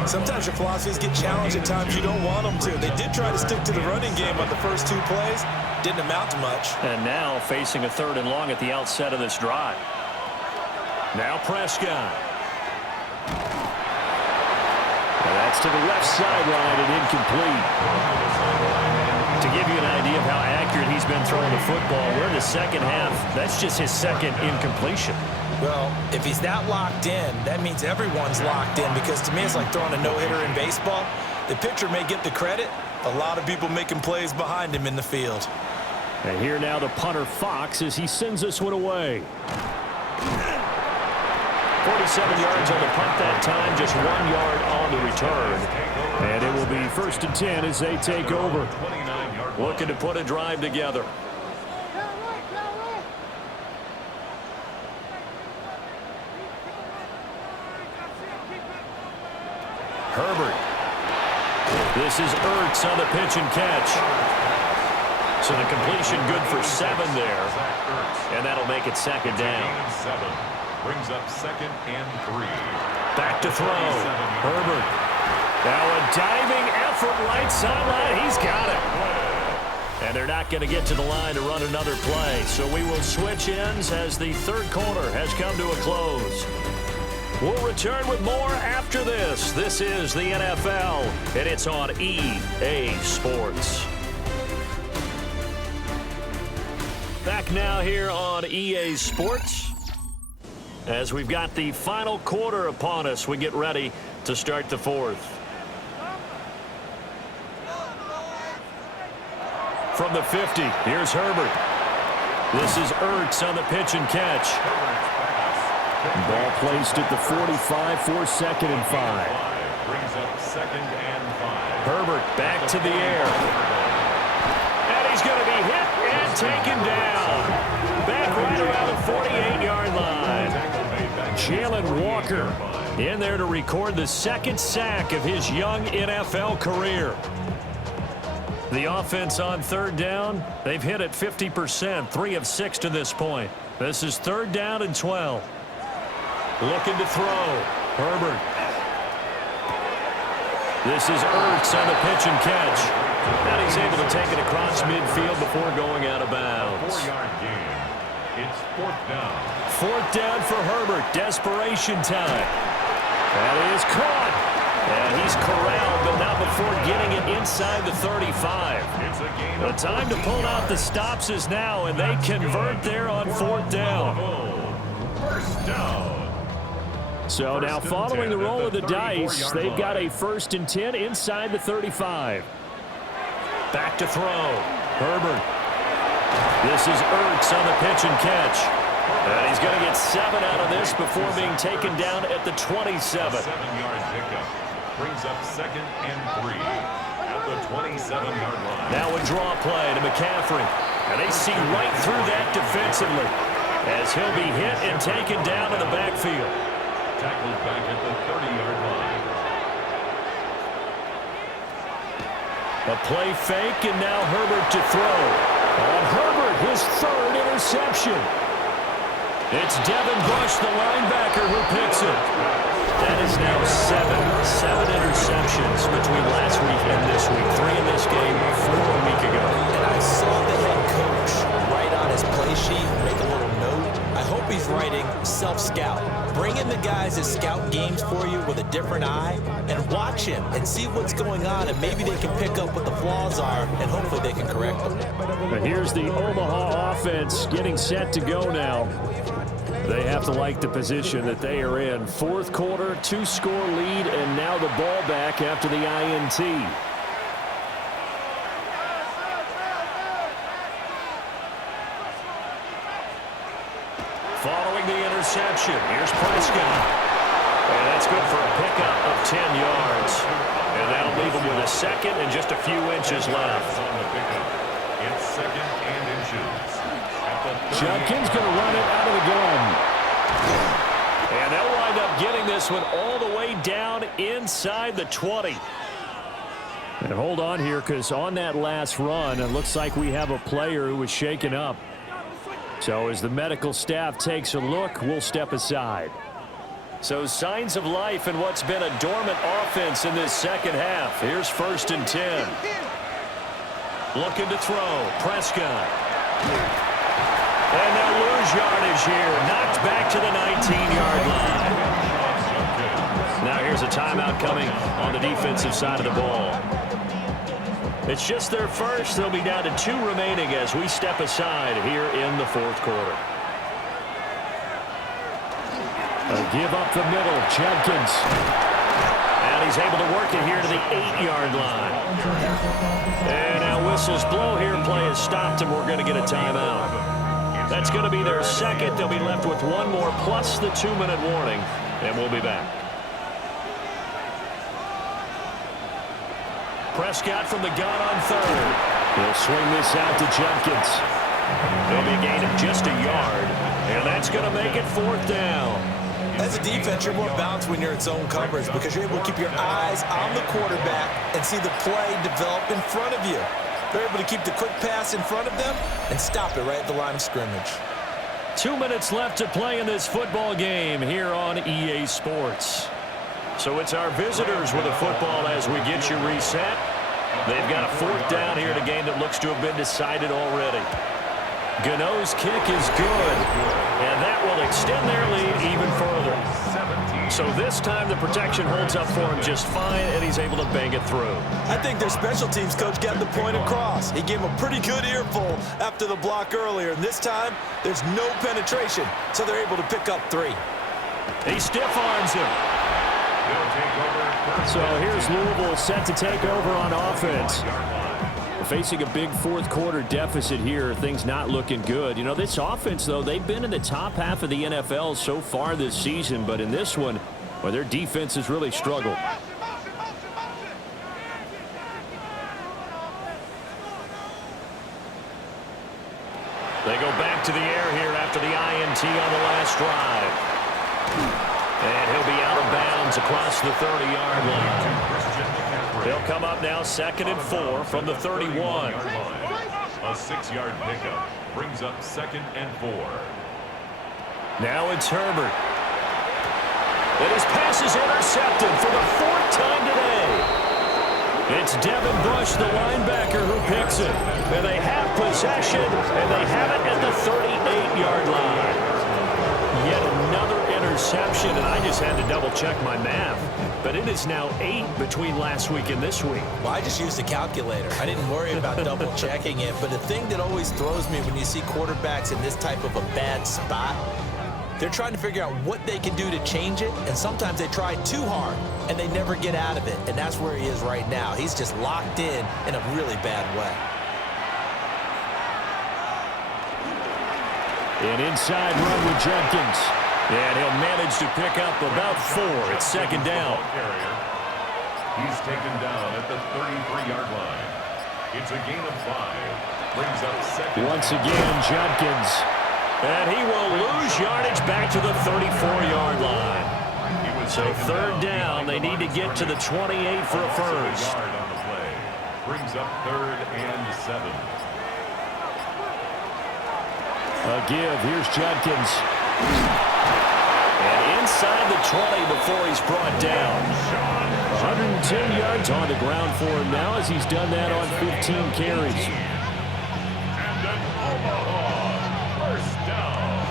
Sometimes your philosophies get challenged at times you don't want them to. They did try to stick to the running game on the first 2 plays. Didn't amount to much. And now facing a 3rd and long at the outset of this drive. Now Prescott. And that's to the left sideline and incomplete. To give you an idea of how accurate he's been throwing the football, we're in the second half. That's just his second incompletion. Well, if he's that locked in, that means everyone's locked in, because to me it's like throwing a no-hitter in baseball. The pitcher may get the credit. A lot of people making plays behind him in the field. And here now the punter Fox as he sends this one away. 47 yards on the punt that time, just 1 yard on the return. And it will be 1st and 10 as they take over. Looking to put a drive together. Herbert. This is Ertz on the pitch and catch. So the completion good for 7 there. And that'll make it second down. Brings up 2nd and 3. Back to throw. Herbert. Now a diving effort right sideline. He's got it. And they're not going to get to the line to run another play. So we will switch ends as the third quarter has come to a close. We'll return with more after this. This is the NFL, and it's on EA Sports. Back now here on EA Sports. As we've got the final quarter upon us, we get ready to start the fourth. From the 50, here's Herbert. This is Ertz on the pitch and catch. Ball placed at the 45 for 2nd and 5. Brings up 2nd and 5. Herbert back to the air. And he's going to be hit and taken down. Back right around the 48-yard line. Jalen Walker in there to record the 2nd sack of his young NFL career. The offense on 3rd down, they've hit it 50%, 3 of 6 to this point. This is 3rd down and 12. Looking to throw. Herbert. This is Ertz on the pitch and catch. And he's able to take it across midfield before going out of bounds. 4-yard gain. It's 4th down. 4th down for Herbert. Desperation time. That is caught. And he's corralled, but not before getting it inside the 35. The time to pull out the stops is now, and they convert there on 4th down. First down. So now following the roll of the dice, they've got a 1st and 10 inside the 35. Back to throw. Herbert. This is Ertz on the pitch and catch. And he's going to get 7 out of this before being taken down at the 27. 7-yard pickup. Brings up 2nd and 3 at the 27-yard line. Now a draw play to McCaffrey. And they see right through that defensively as he'll be hit and taken down in the backfield. Tackled back at the 30-yard line. A play fake, and now Herbert to throw. On Herbert, his 3rd interception. It's Devin Bush, the linebacker, who picks it. That is now 7 interceptions between last week and this week. 3 in this game, 4 a week ago. And I saw the head coach write on his play sheet, make a little note. I hope he's writing self-scout. Bring in the guys that scout games for you with a different eye and watch him and see what's going on, and maybe they can pick up what the flaws are, and hopefully they can correct them. But here's the Omaha offense getting set to go now. They have to like the position that they are in. 4th quarter, 2-score lead, and now the ball back after the INT. Following the interception, here's Prescott. And that's good for a pickup of 10 yards. And that'll leave him with a 2nd and just a few inches left. On the pickup. It's 2nd and inches. Judkins going to run it out of the gun. And they'll wind up getting this one all the way down inside the 20. And hold on here, because on that last run, it looks like we have a player who was shaken up. So as the medical staff takes a look, we'll step aside. So signs of life in what's been a dormant offense in this 2nd half. Here's 1st and 10. Looking to throw. Prescott. And they'll lose yardage here. Knocked back to the 19-yard line. Now here's a timeout coming on the defensive side of the ball. It's just their first. They'll be down to 2 remaining as we step aside here in the 4th quarter. A give up the middle. Judkins. And he's able to work it here to the 8-yard line. And now whistles blow here. Play is stopped, and we're going to get a timeout. That's going to be their 2nd. They'll be left with 1 more plus the 2-minute warning, and we'll be back. Prescott from the gun on 3rd. He'll swing this out to Judkins. There'll be a gain of just a yard, and that's going to make it 4th down. As a defense, you're more balanced when you're in zone coverage because you're able to keep your eyes on the quarterback and see the play develop in front of you. They're able to keep the quick pass in front of them and stop it right at the line of scrimmage. 2 minutes left to play in this football game here on EA Sports. So it's our visitors with the football as we get you reset. They've got a 4th down here in a game that looks to have been decided already. Gano's kick is good, and that will extend their lead even further. So this time the protection holds up for him just fine, and he's able to bang it through. I think their special teams coach got the point across. He gave him a pretty good earful after the block earlier, and this time there's no penetration, so they're able to pick up 3. He stiff arms him. So here's Louisville set to take over on offense. Facing a big fourth quarter deficit here, things not looking good. You know, this offense, though, they've been in the top half of the NFL so far this season, but in this one, well, their defense has really struggled. They go back to the air here after the INT on the last drive. And he'll be out of bounds across the 30-yard line. They'll come up now 2nd and 4 from the 31. A 6-yard pickup brings up 2nd and 4. Now it's Herbert. And his pass is intercepted for the 4th time today. It's Devin Bush, the linebacker, who picks it. And they have possession, and they have it at the 38-yard line. Yet another interception, and I just had to double-check my math. But it is now 8 between last week and this week. Well, I just used a calculator. I didn't worry about double-checking it. But the thing that always throws me when you see quarterbacks in this type of a bad spot, they're trying to figure out what they can do to change it, and sometimes they try too hard, and they never get out of it, and that's where he is right now. He's just locked in a really bad way. An inside run with Jenkins, and he'll manage to pick up about 4 at 2nd down. He's taken down at the 33-yard line. It's a gain of 5. Brings up 2nd. Once again, Jenkins. And he will lose yardage back to the 34-yard line. So 3rd down, they need to get to the 28 for a first. On the play. Brings up 3rd and 7. A give, here's Jenkins. And inside the 20 before he's brought down. 110 yards on the ground for him now as he's done that on 15 carries. And an Omaha first down.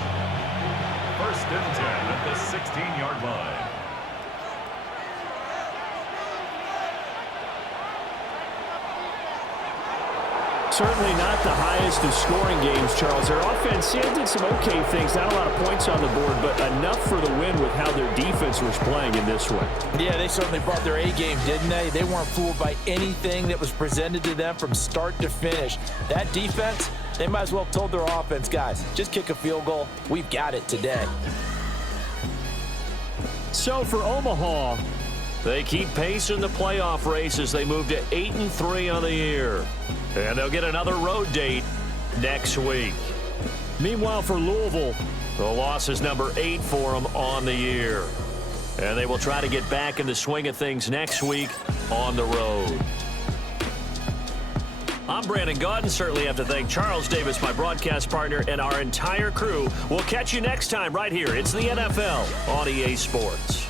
1st and 10 at the 16-yard line. Certainly not the highest of scoring games, Charles. Their offense did some okay things. Not a lot of points on the board, but enough for the win with how their defense was playing in this one. Yeah, they certainly brought their A-game, didn't they? They weren't fooled by anything that was presented to them from start to finish. That defense, they might as well have told their offense, guys, just kick a field goal. We've got it today. So for Omaha, they keep pace in the playoff race as they move to 8-3 on the year. And they'll get another road date next week. Meanwhile, for Louisville, the loss is number 8 for them on the year. And they will try to get back in the swing of things next week on the road. I'm Brandon Gaudin. Certainly have to thank Charles Davis, my broadcast partner, and our entire crew. We'll catch you next time right here. It's the NFL on EA Sports.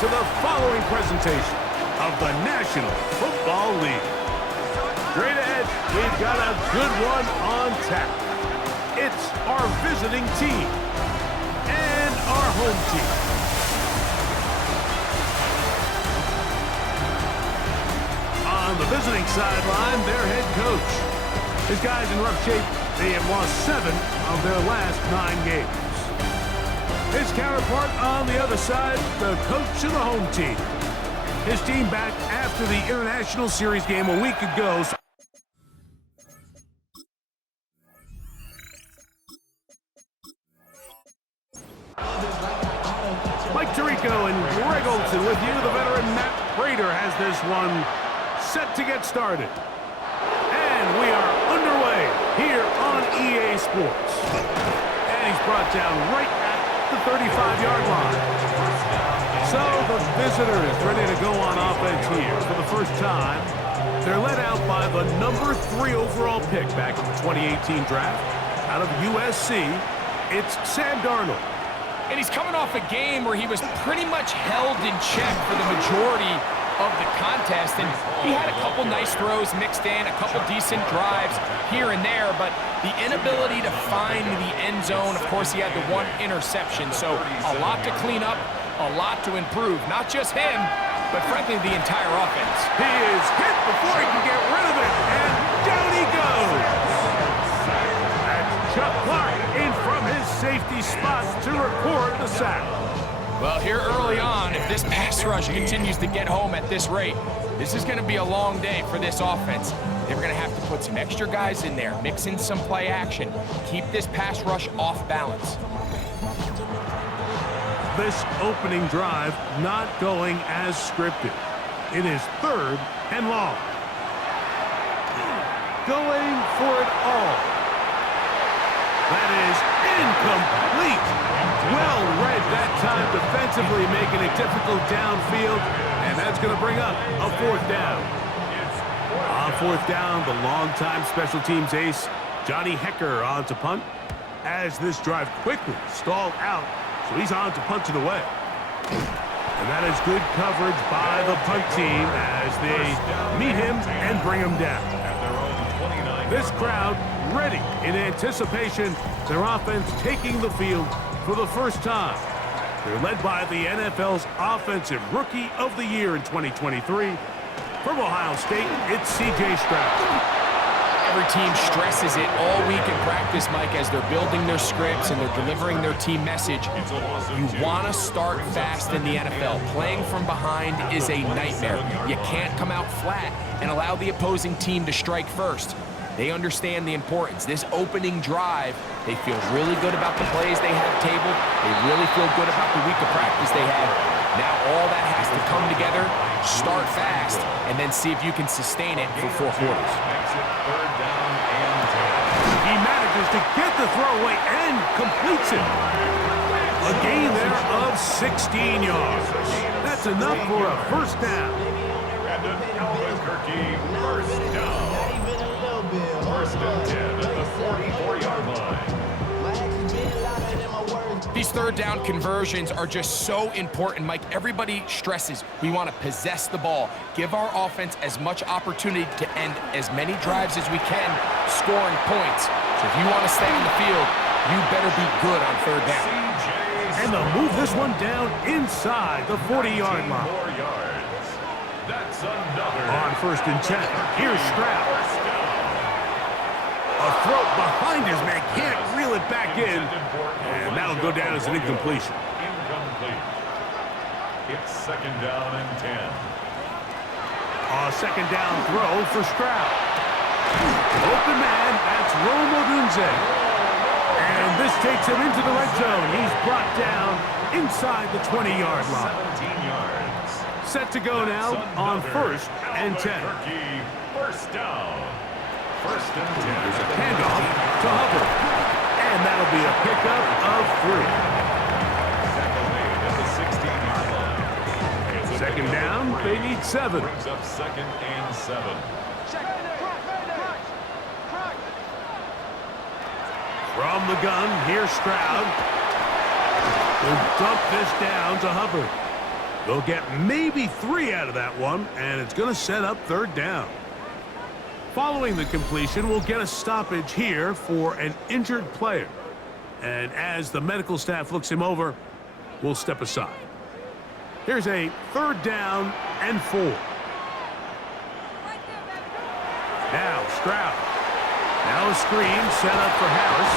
to the following presentation of the National Football League. Straight ahead, we've got a good one on tap. It's our visiting team and our home team. On the visiting sideline, their head coach. His guys in rough shape. They have lost 7 of their last 9 games. His counterpart on the other side, the coach of the home team. His team back after the International Series game a week ago. Mike Tirico and Greg Olson with you. The veteran Matt Prater has this one set to get started. And we are underway here on EA Sports. And he's brought down right at the 35-yard line. So the visitors ready to go on offense here for the first time. They're led out by the number 3 overall pick back in the 2018 draft out of USC. It's Sam Darnold. And he's coming off a game where he was pretty much held in check for the majority of the contest, and he had a couple nice throws mixed in, a couple decent drives here and there, but the inability to find the end zone, of course, he had the 1 interception, so a lot to clean up, a lot to improve. Not just him, but frankly, the entire offense. He is hit before he can get rid of it, and down he goes. That's Chuck Clark in from his safety spot to record the sack. Well, here early on, if this pass rush continues to get home at this rate, this is going to be a long day for this offense. They're going to have to put some extra guys in there, mix in some play action, keep this pass rush off balance. This opening drive not going as scripted. It is 3rd and long. Going for it all. That is incomplete. Well read that time defensively, making it difficult downfield, and that's going to bring up a 4th down. On 4th down, the longtime special teams ace, Johnny Hecker, on to punt, as this drive quickly stalled out, so he's on to punt it away. And that is good coverage by the punt team as they meet him and bring him down. This crowd ready in anticipation, their offense taking the field for the first time. They're led by the NFL's Offensive Rookie of the Year in 2023. From Ohio State, it's C.J. Stroud. Every team stresses it all week in practice, Mike, as they're building their scripts and they're delivering their team message. You want to start fast in the NFL. Playing from behind is a nightmare. You can't come out flat and allow the opposing team to strike first. They understand the importance. This opening drive, they feel really good about the plays they have tabled. They really feel good about the week of practice they had. Now all that has to come together, start fast, and then see if you can sustain it for 4 quarters. He manages to get the throw away and completes it. A gain there of 16 yards. That's enough for a 1st down. First down. 1st and 10 at the 44-yard line. These 3rd down conversions are just so important, Mike. Everybody stresses we want to possess the ball, give our offense as much opportunity to end as many drives as we can, scoring points. So if you want to stay on the field, you better be good on 3rd down. And they'll move this one down inside the 40-yard line. That's another. On 1st and 10, here's Stroud. A throw behind his man, can't reel it back in, and that'll go down as an incompletion. Incomplete. It's 2nd down and 10. A 2nd down throw for Stroud. Open man, that's Rome Odunze. And this takes him into the red zone. He's brought down inside the 20-yard line. 17 yards. Set to go now on 1st and 10. 1st down. 1st and 10. There's a handoff to Hubbard. And that'll be a pickup of 3. At the 16-yard line. 2nd down, they need 7. Brings up 2nd and 7. From the gun, here's Stroud. He'll dump this down to Hubbard. They'll get maybe 3 out of that one, and it's going to set up 3rd down. Following the completion, we'll get a stoppage here for an injured player. And as the medical staff looks him over, we'll step aside. Here's a 3rd down and 4. Now Stroud. Now a screen set up for Harris.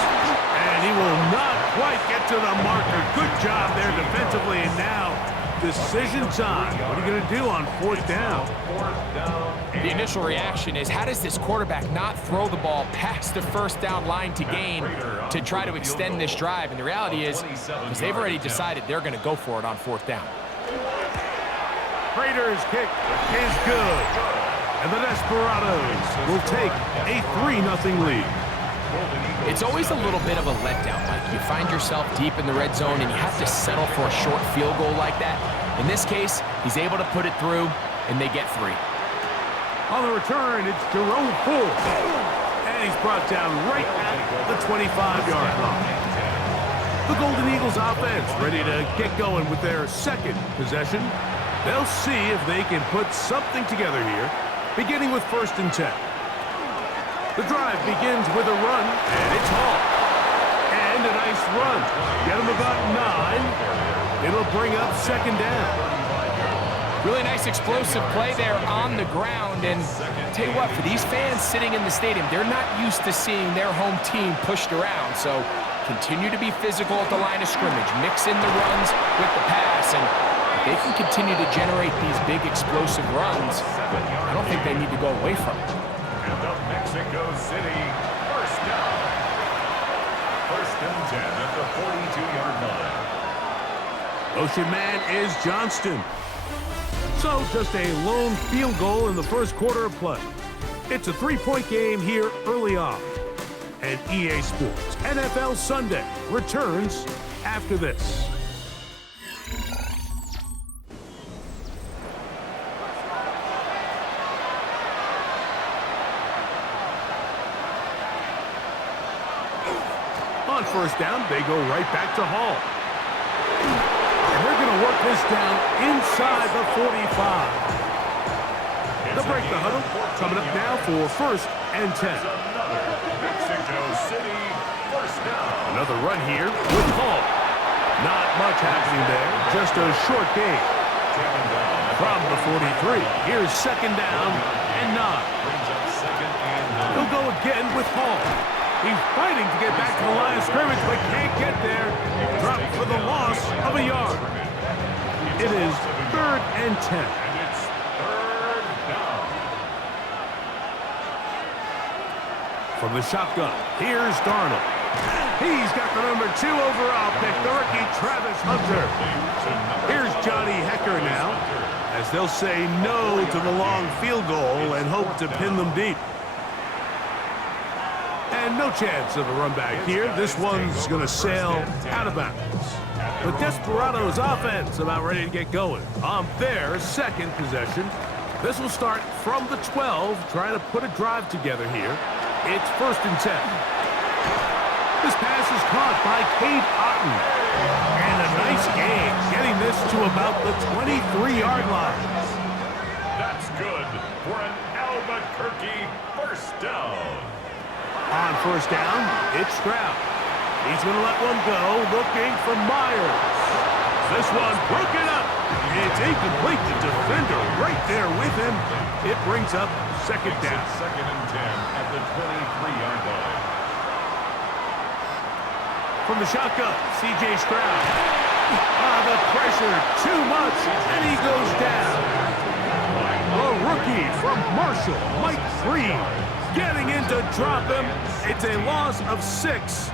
And he will not quite get to the marker. Good job there defensively. And now decision time. What are you going to do on 4th down? The initial reaction is, how does this quarterback not throw the ball past the 1st down line to gain to try to extend this drive? And the reality is, because they've already decided they're going to go for it on 4th down. Raiders' kick is good. And the Desperados will take a 3-0 lead. It's always a little bit of a letdown, Mike. You find yourself deep in the red zone and you have to settle for a short field goal like that. In this case, he's able to put it through, and they get 3. On the return, it's Jerome Ford. And he's brought down right at the 25-yard line. The Golden Eagles offense ready to get going with their 2nd possession. They'll see if they can put something together here, beginning with 1st and 10. The drive begins with a run, and it's Hall. And a nice run. Get him about 9. It'll bring up 2nd down. Really nice explosive play there on the ground. And tell you what, for these fans sitting in the stadium, they're not used to seeing their home team pushed around. So continue to be physical at the line of scrimmage. Mix in the runs with the pass. And if they can continue to generate these big explosive runs, I don't think they need to go away from it. And up Mexico City, 1st down. 1st and 10 at the 42-yard line. Motion man is Johnston. So just a lone field goal in the 1st quarter of play. It's a 3-point game here early on. And EA Sports NFL Sunday returns after this. On 1st down, they go right back to Hall. And they're going to work this down inside the 45. They'll break the huddle. Coming up now for 1st and 10. Mexico City, 1st down. Another run here with Hall. Not much happening there. Just a short gain. From the 43, here's 2nd down and 9. He'll go again with Hall. He's fighting to get back to the line of scrimmage, but can't get there. Dropped for the loss of a yard. It is 3rd and 10. And it's 3rd down. From the shotgun, here's Darnold. He's got the number 2 overall pick, the rookie Travis Hunter. Here's Johnny Hecker now, as they'll say no to the long field goal and hope to pin them deep. And no chance of a run back here. This one's going to sail out of bounds. The Desperados offense about ready to get going on their 2nd possession. This will start from the 12, trying to put a drive together here. It's 1st and 10. This pass is caught by Cade Otton. And a nice gain, getting this to about the 23-yard line. That's good for an Albuquerque 1st down. On 1st down, it's Stroud. He's going to let one go, looking for Myers. This one broken up. It's incomplete. The defender right there with him. It brings up 2nd down. 2nd and 10 at the 23-yard line. From the shotgun, C.J. Stroud. The pressure, too much, and he goes down. A rookie from Marshall, Mike Green, getting in to drop him. It's a loss of 6,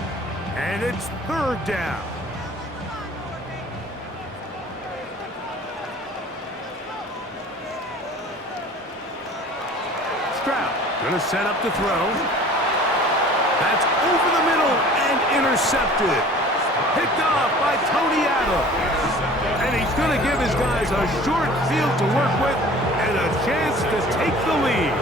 and it's 3rd down. Stroud gonna set up to throw. That's over the middle and intercepted. Picked off by Tony Adams. And he's gonna give his guys a short field to work with and a chance to take the lead.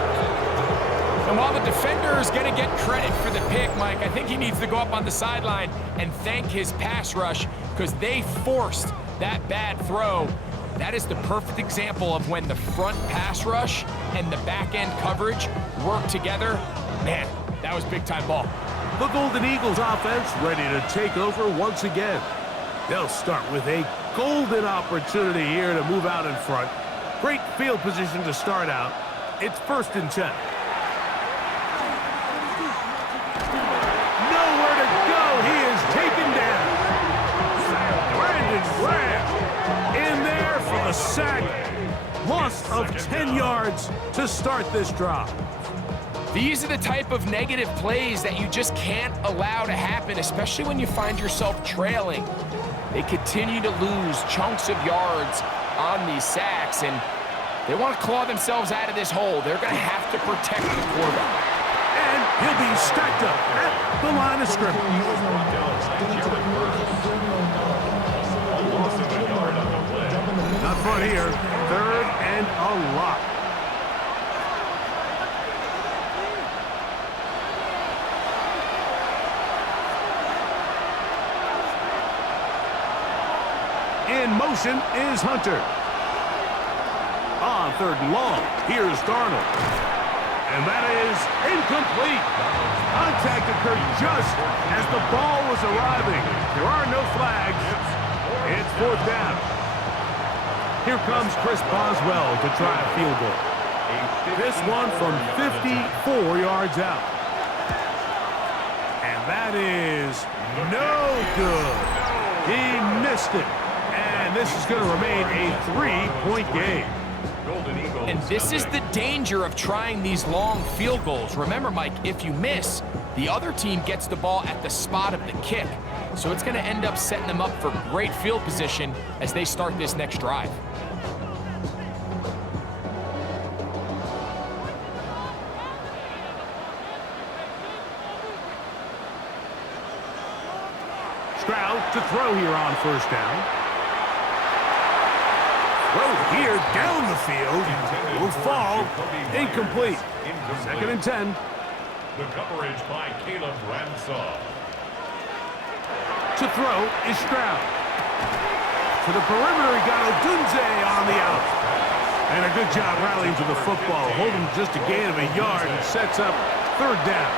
And while the defender is going to get credit for the pick, Mike, I think he needs to go up on the sideline and thank his pass rush because they forced that bad throw. That is the perfect example of when the front pass rush and the back end coverage work together. Man, that was big-time ball. The Golden Eagles offense ready to take over once again. They'll start with a golden opportunity here to move out in front. Great field position to start out. It's 1st and 10. Nowhere to go. He is taken down. Brandon Graham in there for the sack. Loss of 10 yards to start this drive. These are the type of negative plays that you just can't allow to happen, especially when you find yourself trailing. They continue to lose chunks of yards on these sacks, and they want to claw themselves out of this hole. They're going to have to protect the quarterback. And he'll be stacked up at the line of scrimmage. Not front here. 3rd and a lot. In motion is Hunter. On 3rd and long, here's Darnold. And that is incomplete. Contact occurred just as the ball was arriving. There are no flags. It's 4th down. Here comes Chris Boswell to try a field goal. This one from 54 yards out. And that is no good. He missed it. And this is going to remain a 3-point game. And this is the danger of trying these long field goals. Remember, Mike, if you miss, the other team gets the ball at the spot of the kick. So it's going to end up setting them up for great field position as they start this next drive. Stroud to throw here on 1st down. Throw here down the field. Will fall. Incomplete. 2nd and 10. The coverage by Caleb Ramsaw. To throw is Stroud. To the perimeter, he got Odunze on the out. And a good job rallying to the football. Holding just a gain of a yard and sets up 3rd down.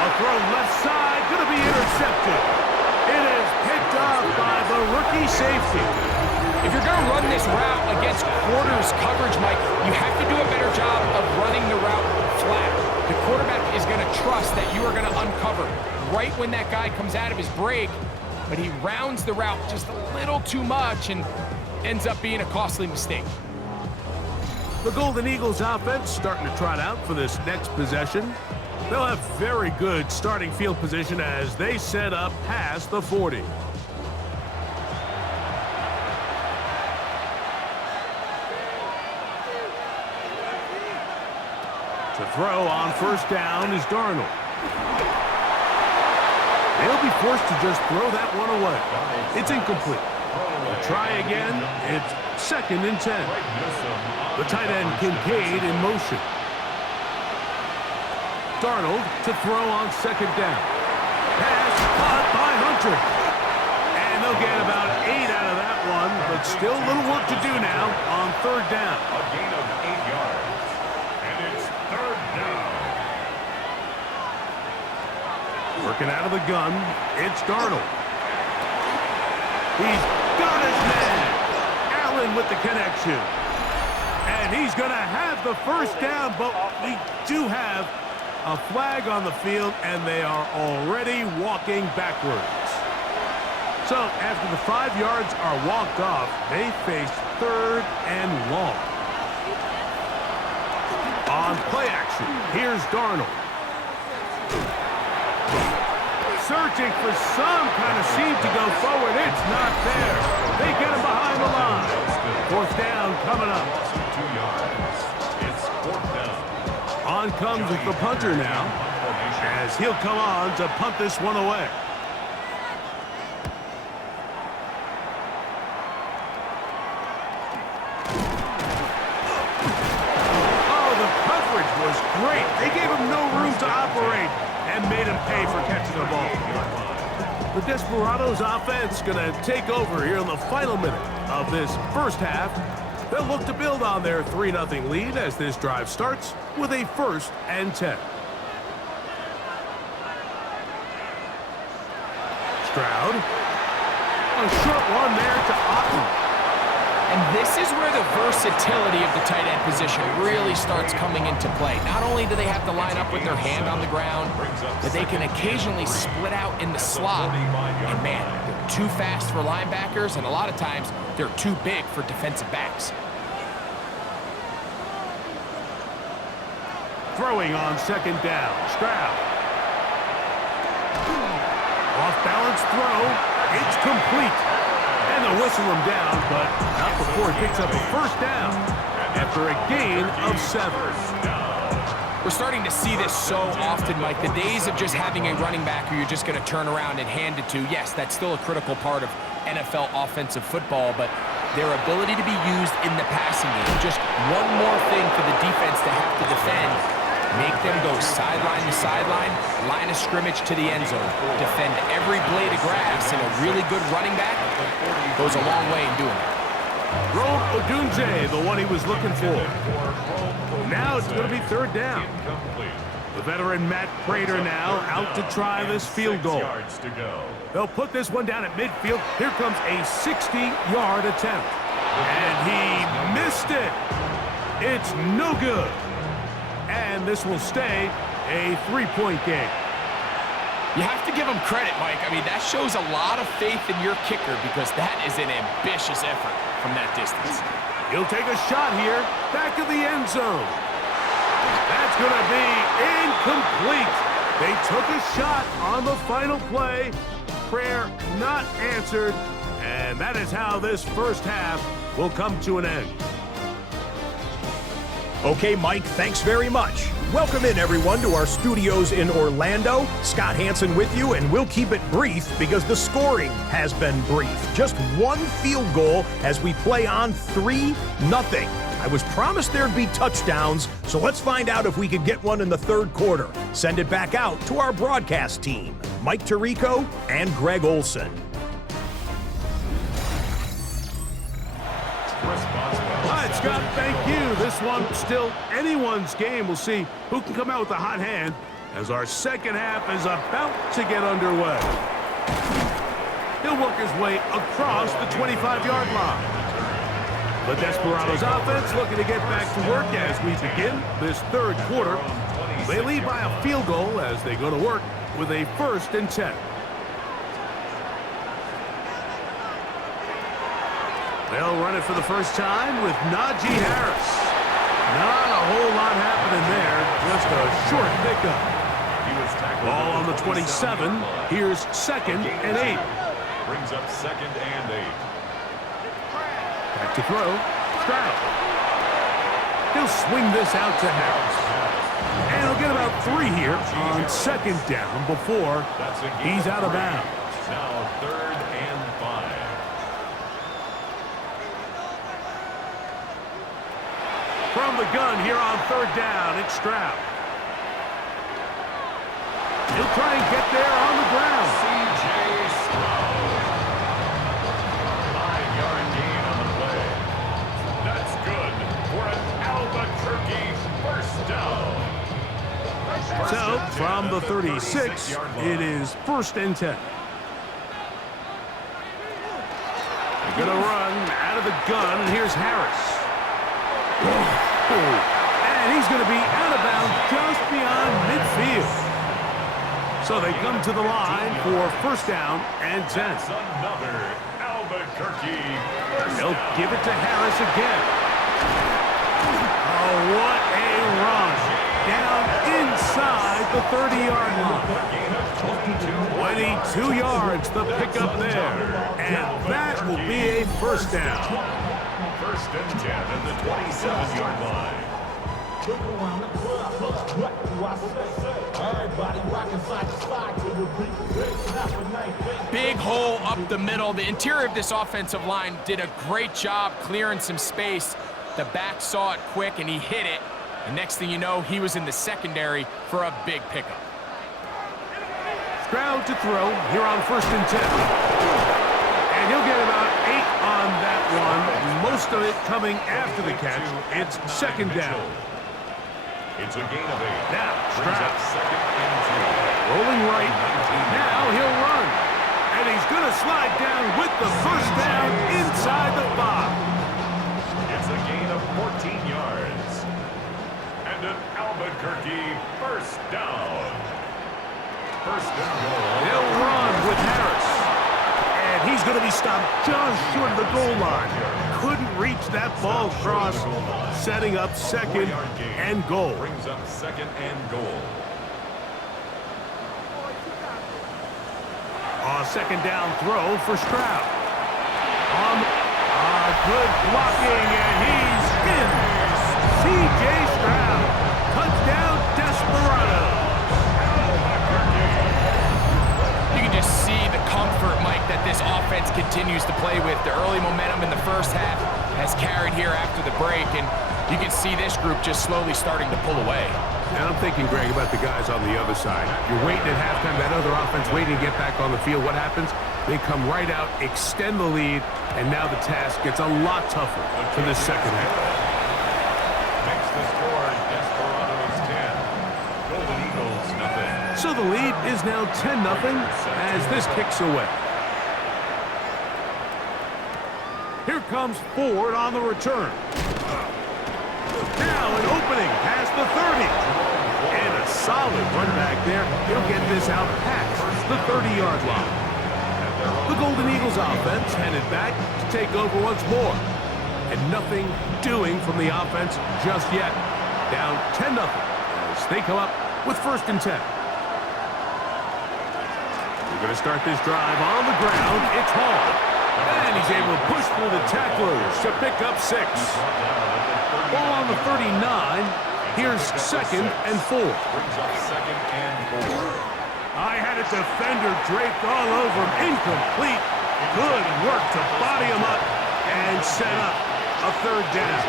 A throw left side, going to be intercepted. It is picked up by the rookie safety. If you're going to run this route against quarters coverage, Mike, you have to do a better job of running the route flat. The quarterback is going to trust that you are going to uncover right when that guy comes out of his break, but he rounds the route just a little too much and ends up being a costly mistake. The Golden Eagles offense starting to trot out for this next possession. They'll have very good starting field position as they set up past the 40. To throw on 1st down is Darnold. They'll be forced to just throw that one away. It's incomplete. To try again, it's 2nd and 10. The tight end Kincaid in motion. Darnold to throw on 2nd down. Pass caught by Hunter. And they'll get about 8 out of that one, but still a little work to do now on 3rd down. A gain of 8 yards. And it's 3rd down. Working out of the gun, it's Darnold. He's got his man. Allen with the connection. And he's going to have the 1st down, but we do have a flag on the field, and they are already walking backwards. So after the 5 yards are walked off, they face 3rd and long. On play action, here's Darnold. Searching for some kind of seam to go forward. It's not there. They get him behind the line. 4th down coming up. 2 yards. It's 4th down. On comes the punter now, as he'll come on to punt this one away. Oh, the coverage was great. They gave him no room to operate and made him pay for catching the ball. The Desperados offense going to take over here in the final minute of this first half. They'll look to build on their 3-0 lead as this drive starts with a 1st and 10. Stroud. A short one there to Otten. And this is where the versatility of the tight end position really starts coming into play. Not only do they have to line up with their hand on the ground, but they can occasionally split out in the slot. And man, they're too fast for linebackers, and a lot of times they're too big for defensive backs. Throwing on 2nd down. Stroud. Off-balance throw. It's complete. And they'll whistle him down, but not before he picks up a 1st down after a gain of 7. We're starting to see this so often, Mike. The days of just having a running back who you're just going to turn around and hand it to, yes, that's still a critical part of NFL offensive football, but their ability to be used in the passing game, just one more thing for the defense to have to defend, make them go sideline to sideline, line of scrimmage to the end zone, defend every blade of grass, and a really good running back goes a long way in doing it. Rome Odunze, the one he was looking for. Now it's going to be 3rd down. The veteran Matt Prater now out to try this field goal. They'll put this one down at midfield. Here comes a 60-yard attempt. And he missed it. It's no good. And this will stay a 3-point game. You have to give him credit, Mike. I mean, that shows a lot of faith in your kicker because that is an ambitious effort from that distance. He'll take a shot here, back of the end zone. That's going to be incomplete. They took a shot on the final play. Prayer not answered, and that is how this first half will come to an end. Okay, Mike, thanks very much. Welcome in, everyone, to our studios in Orlando. Scott Hansen with you, and we'll keep it brief because the scoring has been brief. Just one field goal as we play on 3-0. I was promised there'd be touchdowns, so let's find out if we could get one in the 3rd quarter. Send it back out to our broadcast team, Mike Tirico and Greg Olson. All right, Scott, thank you. This one still anyone's game. We'll see who can come out with a hot hand as our second half is about to get underway. He'll work his way across the 25-yard line. The Desperados offense looking to get back to work as we begin this 3rd quarter. They lead by a field goal as they go to work with a 1st and 10. They'll run it for the first time with Najee Harris. Not a whole lot happening there, just a short pickup. Ball on the 27. Here's 2nd and 8. Brings up 2nd and 8. Back to throw. Stroud. He'll swing this out to Harris. And he'll get about 3 here on 2nd down before he's out of bounds. Now 3rd and 5. From the gun here on 3rd down, it's Stroud. He'll try and get there on the ground. C.J. Stroud. 9-yard gain on the play. That's good for an Albuquerque 1st down. So, from the 36, it is 1st and 10. They're going to run out of the gun, and here's Harris. And he's going to be out of bounds just beyond midfield. So they come to the line for 1st down and 10. That's another Albuquerque 1st They'll down. give it to Harris again. Oh, what a run. Down inside the 30-yard line. 22 yards, the pickup there. And that will be a 1st down. 1st and 10 at the 27-yard line. Big hole up the middle. The interior of this offensive line did a great job clearing some space. The back saw it quick, and he hit it. And next thing you know, he was in the secondary for a big pickup. Stroud to throw here on 1st and 10. And he'll get about 8 on that one. Most of it coming after the catch. It's 2nd down. It's a gain of 8. Now, Stroud. 2nd and 2. Rolling right. Now he'll run. And he's going to slide down with the 1st down inside the 5. It's a gain of 14 yards. And an Albuquerque 1st down. 1st and goal. They'll run with Harris. And he's going to be stopped just short of the goal line. Couldn't reach that ball across, setting up 2nd and goal. Brings up 2nd and goal. A 2nd down throw for Stroud. Good blocking, and he's in. C.J. Stroud. Touchdown, Desperados. You can just see the comfort, Mike, that this offense continues to play with. The early momentum in the 1st half has carried here after the break, and you can see this group just slowly starting to pull away. And I'm thinking, Greg, about the guys on the other side. You're waiting at halftime, that other offense waiting to get back on the field. What happens? They come right out, extend the lead, and now the task gets a lot tougher for this 2nd half. Makes the score Desperados 10. Golden Eagles nothing. So the lead is now 10-0 as this kicks away. Here comes Ford on the return. Now an opening past the 30. And a solid run back there. He'll get this out past the 30-yard line. The Golden Eagles offense headed back to take over once more. And nothing doing from the offense just yet. Down 10-0 as they come up with 1st and 10. We're going to start this drive on the ground. It's Hall. And he's able to push through the tacklers to pick up 6. Ball on the 39. Here's 2nd and 4. Brings up 2nd and 4. I had a defender draped all over him. Incomplete. Good work to body him up and set up a 3rd down.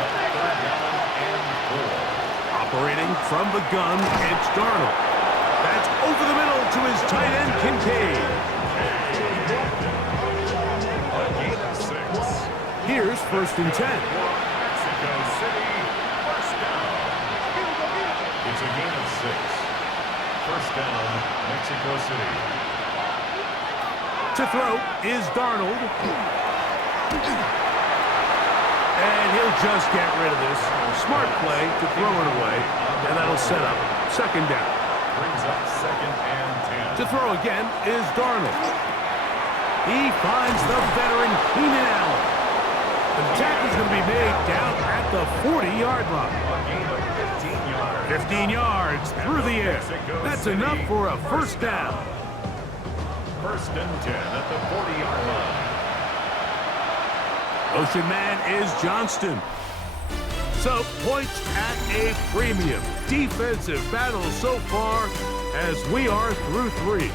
Operating from the gun, it's Darnold. That's over the middle to his tight end, Kincaid. A gain of 6. Here's 1st and 10. Mexico City 1st down. It's a gain of 6. 1st down, Mexico City. To throw is Darnold. And he'll just get rid of this. Smart play to throw it away. And that'll set up 2nd down. Brings up 2nd and 10. To throw again is Darnold. He finds the veteran Keenan Allen. The tackle's going to be made down at the 40-yard line. A gain of 15 yards. 15 yards through the air. That's enough for a 1st down. 1st and 10 at the 40-yard line. Ocean man is Johnston. So points at a premium. Defensive battle so far as we are through 3.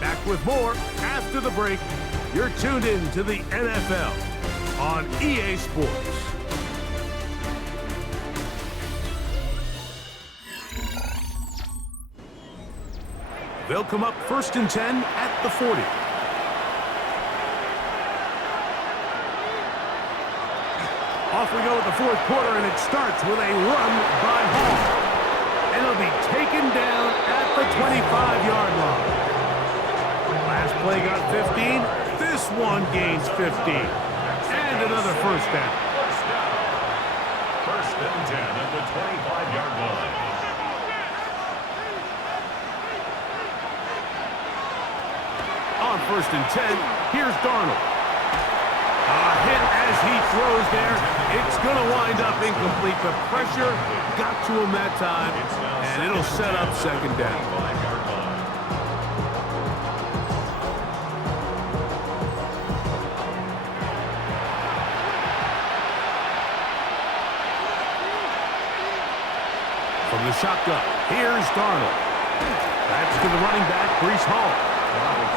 Back with more after the break. You're tuned in to the NFL on EA Sports. They'll come up 1st and 10 at the 40. Off we go with the 4th quarter, and it starts with a run by Hall. And it'll be taken down at the 25-yard line. Last play got 15. This one gains 15. And another 1st down. 1st and 10 at the 25-yard line. On 1st and 10, here's Darnold. A hit as he throws there. It's going to wind up incomplete. The pressure got to him that time, and it'll set up 2nd down. From the shotgun, here's Darnold. That's to the running back, Breece Hall.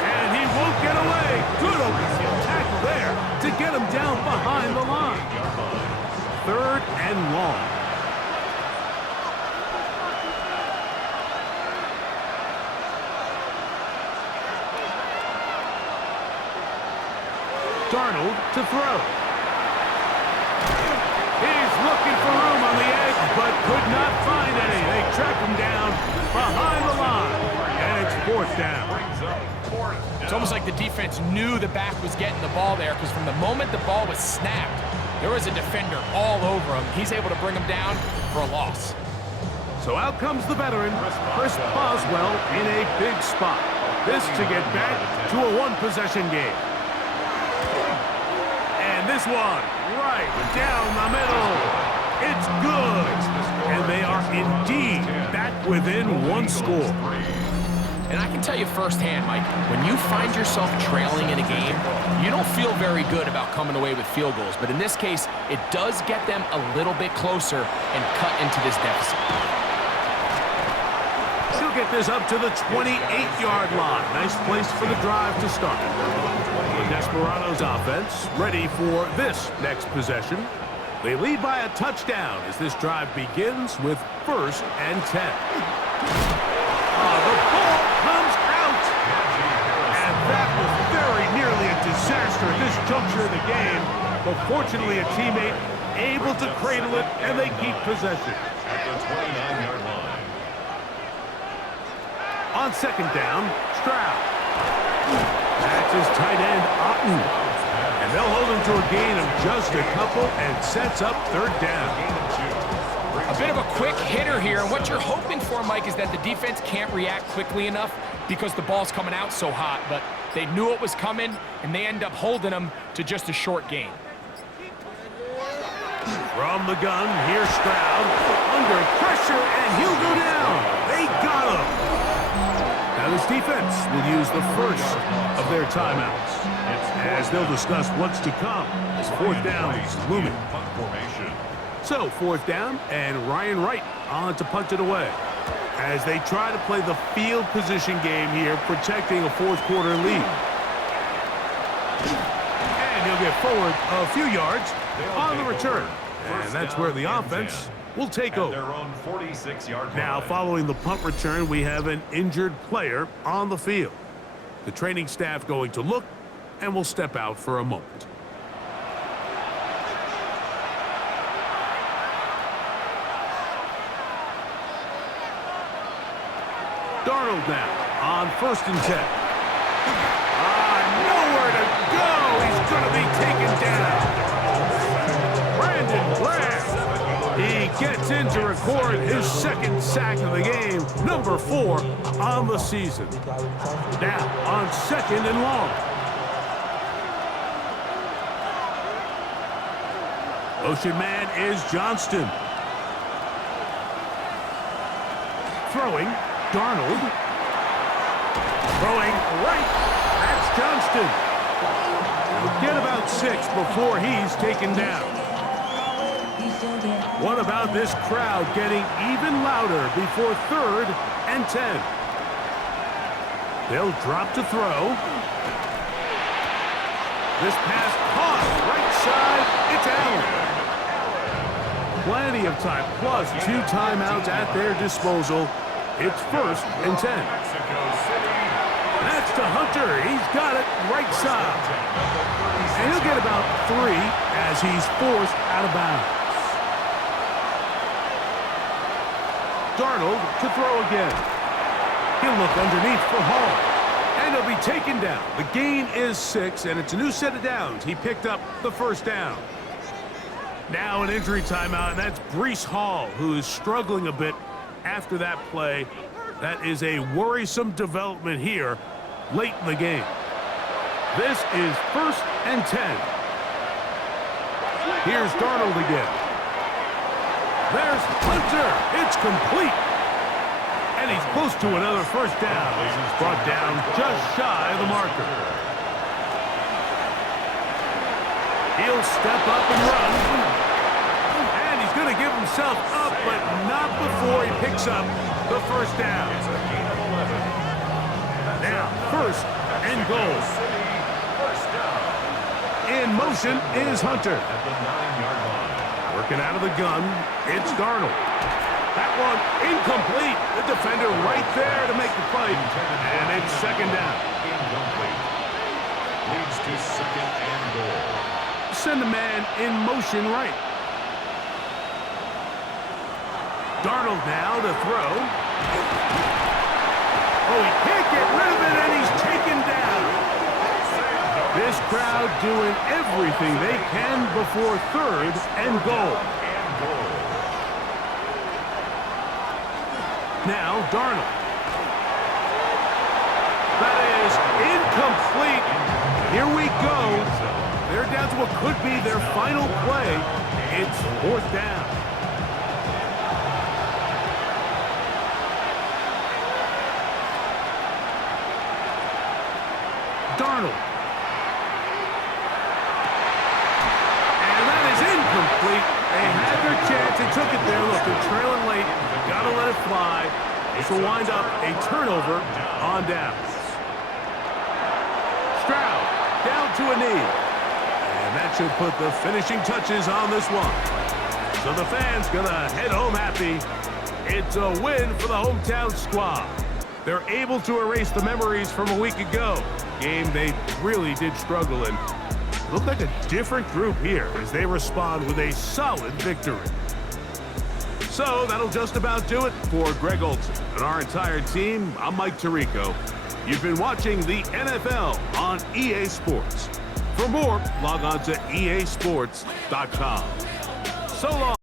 And he won't get away. Good open tackle there to get him down behind the line. 3rd and long. Darnold to throw. He's looking for room on the edge, but could not find any. They track him down behind the line, and it's 4th down. It's almost like the defense knew the back was getting the ball there, because from the moment the ball was snapped, there was a defender all over him. He's able to bring him down for a loss. So out comes the veteran, Chris Boswell, in a big spot. This to get back to a one-possession game. And this one, right down the middle. It's good. And they are indeed back within one score. And I can tell you firsthand, Mike, when you find yourself trailing in a game, you don't feel very good about coming away with field goals. But in this case, it does get them a little bit closer and cut into this deficit. He'll get this up to the 28-yard line. Nice place for the drive to start. The Desperados offense ready for this next possession. They lead by a touchdown as this drive begins with 1st and 10. The ball comes out. And that was very nearly a disaster at this juncture of the game. But fortunately, a teammate able to cradle it, and they keep possession. At the 29-yard line. On 2nd down, Stroud. That's his tight end, Otten. And they'll hold him to a gain of just a couple and sets up 3rd down. A bit of a quick hitter here, and what you're hoping for, Mike, is that the defense can't react quickly enough because the ball's coming out so hot, but they knew it was coming, and they end up holding them to just a short gain. From the gun, here's Stroud. Under pressure, and he'll go down. They got him. Now this defense will use the first of their timeouts, as they'll discuss what's to come as 4th down is looming. So 4th down, and Ryan Wright on to punt it away, as they try to play the field position game here, protecting a 4th quarter lead. And he'll get forward a few yards on the return, and that's where the offense will take over. Now, following the punt return, we have an injured player on the field. The training staff going to look, and will step out for a moment. Darnold now on 1st and 10. Nowhere to go. He's going to be taken down. Brandon Graham. He gets in to record his 2nd sack of the game, number 4 on the season. Now on 2nd and long. Motion man is Johnston. Throwing, Darnold. Throwing right. That's Johnston. He'll get about 6 before he's taken down. What about this crowd getting even louder before 3rd and 10? They'll drop to throw. This pass caught right side. It's Allen. Plenty of time, plus 2 timeouts at their disposal. It's 1st and 10. That's to Hunter. He's got it right side. And he'll get about 3 as he's forced out of bounds. Darnold to throw again. He'll look underneath for Hall. And he'll be taken down. The gain is 6, and it's a new set of downs. He picked up the 1st down. Now an injury timeout, and that's Breece Hall, who is struggling a bit after that play. That is a worrisome development here late in the game. This is 1st and 10. Here's Darnold again. There's Hunter. It's complete. And he's close to another 1st down as he's brought down just shy of the marker. He'll step up and run. And he's going to give himself up, but not before he picks up the 1st down. Now, 1st and goal. In motion is Hunter. Working out of the gun, it's Darnold. That one incomplete. The defender right there to make the play. And it's 2nd down. Leads to 2nd and goal. send the man in motion right. Darnold now to throw. Oh, he can't get rid of it, and he's taken down. This crowd doing everything they can before 3rd and goal. Now, Darnold. That is incomplete. Here we go. They're down to what could be their final play. It's 4th down. Darnold. And that is incomplete. They had their chance and took it there. Look, they're trailing late. Got to let it fly. This will wind up a turnover on downs. Stroud down to a knee. And that should put the finishing touches on this one. So the fans gonna head home happy. It's a win for the hometown squad. They're able to erase the memories from a week ago. Game they really did struggle in. Looked like a different group here as they respond with a solid victory. So that'll just about do it for Greg Olsen and our entire team. I'm Mike Tirico. You've been watching the NFL on EA Sports. For more, log on to easports.com. So long.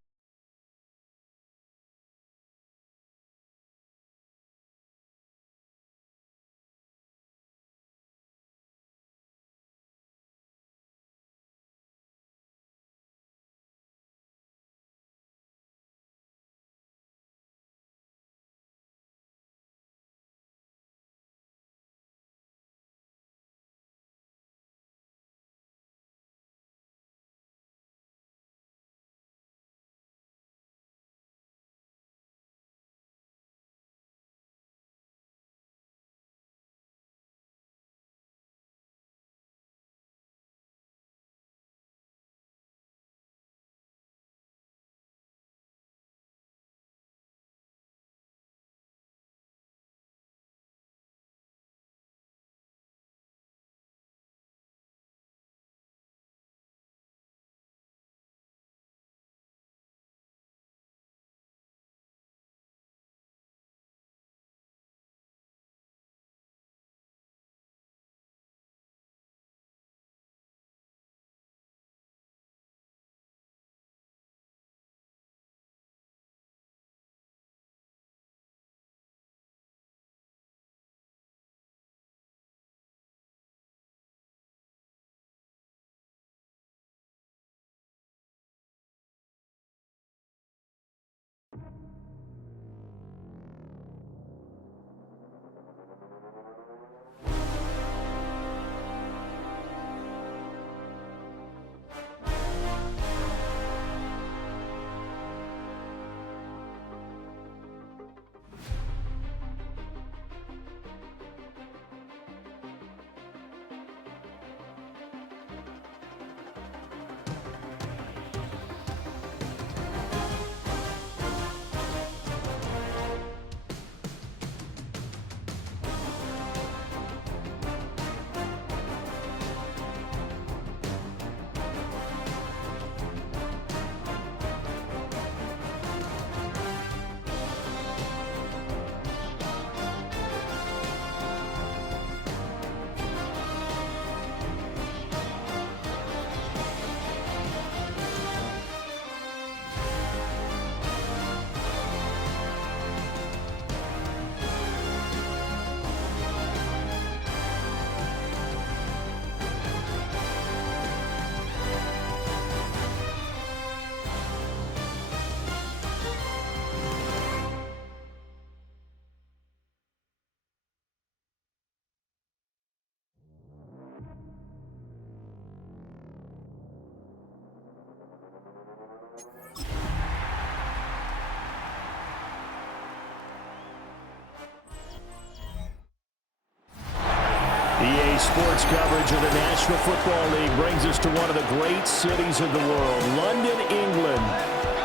EA Sports coverage of the National Football League brings us to one of the great cities of the world, London, England.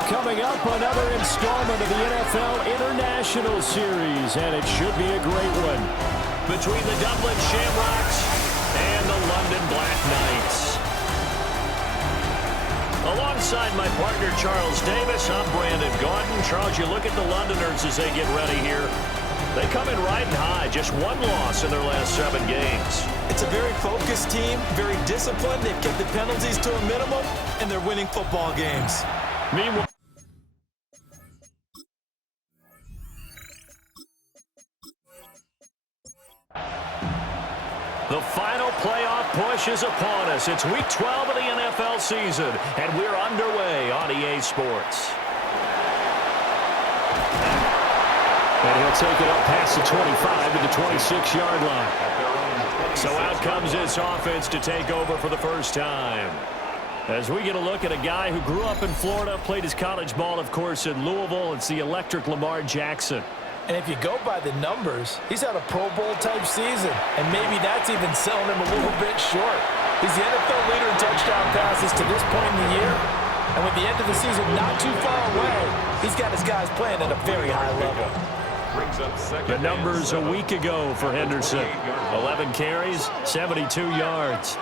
Coming up, another installment of the NFL International Series, and it should be a great one, between the Dublin Shamrocks and the London Black Knights. Alongside my partner, Charles Davis, I'm Brandon Gaudin. Charles, you look at the Londoners as they get ready here. They come in riding high, just one loss in their last 7 games. It's a very focused team, very disciplined. They've kept the penalties to a minimum, and they're winning football games. Meanwhile, the final playoff push is upon us. It's Week 12 of the NFL season, and we're underway on EA Sports. And he'll take it up past the 25 to the 26-yard line. So out comes this offense to take over for the first time. As we get a look at a guy who grew up in Florida, played his college ball, of course, in Louisville. It's the electric Lamar Jackson. And if you go by the numbers, he's had a Pro Bowl-type season, and maybe that's even selling him a little bit short. He's the NFL leader in touchdown passes to this point in the year, and with the end of the season not too far away, he's got his guys playing at a very high level. The numbers a week ago for Henderson. 11 carries, 72 yards.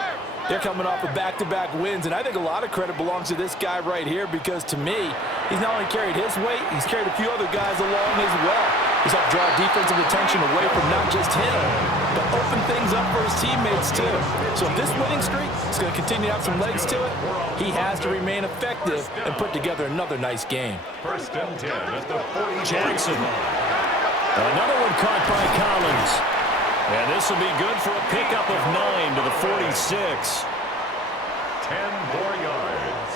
They're coming off of back-to-back wins, and I think a lot of credit belongs to this guy right here because, to me, he's not only carried his weight, he's carried a few other guys along as well. He's helped draw defensive attention away from not just him, but open things up for his teammates, too. So if this winning streak is going to continue to have some legs to it, he has to remain effective and put together another nice game. First and 10 at the 40. Jackson. Another one caught by Collins. And this will be good for a pickup of 9 to the 46. 10 more yards.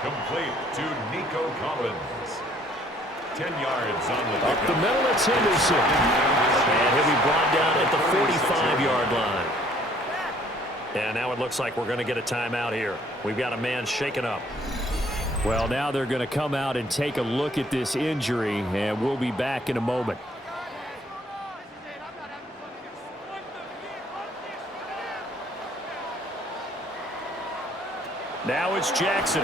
Complete to Nico Collins. 10 yards on the pickup. Up the middle, it's Henderson. And he'll be brought down at the 45-yard line. And now it looks like we're going to get a timeout here. We've got a man shaken up. Well, now they're going to come out and take a look at this injury, and we'll be back in a moment. Now it's Jackson.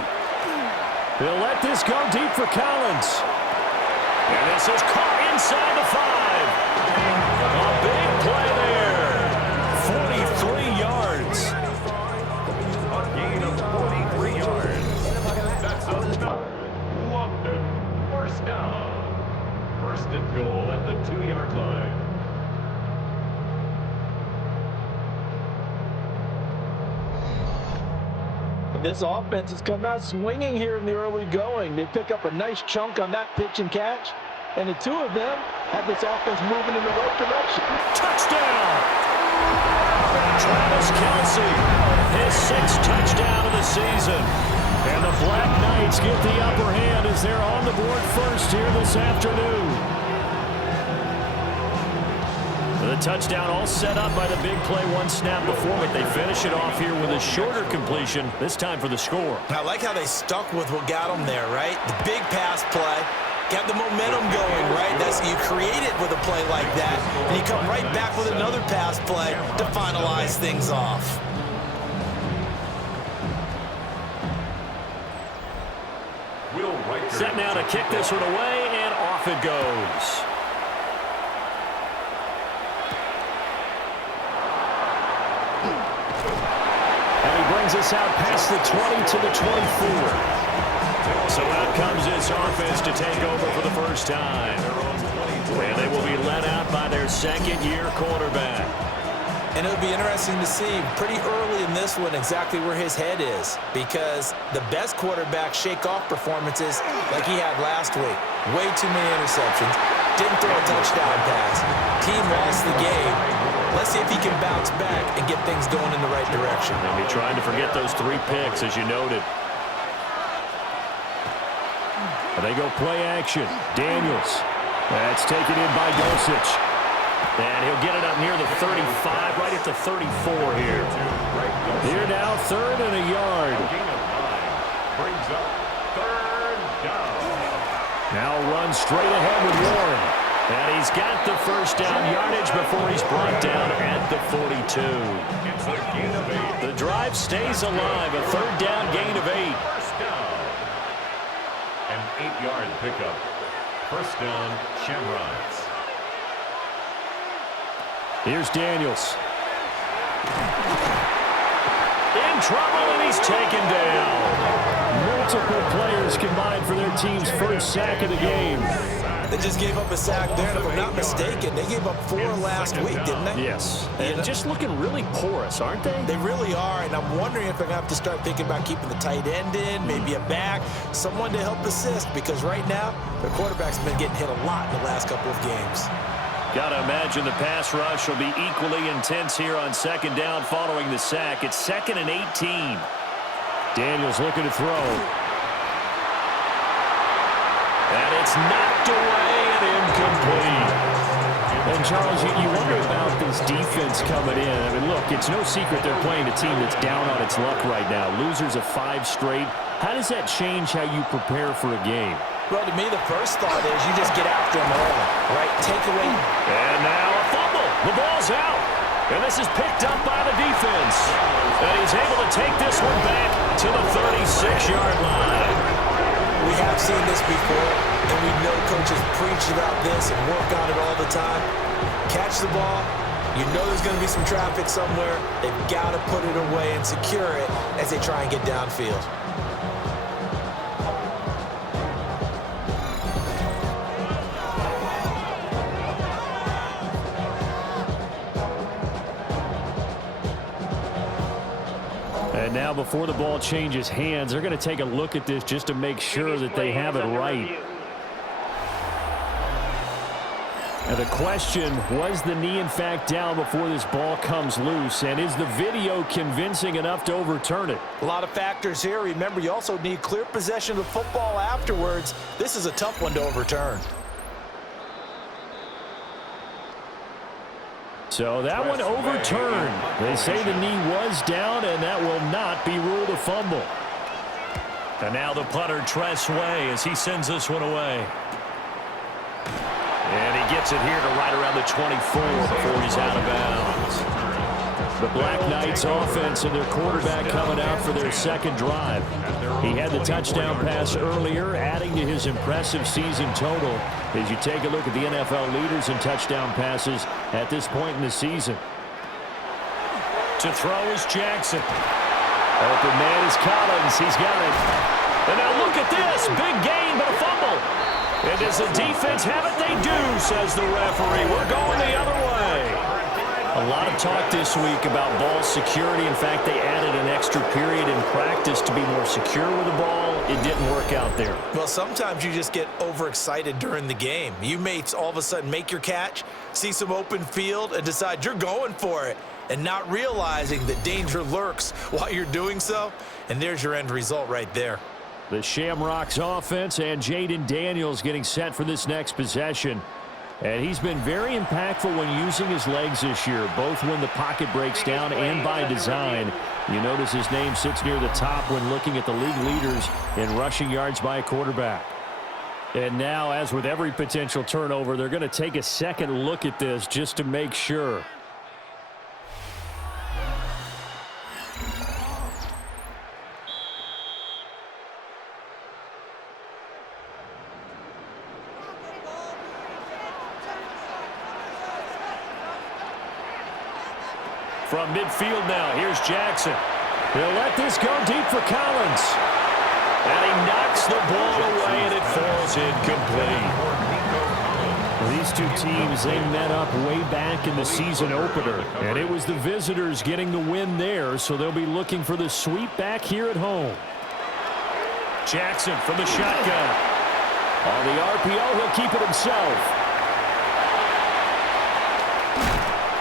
He'll let this go deep for Collins. And this is caught inside the 5. A big play there. 43 yards. A gain of 43 yards. That's enough. London. First down. First and goal at the 2-yard line. This offense has come out swinging here in the early going. They pick up a nice chunk on that pitch and catch, and the two of them have this offense moving in the right direction. Touchdown! Travis Kelce, his 6th touchdown of the season. And the Black Knights get the upper hand as they're on the board first here this afternoon. The touchdown all set up by the big play 1 snap before, but they finish it off here with a shorter completion, this time for the score. I like how they stuck with what got them there, right? The big pass play, got the momentum going, right? That's you create it with a play like that, and you come right back with another pass play to finalize things off. Set now to kick this one away, and off it goes. Brings us out past the 20 to the 24. So out comes this offense to take over for the first time. And they will be led out by their second-year quarterback. And it'll be interesting to see pretty early in this one exactly where his head is, because the best quarterback shake-off performances like he had last week. Way too many interceptions. Didn't throw a touchdown pass. Team lost the game. Let's see if he can bounce back and get things going in the right direction. They'll be trying to forget those 3 picks, as you noted. And they go play action. Daniels. That's taken in by Dulcich. And he'll get it up near the 35, right at the 34 here. Here now, 3rd and a yard. Brings up 3rd down. Now run straight ahead with Warren. And he's got the first down yardage before he's brought down at the 42. It's a gain of 8. The drive stays alive. A 3rd down gain of 8. First down. An 8-yard pickup. First down, Shamrocks. Here's Daniels. In trouble, and he's taken down. multiple players combined for their team's first sack of the game. They just gave up a sack there, and if I'm not mistaken, they gave up 4 last week, didn't they? Yes. And just looking really porous, aren't they? They really are, and I'm wondering if they're going to have to start thinking about keeping the tight end in, maybe a back, someone to help assist, because right now, their quarterback's been getting hit a lot in the last couple of games. Got to imagine the pass rush will be equally intense here on second down following the sack. It's 2nd and 18. Daniels looking to throw. And it's knocked away and incomplete. And, Charles, you wonder about this defense coming in. I mean, look, it's no secret they're playing a team that's down on its luck right now. Losers of 5 straight. How does that change how you prepare for a game? Well, to me, the first thought is you just get after them early, right? Take away. And now a fumble. The ball's out. And this is picked up by the defense. And he's able to take this one back to the 36-yard line. We have seen this before, and we know coaches preach about this and work on it all the time. Catch the ball. You know there's going to be some traffic somewhere. They've got to put it away and secure it as they try and get downfield. And now before the ball changes hands, they're going to take a look at this just to make sure that they have it right. And the question, was the knee in fact down before this ball comes loose? And is the video convincing enough to overturn it? A lot of factors here. Remember, you also need clear possession of the football afterwards. This is a tough one to overturn. So that one overturned. They say the knee was down, and that will not be ruled a fumble. And now the punter, Tress Way, as he sends this one away. And he gets it here to right around the 24 before he's out of bounds. The Black Knights offense and their quarterback coming out for their second drive. He had the touchdown pass earlier, adding to his impressive season total as you take a look at the NFL leaders in touchdown passes at this point in the season. To throw is Jackson. Open man is Collins. He's got it. And now look at this. Big gain, but a fumble. And does the defense have it? They do, says the referee. We're going the other way. A lot of talk this week about ball security. In fact, they added an extra period in practice to be more secure with the ball. It didn't work out there. Well, sometimes you just get overexcited during the game. You may all of a sudden make your catch, see some open field, and decide you're going for it, and not realizing that danger lurks while you're doing so. And there's your end result right there. The Shamrocks offense and Jaden Daniels getting set for this next possession. And he's been very impactful when using his legs this year, both when the pocket breaks down and by design. You notice his name sits near the top when looking at the league leaders in rushing yards by a quarterback. And now, as with every potential turnover, they're going to take a second look at this just to make sure. From midfield now, here's Jackson. He'll let this go deep for Collins. And he knocks the ball away, and it falls incomplete. Well, these two teams, they met up way back in the season opener. And it was the visitors getting the win there, so they'll be looking for the sweep back here at home. Jackson from the shotgun. On the RPO, he'll keep it himself.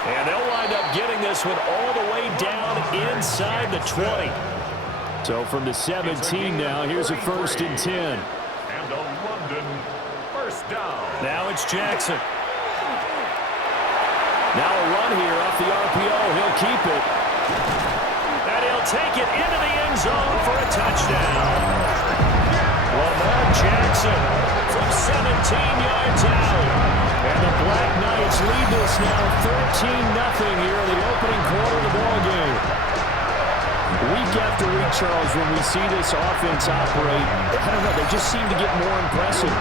And they'll wind up getting this one all the way down inside the 20. So from the 17 now, here's a 1st and 10. And a London first down. Now it's Jackson. Now a run here off the RPO. He'll keep it. And he'll take it into the end zone for a touchdown. Lamar Jackson from 17 yards out. And the Black Knights lead this now 13-0 here in the opening quarter of the ballgame. Week after week, Charles, when we see this offense operate, I don't know, they just seem to get more impressive.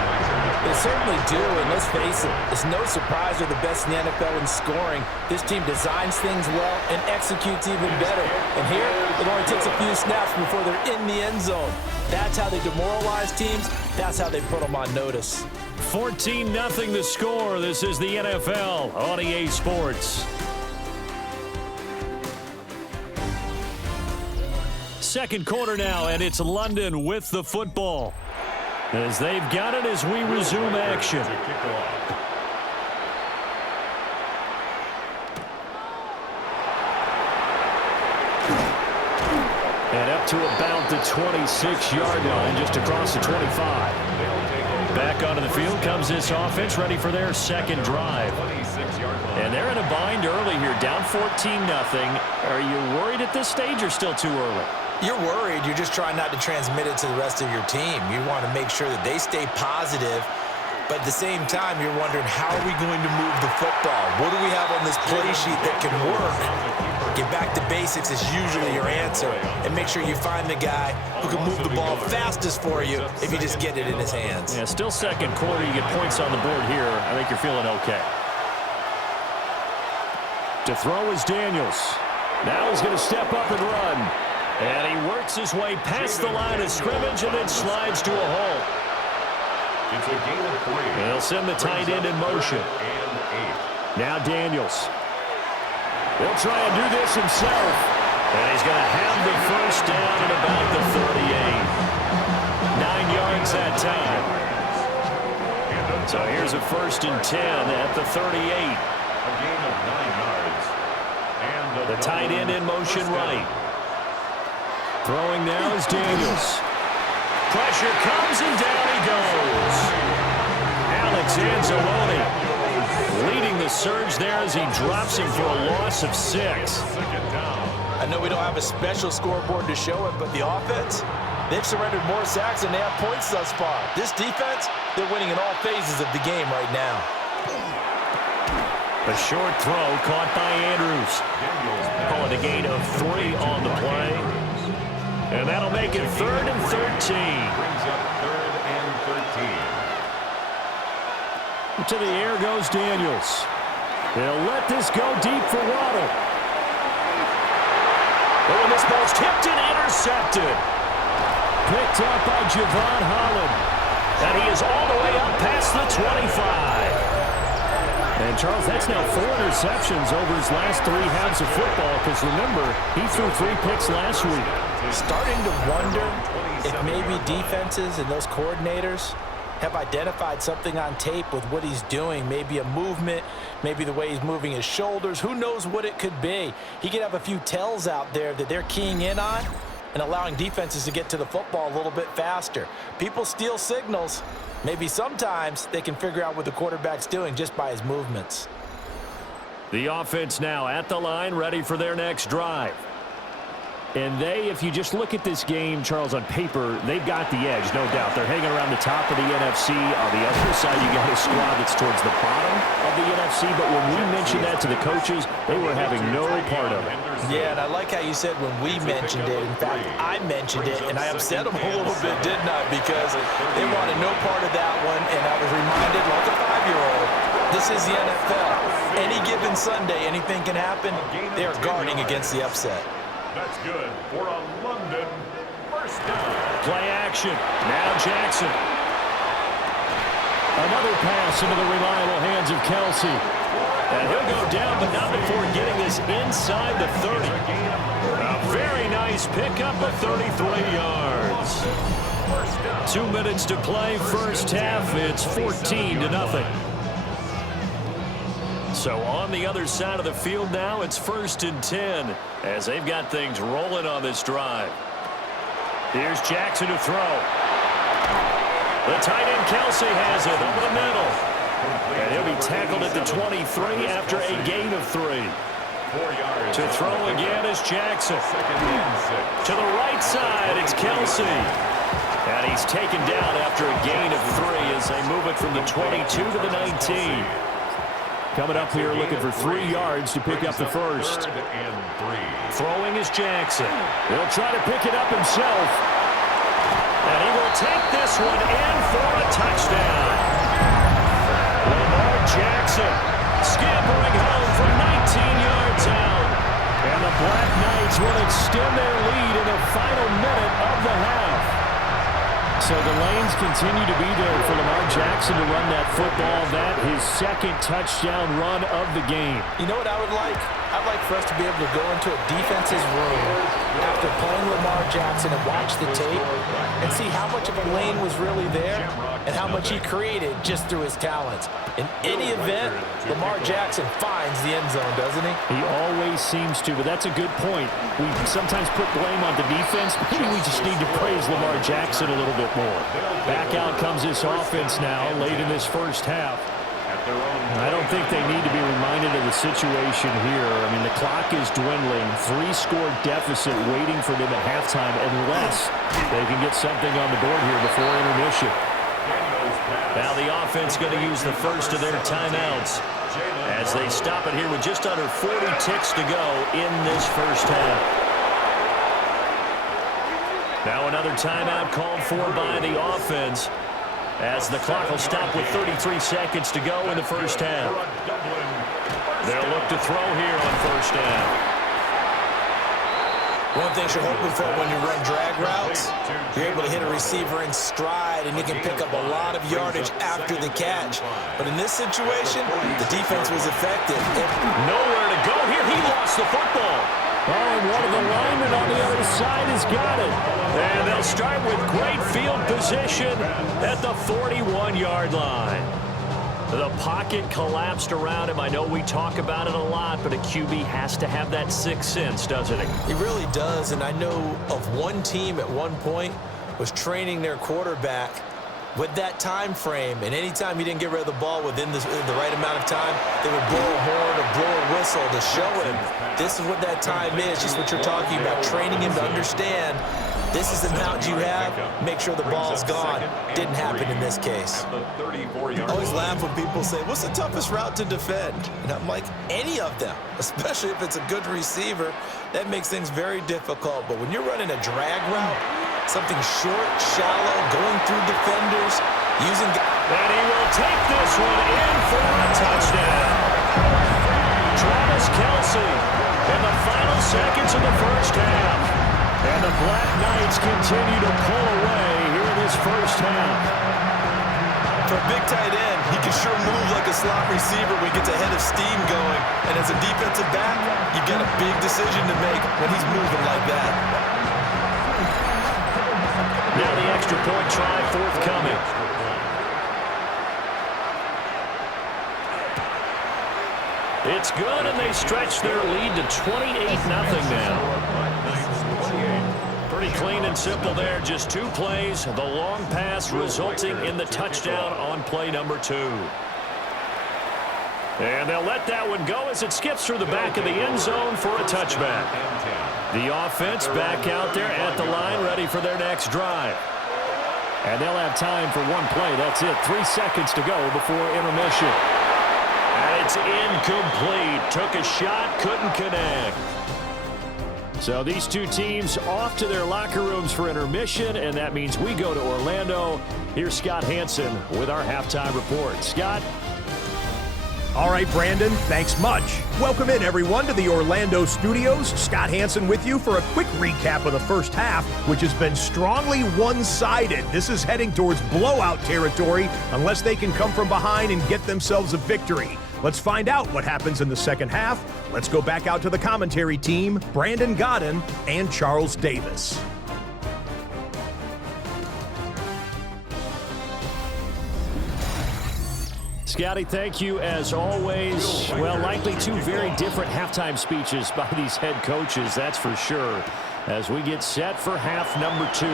They certainly do, and let's face it, it's no surprise they're the best in the NFL in scoring. This team designs things well and executes even better. And here, it only takes a few snaps before they're in the end zone. That's how they demoralize teams. That's how they put them on notice. 14-0 the score. This is the NFL on EA Sports. Second quarter now, and it's London with the football, as they've got it as we resume action. And up to about the 26-yard line, just across the 25. Back onto the field comes this offense, ready for their second drive. And they're in a bind early here, down 14-0. Are you worried at this stage or still too early? You're worried. You're just trying not to transmit it to the rest of your team. You want to make sure that they stay positive, but at the same time, you're wondering, how are we going to move the football? What do we have on this play sheet that can work? Get back to basics is usually your answer, and make sure you find the guy who can move the ball fastest for you if you just get it in his hands. Yeah, still second quarter. You get points on the board here. I think you're feeling okay. To throw is Daniels. Now he's going to step up and run. And he works his way past the line of scrimmage and then slides to a hole. It's a gain of 3. They'll send the tight end in motion. Now Daniels. He'll try and do this himself. And he's going to have the first down at about the 38. 9 yards that time. So here's a 1st and 10 at the 38. A gain of 9 yards. And the tight end in motion right. Throwing now is Daniels. Pressure comes and down he goes. Alex Anzalone leading the surge there as he drops him for a loss of 6. I know we don't have a special scoreboard to show it, but the offense, they've surrendered more sacks than they have points thus far. This defense, they're winning in all phases of the game right now. A short throw caught by Andrews. Calling a gain of 3 on the play. And that'll make it 3rd and 13. Brings up 3rd and 13. To the air goes Daniels. They'll let this go deep for Waddle. Oh, and this ball's tipped and intercepted. Picked up by Javon Holland. And he is all the way up past the 25. And, Charles, that's now 4 interceptions over his last 3 halves of football, because, remember, he threw 3 picks last week. Starting to wonder if maybe defenses and those coordinators have identified something on tape with what he's doing. Maybe a movement, maybe the way he's moving his shoulders. Who knows what it could be? He could have a few tells out there that they're keying in on and allowing defenses to get to the football a little bit faster. People steal signals. Maybe sometimes they can figure out what the quarterback's doing just by his movements. The offense now at the line, ready for their next drive. And if you just look at this game, Charles, on paper, they've got the edge, no doubt. They're hanging around the top of the NFC. On the other side, you got a squad that's towards the bottom of the NFC. But when we mentioned that to the coaches, they were having no part of it. Yeah, and I like how you said when we mentioned it. In fact, I mentioned it, and I upset them a little bit, didn't I? Because they wanted no part of that one, and I was reminded, like a 5-year-old, this is the NFL. Any given Sunday, anything can happen. They are guarding against the upset. That's good for a London first down. Play action. Now Jackson. Another pass into the reliable hands of Kelsey. And he'll go down, but not before getting this inside the 30. A very nice pickup of 33 yards. 2 minutes to play, first half. It's 14-0. So on the other side of the field now, it's 1st and 10 as they've got things rolling on this drive. Here's Jackson to throw. The tight end Kelsey has it over the middle. And he'll be tackled at the 23 after a gain of 3. 4 yards. To throw again is Jackson. To the right side, it's Kelsey. And he's taken down after a gain of 3 as they move it from the 22 to the 19. Coming up here looking for 3 yards to pick up the first. 3rd and 3. Throwing is Jackson. He'll try to pick it up himself. And he will take this one in for a touchdown. Lamar Jackson scampering home from 19 yards out. And the Black Knights will extend their lead in the final minute of the half. So the lanes continue to be there for Lamar Jackson to run that football. That his second touchdown run of the game. You know what I would like? I'd like for us to be able to go into a defense's room after playing Lamar Jackson and watch the tape and see how much of a lane was really there and how much he created just through his talents. In any event, Lamar Jackson finds the end zone, doesn't he? He always seems to, but that's a good point. We sometimes put blame on the defense. Maybe we just need to praise Lamar Jackson a little bit more. Back out comes this offense now late in this first half. I don't think they need to be reminded of the situation here. I mean, the clock is dwindling. 3-score deficit waiting for them at halftime unless they can get something on the board here before intermission. Now the offense going to use the first of their timeouts as they stop it here with just under 40 ticks to go in this first half. Now another timeout called for by the offense, as the clock will stop with 33 seconds to go in the first half. They'll look to throw here on first down. One thing you're hoping for when you run drag routes, you're able to hit a receiver in stride and you can pick up a lot of yardage after the catch. But in this situation, the defense was effective. Nowhere to go here. He lost the football. Oh, and one of the linemen on the other side has got it. And they'll start with great field position at the 41-yard line. The pocket collapsed around him. I know we talk about it a lot, but a QB has to have that sixth sense, doesn't he? He really does, and I know of one team at one point was training their quarterback with that time frame, and anytime he didn't get rid of the ball within the right amount of time, they would blow a horn or blow a whistle to show him this is what that time is, just what you're talking about, training him to understand this is the amount you have, make sure the ball's gone. Didn't happen in this case. I always laugh when people say, what's the toughest route to defend? And I'm like, any of them, especially if it's a good receiver, that makes things very difficult. But when you're running a drag route, something short, shallow, going through defenders, using... And he will take this one in for a touchdown. Travis Kelce in the final seconds of the first half. And the Black Knights continue to pull away here in this first half. For a big tight end, he can sure move like a slot receiver when he gets a head of steam going. And as a defensive back, you've got a big decision to make when he's moving like that. Now the extra point try forthcoming. It's good, and they stretch their lead to 28-0 now. Pretty clean and simple there. Just 2 plays. The long pass resulting in the touchdown on play number 2. And they'll let that one go as it skips through the back of the end zone for a touchback. The offense back out there at the line, ready for their next drive. And they'll have time for one play. That's it. 3 seconds to go before intermission. And it's incomplete. Took a shot, couldn't connect. So these two teams off to their locker rooms for intermission, and that means we go to Orlando. Here's Scott Hansen with our halftime report. Scott? All right, Brandon, thanks much. Welcome in, everyone, to the Orlando studios. Scott Hansen with you for a quick recap of the first half, which has been strongly one-sided. This is heading towards blowout territory unless they can come from behind and get themselves a victory. Let's find out what happens in the second half. Let's go back out to the commentary team, Brandon Godden and Charles Davis. Scotty, thank you as always. Well, likely 2 very different halftime speeches by these head coaches, that's for sure, as we get set for half number 2.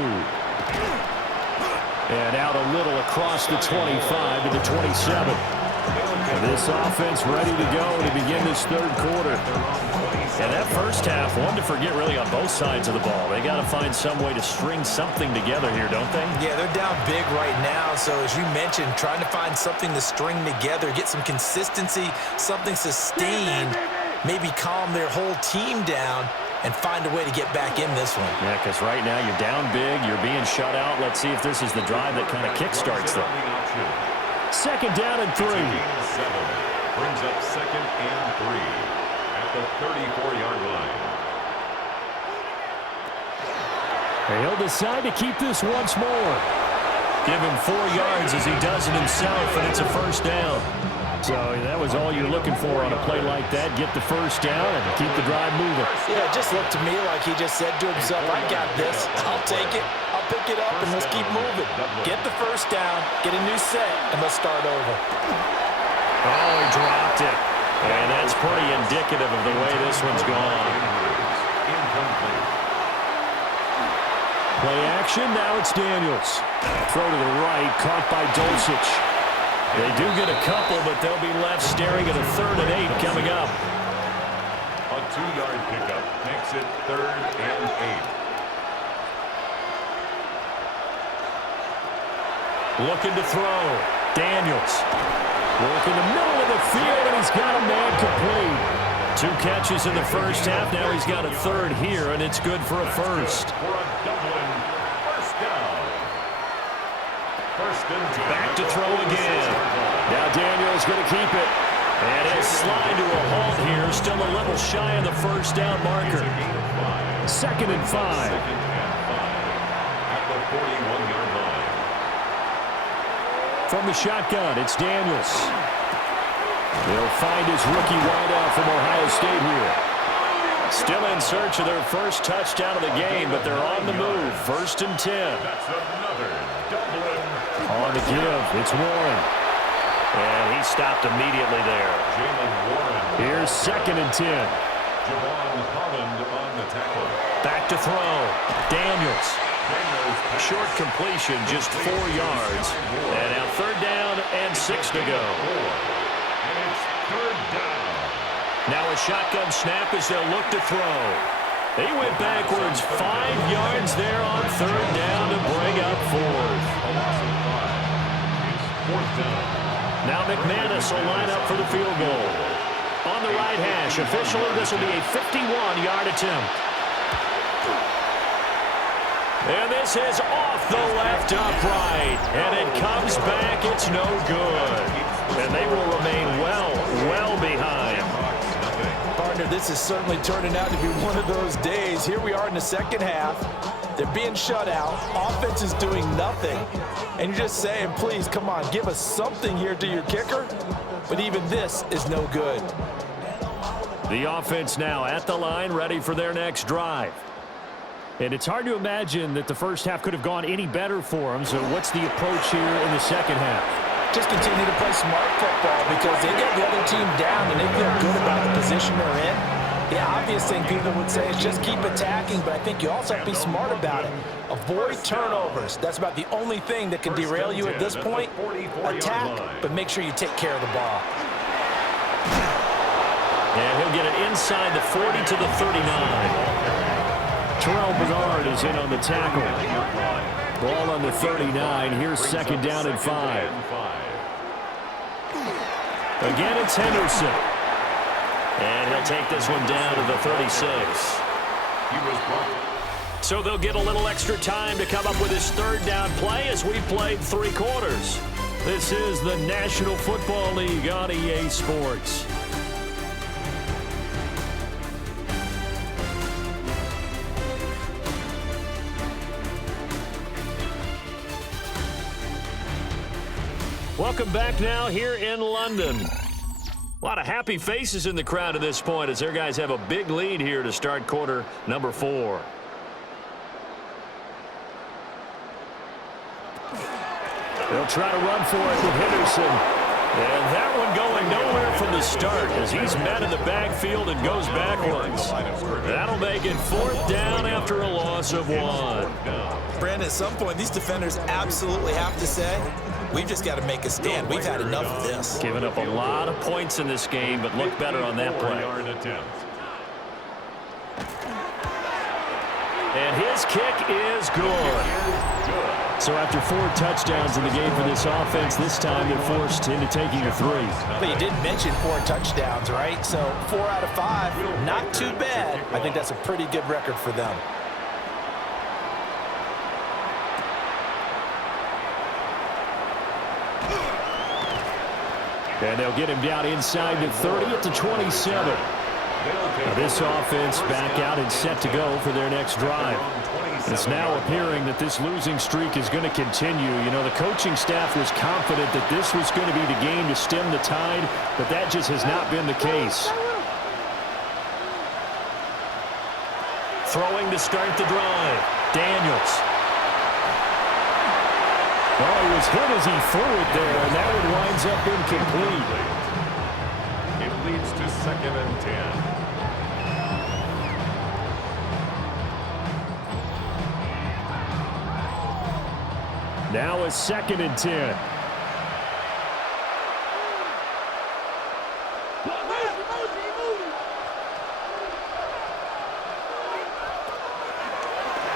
And out a little across the 25 to the 27. This offense ready to go to begin this third quarter. And that first half, one to forget really on both sides of the ball. They got to find some way to string something together here, don't they? Yeah, they're down big right now. So as you mentioned, trying to find something to string together, get some consistency, something sustained, maybe calm their whole team down and find a way to get back in this one. Yeah, because right now you're down big, you're being shut out. Let's see if this is the drive that kind of kickstarts them. Second down and 3. Brings up 2nd and 3 at the 34-yard line. He'll decide to keep this once more. Give him 4 yards as he does it himself, and it's a first down. So that was all you're looking for on a play like that. Get the first down and keep the drive moving. Yeah, it just looked to me like he just said to himself, I got this. I'll take it. I'll pick it up, and let's keep moving. Get the first down, get a new set, and let's start over. Oh, he dropped it. And that's pretty indicative of the way this one's gone. Incomplete. Play action, now it's Daniels. Throw to the right, caught by Dulcich. They do get a couple, but they'll be left staring at a 3rd and 8 coming up. A 2-yard pickup makes it 3rd and 8. Looking to throw. Daniels. Working the middle of the field, and he's got a man complete. 2 catches in the first half. Now he's got a 3rd here, and it's good for a first. For a Dublin first down. First and 10. Back to throw again. Now Daniels going to keep it. And he'll slide to a halt here. Still a little shy of the first down marker. 2nd and 5. 2nd and 5 at the 41-yard line. From the shotgun, it's Daniels. They'll find his rookie wideout from Ohio State here. Still in search of their first touchdown of the game, but they're on the move. 1st and 10. That's another Dublin. On the give, it's Warren. And he stopped immediately there. Jalen Warren. Here's 2nd and 10. Javon Holland on the tackle. Back to throw. Daniels. Short completion, just 4 yards. And now 3rd down and 6 to go. And it's 3rd down. Now a shotgun snap as they'll look to throw. They went backwards 5 yards there on 3rd down to bring up 4th. A loss of 5. It's 4th down. Now McManus will line up for the field goal. On the right hash, officially this will be a 51-yard attempt. And this is off the left upright. And it comes back, it's no good. And they will remain well behind. Partner, this is certainly turning out to be one of those days. Here we are in the second half. They're being shut out. Offense is doing nothing. And you're just saying, please, come on, give us something here to your kicker. But even this is no good. The offense now at the line, ready for their next drive. And it's hard to imagine that the first half could have gone any better for them. So what's the approach here in the second half? Just continue to play smart football because they get the other team down and they feel good about the position they're in. The obvious thing people would say is just keep attacking, but I think you also have to be smart about it. Avoid turnovers. That's about the only thing that can derail you at this point. Attack, but make sure you take care of the ball. And he'll get it inside the 40 to the 39. Terrell Bernard is in on the tackle. Ball on the 39. Here's 2nd down and 5. Again, it's Henderson. And he'll take this one down to the 36. So they'll get a little extra time to come up with his 3rd down play as we've played 3 quarters. This is the National Football League on EA Sports. Welcome back now here in London. A lot of happy faces in the crowd at this point as their guys have a big lead here to start quarter number 4. They'll try to run for it with Henderson. And that one going nowhere from the start as he's met in the backfield and goes backwards. That'll make it 4th down after a loss of 1. Brandon, at some point, these defenders absolutely have to say, we've just got to make a stand. We've had enough of this. Giving up a lot of points in this game, but look better on that play. And his kick is good. So after 4 touchdowns in the game for this offense, this time they're forced into taking a 3. But you did mention 4 touchdowns, right? So 4 out of 5, not too bad. I think that's a pretty good record for them. And they'll get him down inside to 30 at the 27. Now this offense back out and set to go for their next drive. It's now appearing that this losing streak is going to continue. You know, the coaching staff was confident that this was going to be the game to stem the tide, but that just has not been the case. Throwing to start the drive. Daniels. Oh, he was hit as he threw it there, and that one winds up incomplete. It leads to 2nd and 10. Now a 2nd and 10.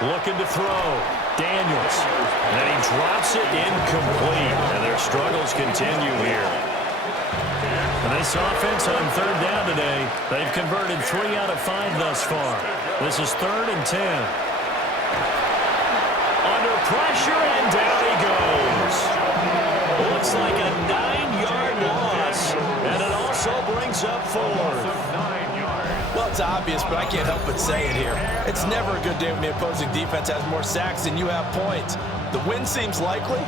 Looking to throw. Daniels. And he drops it incomplete. And their struggles continue here. And this offense on 3rd down today, they've converted 3 out of 5 thus far. This is 3rd and 10. Under pressure, and down he goes. Looks like a 9-yard loss, and it also brings up 4th. Well, it's obvious, but I can't help but say it here. It's never a good day when the opposing defense has more sacks than you have points. The win seems likely,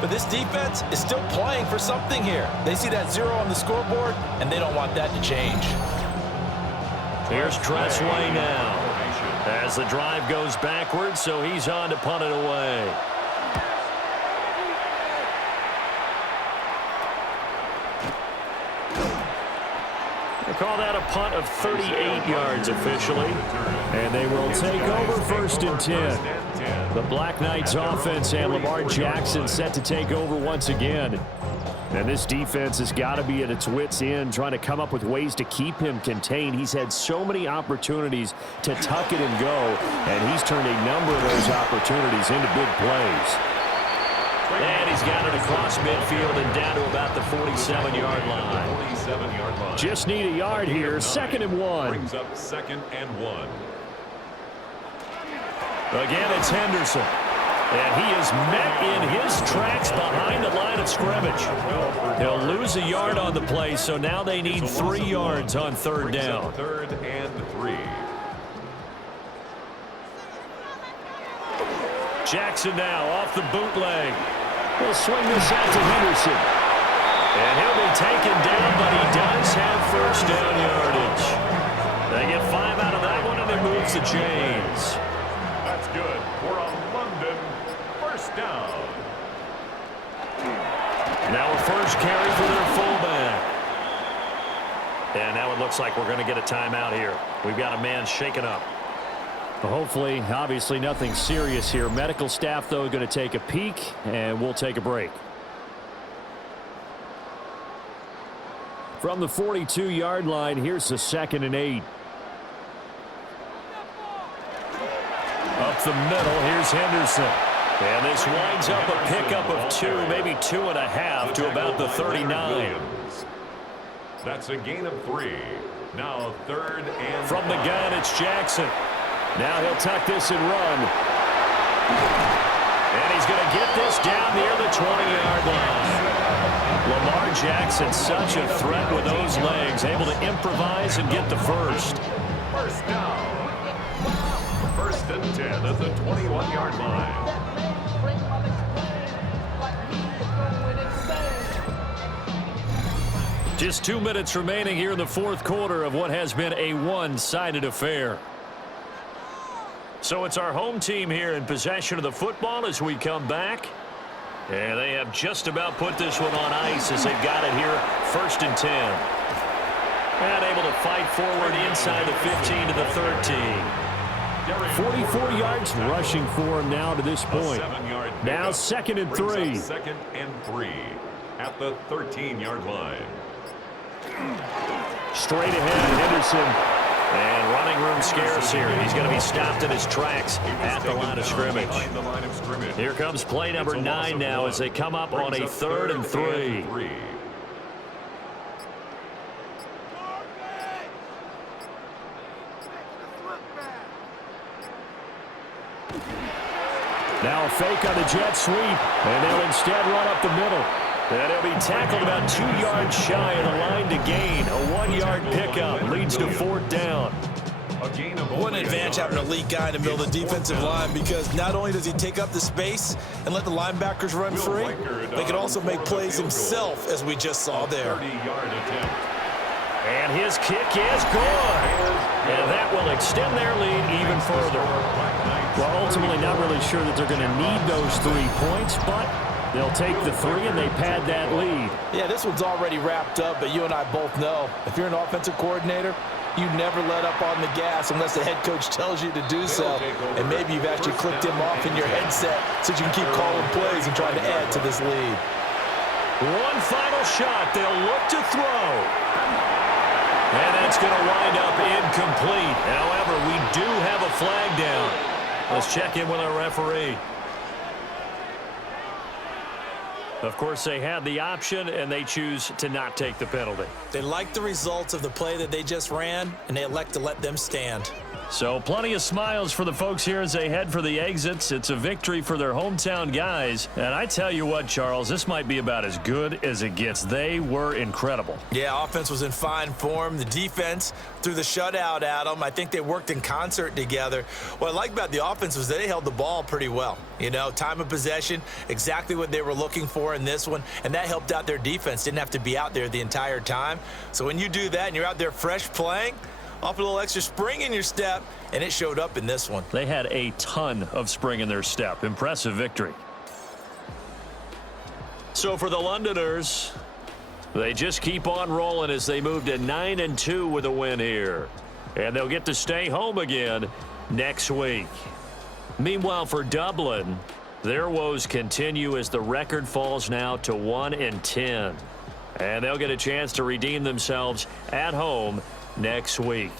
but this defense is still playing for something here. They see that 0 on the scoreboard, and they don't want that to change. Here's Tressway now. As the drive goes backwards, so he's on to punt it away. They call that a punt of 38 yards officially. And they will take over 1st and 10. The Black Knights offense and Lamar Jackson set to take over once again. And this defense has got to be at its wits' end, trying to come up with ways to keep him contained. He's had so many opportunities to tuck it and go, and he's turned a number of those opportunities into big plays. And he's got it across midfield and down to about the 47-yard line. Just need a yard here. 2nd and 1. Brings up 2nd and 1. Again, it's Henderson. And he is met in his tracks behind the line of scrimmage. He'll lose a yard on the play, so now they need 3 yards on 3rd down. 3rd and 3. Jackson now off the bootleg. He'll swing this out to Henderson. And he'll be taken down, but he does have 1st down yardage. They get 5 out of that one, and it moves the chains. That's good for a London 1st down. Now a 1st carry for their fullback. And now it looks like we're going to get a timeout here. We've got a man shaken up. Hopefully, obviously nothing serious here. Medical staff, though, going to take a peek, and we'll take a break. From the 42-yard line, here's the 2nd and 8. Up the middle, here's Henderson. And this winds up a pickup of 2, maybe 2.5 to about the 39. That's a gain of 3. Now 3rd and from the gun, it's Jackson. Now he'll tuck this and run. And he's going to get this down near the 20-yard line. Lamar Jackson, such a threat with those legs, able to improvise and get the 1st. 1st down. 1st and 10 at the 21-yard line. Just 2 minutes remaining here in the 4th quarter of what has been a one-sided affair. So it's our home team here in possession of the football as we come back. And they have just about put this one on ice as they've got it here, 1st and 10. And able to fight forward inside the 15 to the 13. 44 yards rushing for him now to this point. Now 2nd and 3. 2nd and 3 at the 13-yard line. Straight ahead, Henderson. And running room scarce here. He's going to be stopped in his tracks at the line of scrimmage. Here comes play number 9 now as they come up on a 3rd and 3. Now a fake on the jet sweep, and they'll instead run up the middle. And he'll be tackled about 2 yards shy of the line to gain. A 1-yard pickup leads to 4th down. What an advantage having an elite guy in the middle of the defensive line, because not only does he take up the space and let the linebackers run free, they can also make plays himself, as we just saw there. And his kick is good. And that will extend their lead even further. Well, ultimately not really sure that they're going to need those 3 points, but they'll take the 3 and they pad that lead. Yeah, this one's already wrapped up, but you and I both know if you're an offensive coordinator, you never let up on the gas unless the head coach tells you to do so. And maybe you've actually clicked him off in your headset so you can keep calling plays and trying to add to this lead. One final shot. They'll look to throw. And that's going to wind up incomplete. However, we do have a flag down. Let's check in with our referee. Of course, they had the option, and they choose to not take the penalty. They like the results of the play that they just ran, and they elect to let them stand. So plenty of smiles for the folks here as they head for the exits. It's a victory for their hometown guys. And I tell you what, Charles, this might be about as good as it gets. They were incredible. Yeah, offense was in fine form. The defense threw the shutout at them. I think they worked in concert together. What I like about the offense was that they held the ball pretty well. You know, time of possession, exactly what they were looking for in this one. And that helped out their defense. Didn't have to be out there the entire time. So when you do that and you're out there fresh playing, off a little extra spring in your step, and it showed up in this one. They had a ton of spring in their step. Impressive victory. So for the Londoners, they just keep on rolling as they move to 9-2 with a win here. And they'll get to stay home again next week. Meanwhile, for Dublin, their woes continue as the record falls now to 1-10. And they'll get a chance to redeem themselves at home next week.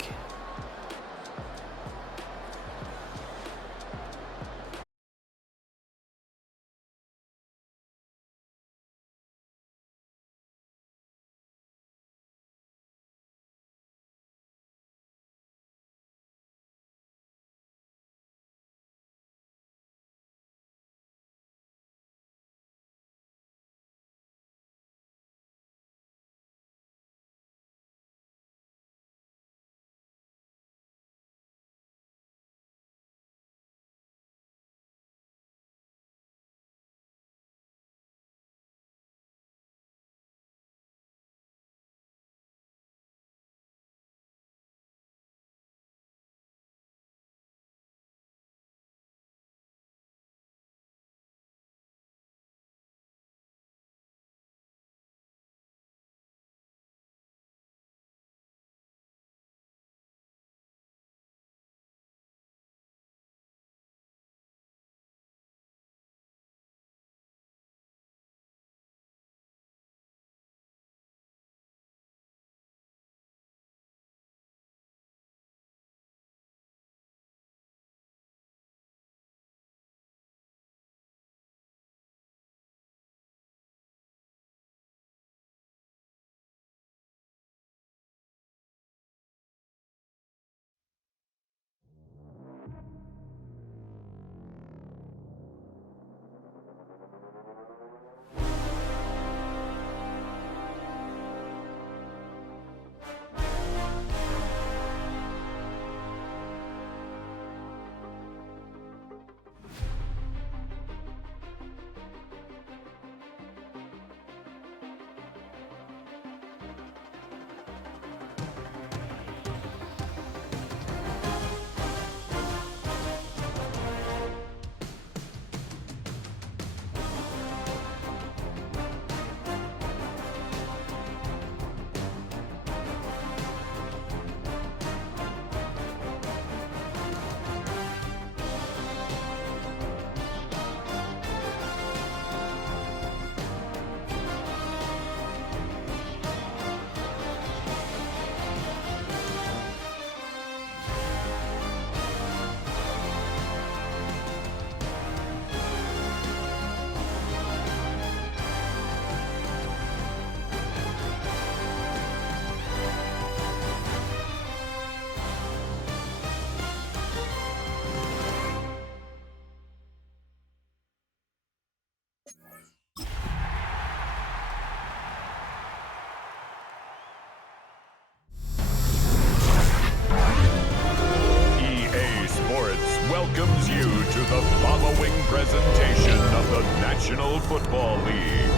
welcomes you to the following presentation of the National Football League.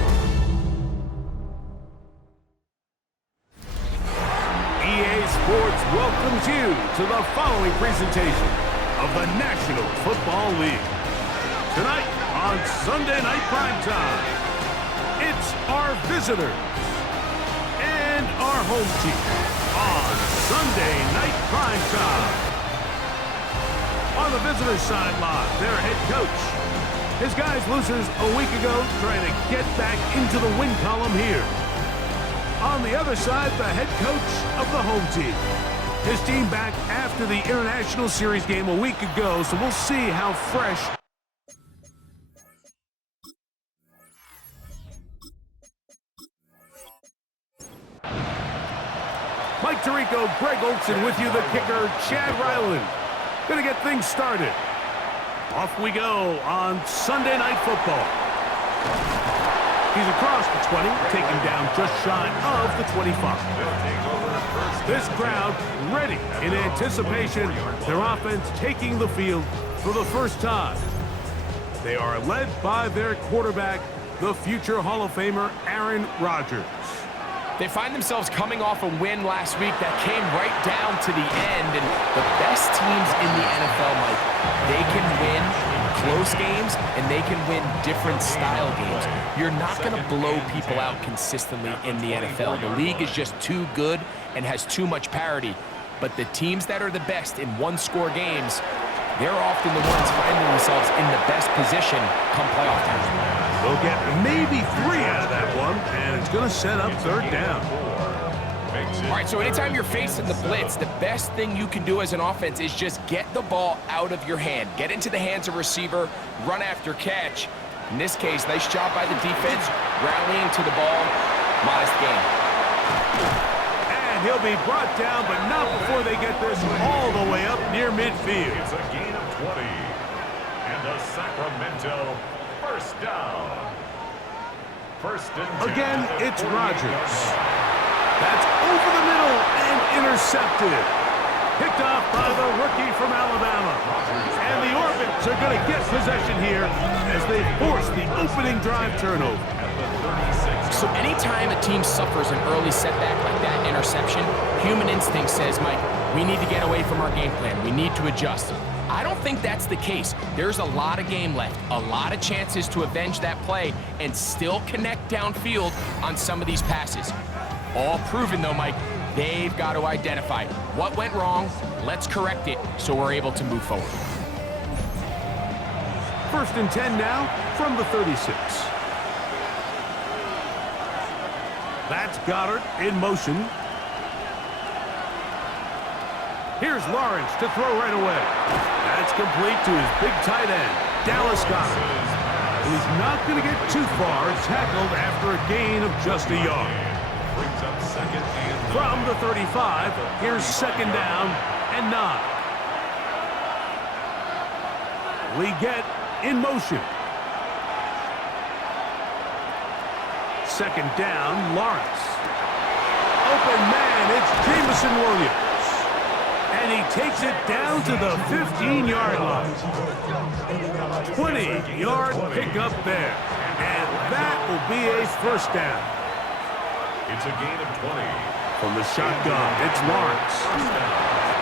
EA Sports welcomes you to the following presentation of the National Football League. Tonight on Sunday Night Primetime, it's our visitors and our home team on Sunday Night Primetime. On the visitors' sideline, their head coach. His guys losers a week ago trying to get back into the win column here. On the other side, the head coach of the home team. His team back after the International Series game a week ago, so we'll see how fresh. Mike Tirico, Greg Olson with you, the kicker, Chad Ryland. Gonna get things started. Off we go on Sunday Night Football. He's across the 20, taken down just shy of the 25. This crowd ready in anticipation. Their offense taking the field for the first time. They are led by their quarterback, the future Hall of Famer, Aaron Rodgers. They find themselves coming off a win last week that came right down to the end, and the best teams in the NFL, Mike, they can win close games and they can win different style games. You're not going to blow people out consistently in the NFL. The league is just too good and has too much parity, but the teams that are the best in one-score games, they're often the ones finding themselves in the best position come playoff time. They'll get maybe 3 out of that one, and it's going to set up third down. All right, so anytime you're facing the blitz, the best thing you can do as an offense is just get the ball out of your hand. Get into the hands of receiver, run after catch. In this case, nice job by the defense, rallying to the ball. Modest gain. And he'll be brought down, but not before they get this all the way up near midfield. It's a gain of 20. And a Sacramento first down. First and 10. Again, it's Rodgers. That's over the middle and intercepted. Picked off by the rookie from Alabama. And the Orbits are going to get possession here as they force the opening drive turnover. So anytime a team suffers an early setback like that interception, human instinct says, Mike, we need to get away from our game plan. We need to adjust. I don't think that's the case. There's a lot of game left, a lot of chances to avenge that play and still connect downfield on some of these passes. All proven, though, Mike, they've got to identify what went wrong, let's correct it so we're able to move forward. First and 10 now from the 36. That's Goddard in motion. Here's Lawrence to throw right away. That's complete to his big tight end, Dallas Goddard. And he's not going to get too far, tackled after a gain of just a yard. Brings up second and From the 35, here's second down and 9. Leggett in motion. Second down, Lawrence. Open man, it's Jameson Williams. And he takes it down to the 15-yard line. 20-yard pickup there. And that will be a first down. it's a gain of 20. From the shotgun, it's Lawrence.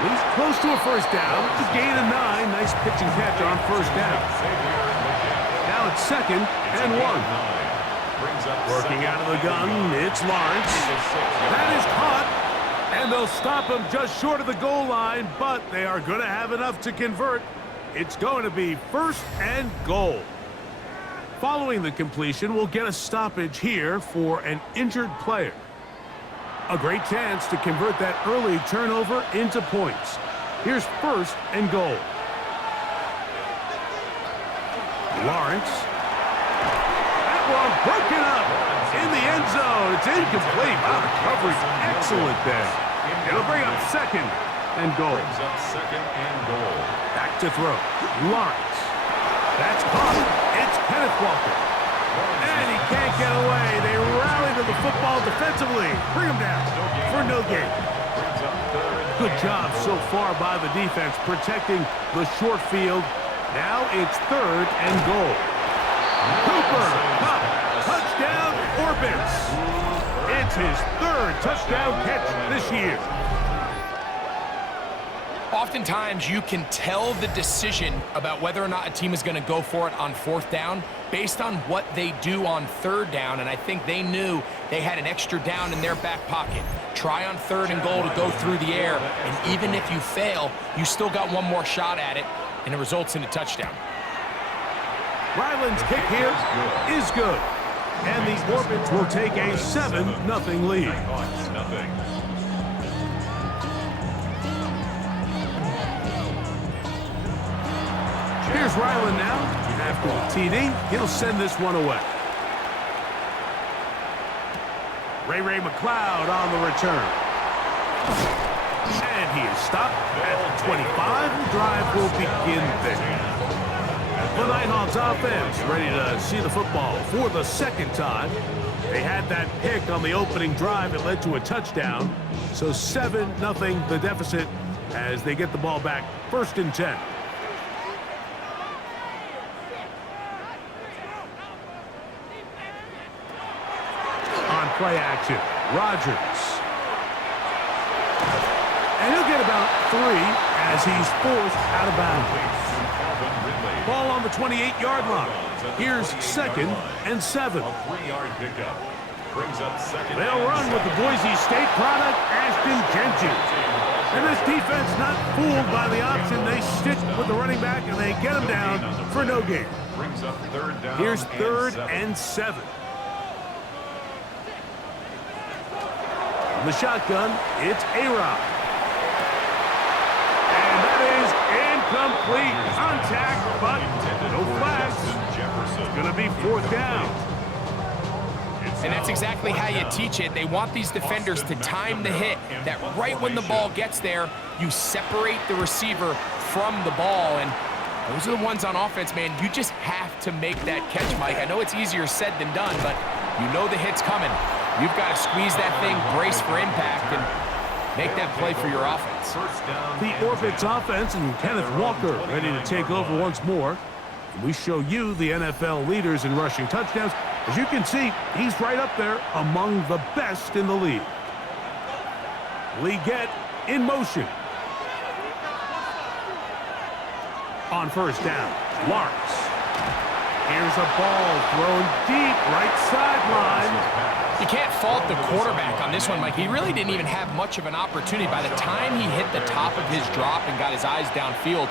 He's close to a first down. It's a gain of 9. Nice pitch and catch on first down. Now it's second and 1. Working out of the gun, it's Lawrence. That is caught, and they'll stop him just short of the goal line, but they are going to have enough to convert. It's going to be first and goal. Following the completion, we'll get a stoppage here for an injured player. A great chance to convert that early turnover into points. Here's first and goal. Lawrence. That one broken up in the end zone. It's incomplete. Wow, the coverage excellent there. It'll bring up second and goal. Back to throw. Lawrence. That's caught. It's Kenneth Walker. And he can't get away. They rally to the football defensively. Bring him down for no gain. Good job so far by the defense protecting the short field. Now it's 3rd and goal. Cooper, Cup, touchdown, Orbits. It's his 3rd touchdown catch this year. Oftentimes, you can tell the decision about whether or not a team is going to go for it on 4th down based on what they do on 3rd down, and I think they knew they had an extra down in their back pocket. Try on 3rd and goal to go through the air, and even if you fail, you still got one more shot at it, and it results in a touchdown. Ryland's kick here is good, and the Orbits will take a 7-0 lead. Here's Ryland now. After the TD, he'll send this one away. Ray McLeod on the return. And he is stopped at the 25. The drive will begin there. The Nighthawks offense ready to see the football for the 2nd time. They had that pick on the opening drive that led to a touchdown. So 7-0 the deficit as they get the ball back. 1st and 10. Play action. Rogers. And he'll get about 3 as he's forced out of bounds. Ball on the 28-yard line. Here's 2nd and 7. They'll run with the Boise State product, Ashton Jenkins. And this defense not fooled by the option. They stick with the running back and they get him down for no gain. Here's 3rd and 7. The shotgun, it's A-Rod. And that is incomplete. Contact, but no flags. It's going to be 4th down. And that's exactly how you teach it. They want these defenders to time the hit, that right when the ball gets there, you separate the receiver from the ball. And those are the ones on offense, man. You just have to make that catch, Mike. I know it's easier said than done, but you know the hit's coming. You've got to squeeze that thing, brace for impact, and make that play for your offense. The Orbits offense and Kenneth Walker ready to take over once more. And we show you the NFL leaders in rushing touchdowns. As you can see, he's right up there among the best in the league. Leggett in motion. On 1st down, Lawrence. Here's a ball thrown deep right sideline. You can't fault the quarterback on this one, Mike. He really didn't even have much of an opportunity. By the time he hit the top of his drop and got his eyes downfield,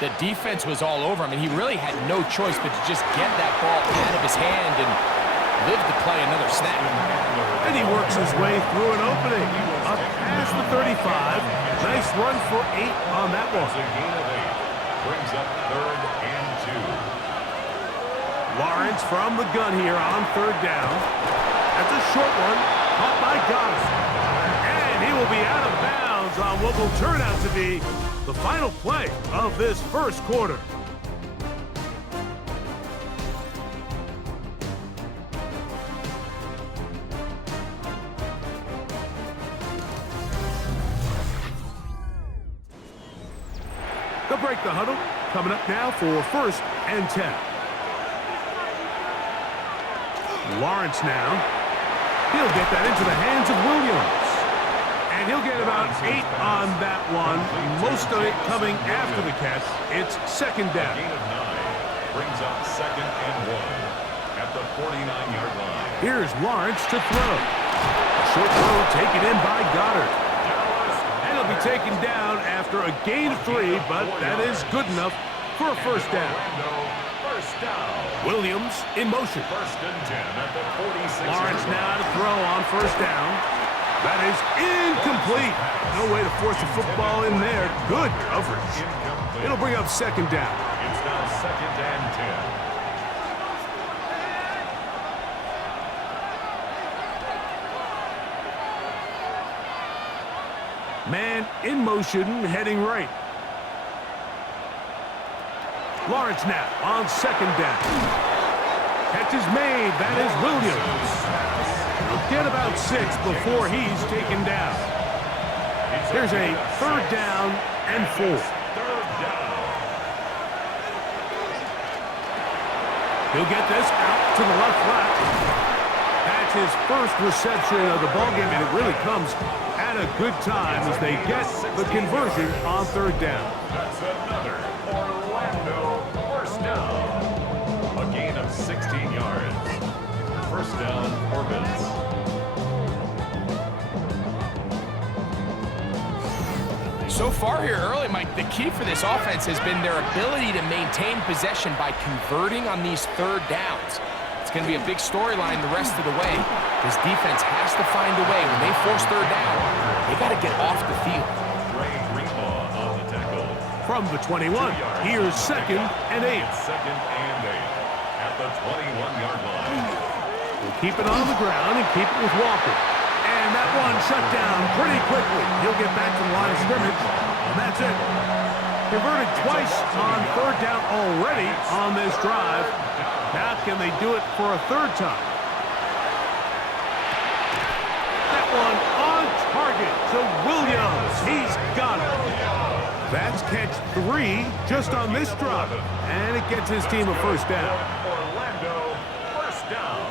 the defense was all over him, and he really had no choice but to just get that ball out of his hand and live to play another snap. And he works his way through an opening. Up past the 35. Nice run for 8 on that one. Brings up 3rd and 2. Lawrence from the gun here on 3rd down. That's a short one, caught by Goddard. And he will be out of bounds on what will turn out to be the final play of this 1st quarter. They'll break the huddle. Coming up now for 1st and 10. Lawrence now. He'll get that into the hands of Williams. And he'll get about 8 on that one. Most of it coming after the catch. It's 2nd down. Gain of 9 brings up 2nd and 1 at the 49-yard line. Here's Lawrence to throw. A short throw taken in by Goddard. And he'll be taken down after a gain of 3, but that is good enough for a 1st down. First down. Williams in motion. 1st and 10 at the 46. Lawrence now to throw on 1st down. That is incomplete. No way to force the football in there. Good coverage. It'll bring up 2nd down. It's now 2nd and 10. Man in motion, heading right. Lawrence now on 2nd down. Catch is made. That is Williams. He'll get about 6 before he's taken down. Here's a 3rd down and 4. He'll get this out to the left flat. That's his first reception of the ballgame, and it really comes at a good time as they get the conversion on 3rd down. That's another Orlando first down. A gain of 16 yards. First down, Orbits. So far here early, Mike, the key for this offense has been their ability to maintain possession by converting on these 3rd downs. It's going to be a big storyline the rest of the way. This defense has to find a way. When they force 3rd down, they got to get off the field. On the tackle. From the 21, here's 2nd and 8. Second and 8 at the 21-yard line. We'll keep it on the ground and keep it with Walker. And that one shut down pretty quickly. He'll get back to the line of scrimmage, and that's it. Converted twice on 3rd down already on this drive. Now can they do it for a 3rd time? That one on target to Williams. He's got it. That's catch 3 just on this drive. And it gets his team a 1st down. Orlando, first down.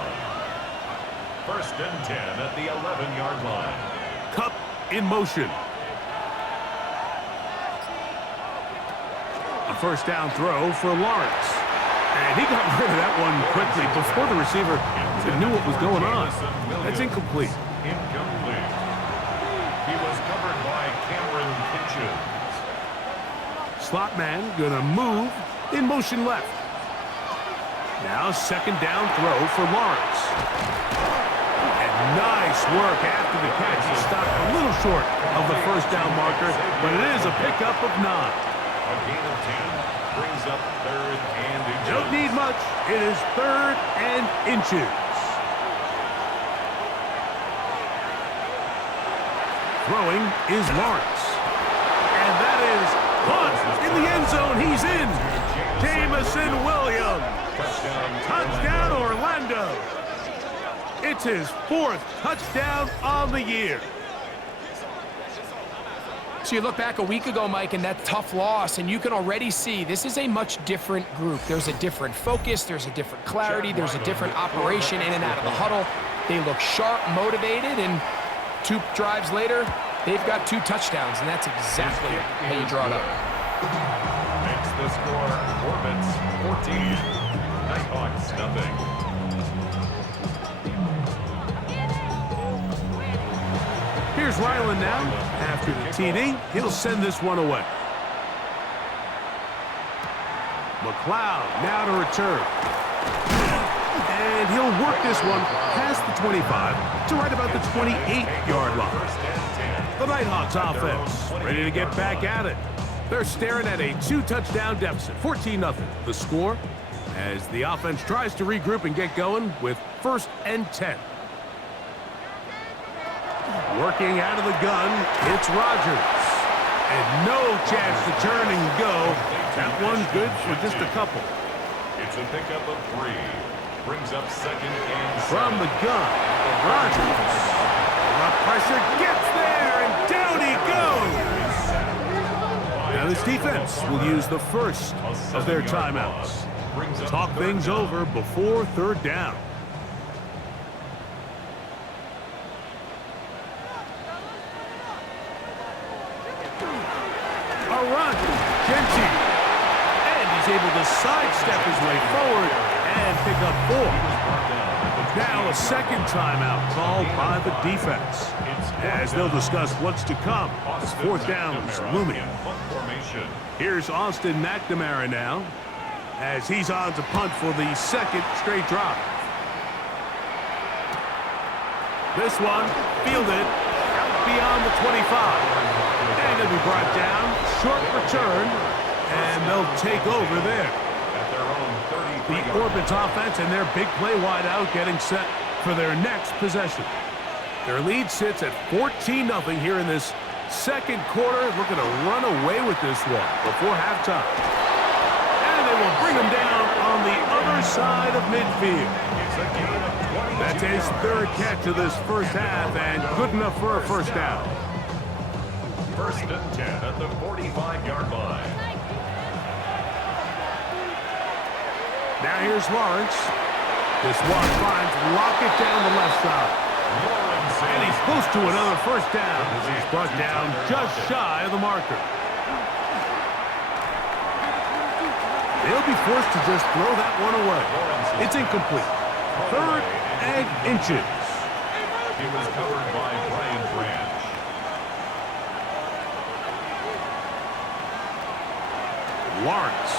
1st and 10 at the 11-yard line. Cup in motion. A 1st down throw for Lawrence. And he got rid of that one quickly before the receiver knew what was going on. That's incomplete. Incomplete. He was covered by Cameron Kitchens. Slot man gonna move in motion left. Now 2nd down throw for Lawrence. And nice work after the catch. He stopped a little short of the 1st down marker, but it is a pickup of 9. A gain of 10 brings up 3rd and inches. Don't need much. It is 3rd and inches. Throwing is Lawrence. And that is punt in the end zone. He's in. Jamison Williams. Touchdown Orlando. It's his 4th touchdown on the year. So you look back a week ago, Mike, and that tough loss, and you can already see this is a much different group. There's a different focus, there's a different clarity, there's a different operation in and out of the huddle. They look sharp, motivated, and 2 drives later, they've got 2 touchdowns, and that's exactly how you draw it up. Makes the score Orbits 14, Nighthawks nothing. Here's Ryland now. After the TD, he'll send this one away. McLeod now to return. And he'll work this one past the 25 to right about the 28-yard line. The Nighthawks offense ready to get back at it. They're staring at a 2-touchdown deficit, 14-0. The score as the offense tries to regroup and get going with 1st and 10. Working out of the gun, it's Rogers. And no chance to turn and go. That one's good for just a couple. It's a pickup of 3. Brings up 2nd and 7. From the gun, Rogers. The pressure gets there, and down he goes. Now this defense will use the first of their timeouts. Talk things over before 3rd down. Able to sidestep his way forward and pick up 4. Now a 2nd timeout called by the defense as they'll discuss what's to come as 4th down is looming. Here's Austin McNamara now as he's on to punt for the 2nd straight drive. This one fielded out beyond the 25. And it'll be brought down. Short return. And they'll take over there. The Orbits offense and their big play wideout getting set for their next possession. Their lead sits at 14-0 here in this 2nd quarter. Looking to run away with this one before halftime. And they will bring him down on the other side of midfield. That's his 3rd catch of this 1st half and good enough for a 1st down. First and 10 at the 45-yard line. Now here's Lawrence. This one finds Lockett down the left side. And he's close to another first down as he's brought down just shy of the marker. They'll be forced to just throw that one away. It's incomplete. 3rd and inches. He was covered by Brian Branch. Lawrence.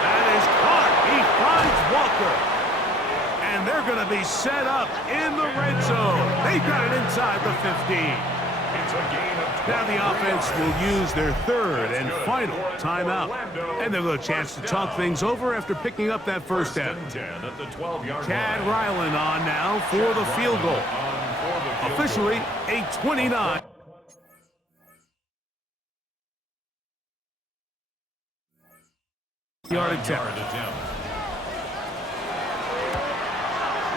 That is caught. He finds Walker. And they're going to be set up in the red zone. They got it inside the 15. It's a gain of 20. Now the offense will use their 3rd and final timeout. And they'll have a chance to talk things over after picking up that first down. At the 12-yard Chad line. Ryland on now for the field goal. Officially a 29. Yard attempt.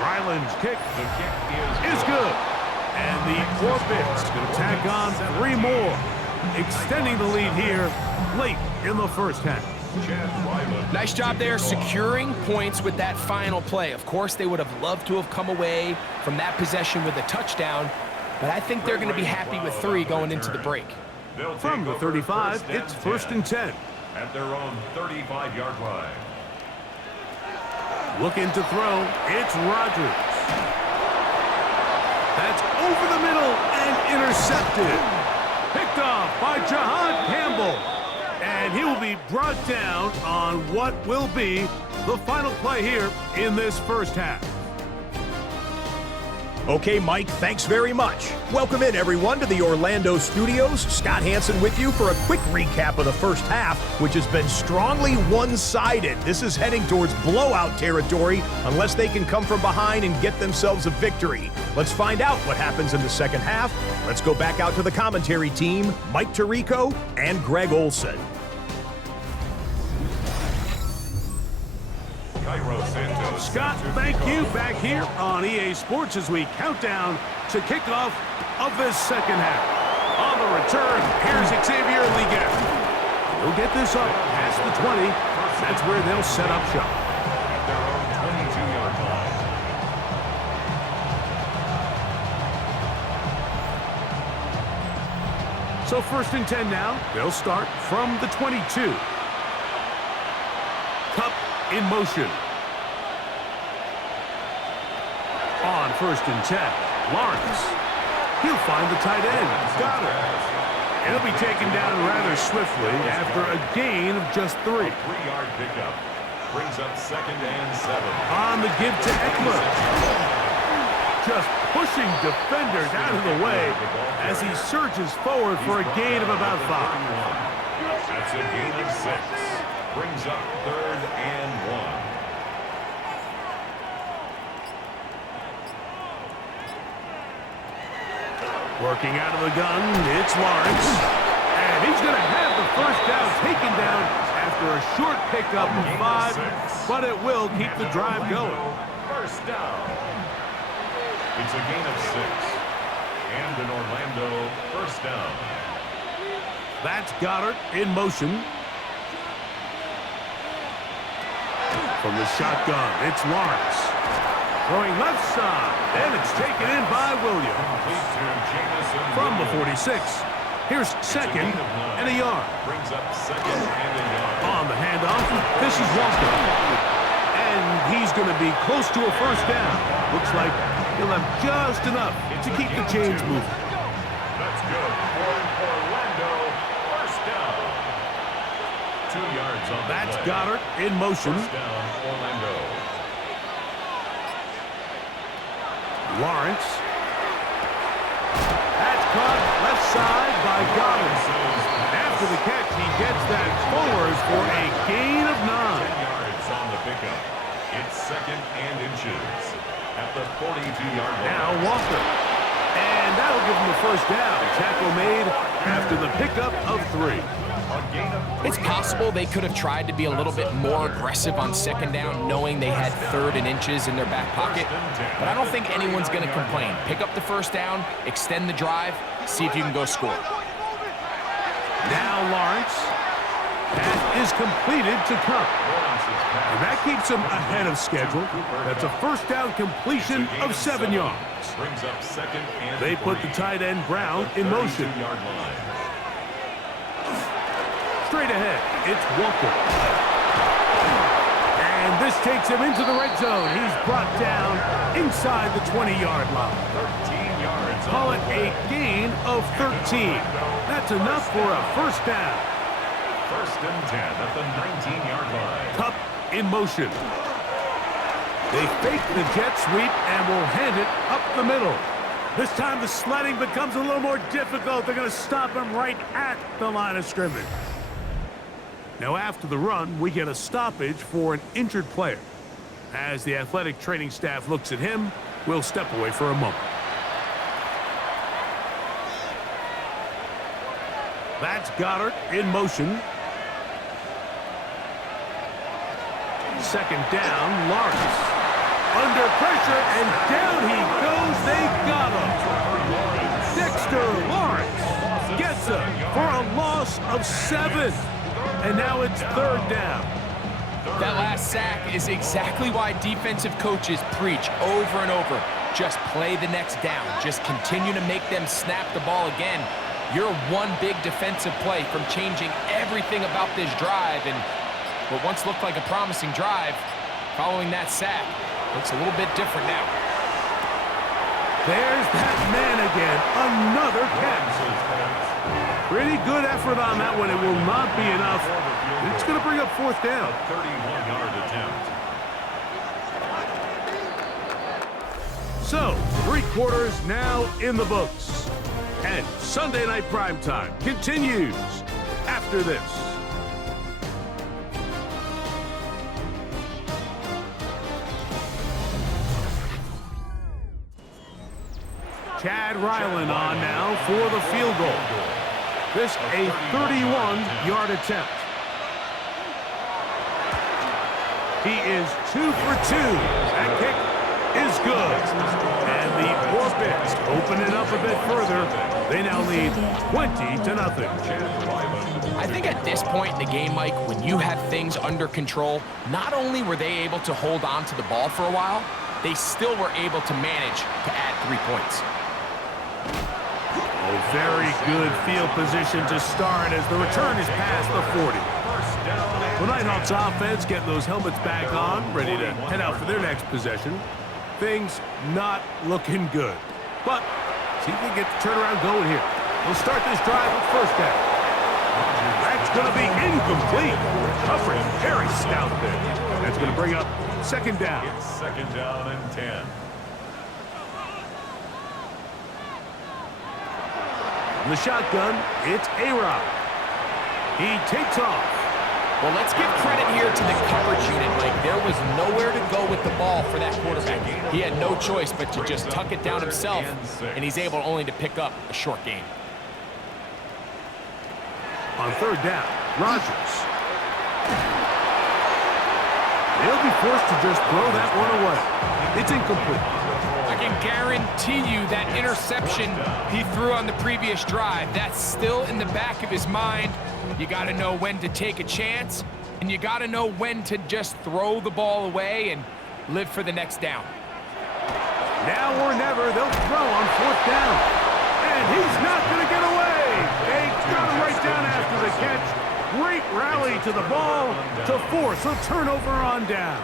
Ryland's kick is good. And the Orbits going to tack on 3 more, extending the lead here late in the first half. Nice job there securing points with that final play. Of course, they would have loved to have come away from that possession with a touchdown, but I think they're going to be happy with 3 going into the break. From the 35, it's 1st and 10. At their own 35-yard line. Looking to throw, it's Rodgers. That's over the middle and intercepted. Picked off by Jahan Campbell. And he will be brought down on what will be the final play here in this first half. Okay, Mike, thanks very much. Welcome in, everyone, to the Orlando studios. Scott Hansen with you for a quick recap of the first half, which has been strongly one-sided. This is heading towards blowout territory unless they can come from behind and get themselves a victory. Let's find out what happens in the second half. Let's go back out to the commentary team, Mike Tirico and Greg Olson. Scott, thank you. Back here on EA Sports as we count down to kickoff of this second half. On the return, here's Xavier Liga. He'll get this up past the 20. That's where they'll set up shop. At their own 22-yard line. So 1st and 10 now. They'll start from the 22. Cup in motion. On 1st and 10, Lawrence. He'll find the tight end. Got it. He'll be taken down rather swiftly after a gain of just 3. 3-yard pickup. Brings up 2nd and 7. On the give to Eckler. Just pushing defenders out of the way as he surges forward for a gain of about 5. That's a gain of 6. Brings up 3rd and 1. Working out of the gun, it's Lawrence. And he's going to have the first down taken down after a short pickup of 5, but it will keep the drive going. First down. It's a gain of 6. And an Orlando first down. That's Goddard in motion. From the shotgun, it's Lawrence. Throwing left side, and it's taken in by Williams. From the 46, here's 2nd and a yard. Brings up 2nd and a yard. On the handoff, this is Walker. And he's going to be close to a first down. Looks like he'll have just enough to keep the chains moving. That's good for Orlando. First down. 2 yards on the That's play. Goddard in motion. First down, Orlando. Lawrence. That's caught left side by Goddard. After the catch, he gets that forward for a gain of 9. 10 yards on the pickup. It's 2nd and inches at the 42-yard line. Now Walker. And that'll give him the first down. Tackle made after the pickup of 3. It's possible they could have tried to be a little bit more aggressive on 2nd down, knowing they had 3rd and inches in their back pocket. But I don't think anyone's going to complain. Pick up the first down, extend the drive, see if you can go score. Now Lawrence. Pass is completed to Cup. And that keeps him ahead of schedule. That's a first down completion of 7 yards. They put the tight end Brown in motion. Straight ahead, it's Walker. And this takes him into the red zone. He's brought down inside the 20-yard line. Call it a gain of 13. That's enough for a first down. First and 10 at the 19-yard line. Cup in motion. They fake the jet sweep and will hand it up the middle. This time the sledding becomes a little more difficult. They're going to stop him right at the line of scrimmage. Now after the run, we get a stoppage for an injured player. As the athletic training staff looks at him, we'll step away for a moment. That's Goddard in motion. Second down, Lawrence. Under pressure, and down he goes. They got him. Dexter Lawrence gets him for a loss of 7. And now it's third down. That last sack is exactly why defensive coaches preach over and over. Just play the next down. Just continue to make them snap the ball again. You're one big defensive play from changing everything about this drive, and what once looked like a promising drive, following that sack, looks a little bit different now. There's that man again, another catch. Pretty good effort on that one. It will not be enough. It's going to bring up fourth down. 31-yard attempt. So, 3 quarters now in the books. And Sunday Night Primetime continues after this. Chad Ryland on now for the field goal. This a 31-yard attempt. He is 2 for 2. That kick is good. And the Orbits open it up a bit further. They now lead 20-0. I think at this point in the game, Mike, when you have things under control, not only were they able to hold on to the ball for a while, they still were able to manage to add 3 points. A very good field position to start as the return is past the 40. The Nighthawks offense getting those helmets back on, ready to head out for their next possession. Things not looking good. But see if we get the turnaround going here. We'll start this drive with first down. That's going to be incomplete. Coverage very stout there. That's going to bring up second down. It's second down and 10. In the shotgun, it's A-Rod. He takes off. Well, let's give credit here to the coverage unit, Mike. There was nowhere to go with the ball for that quarterback. He had no choice but to just tuck it down himself, and he's able only to pick up a short gain. On third down, Rodgers. They'll be forced to just throw that one away. It's incomplete. I can guarantee you that interception he threw on the previous drive, that's still in the back of his mind. You got to know when to take a chance, and you got to know when to just throw the ball away and live for the next down. Now or never, they'll throw on fourth down. And he's not going to get away. They got him right down after the catch. Great rally to the ball to force a turnover on down.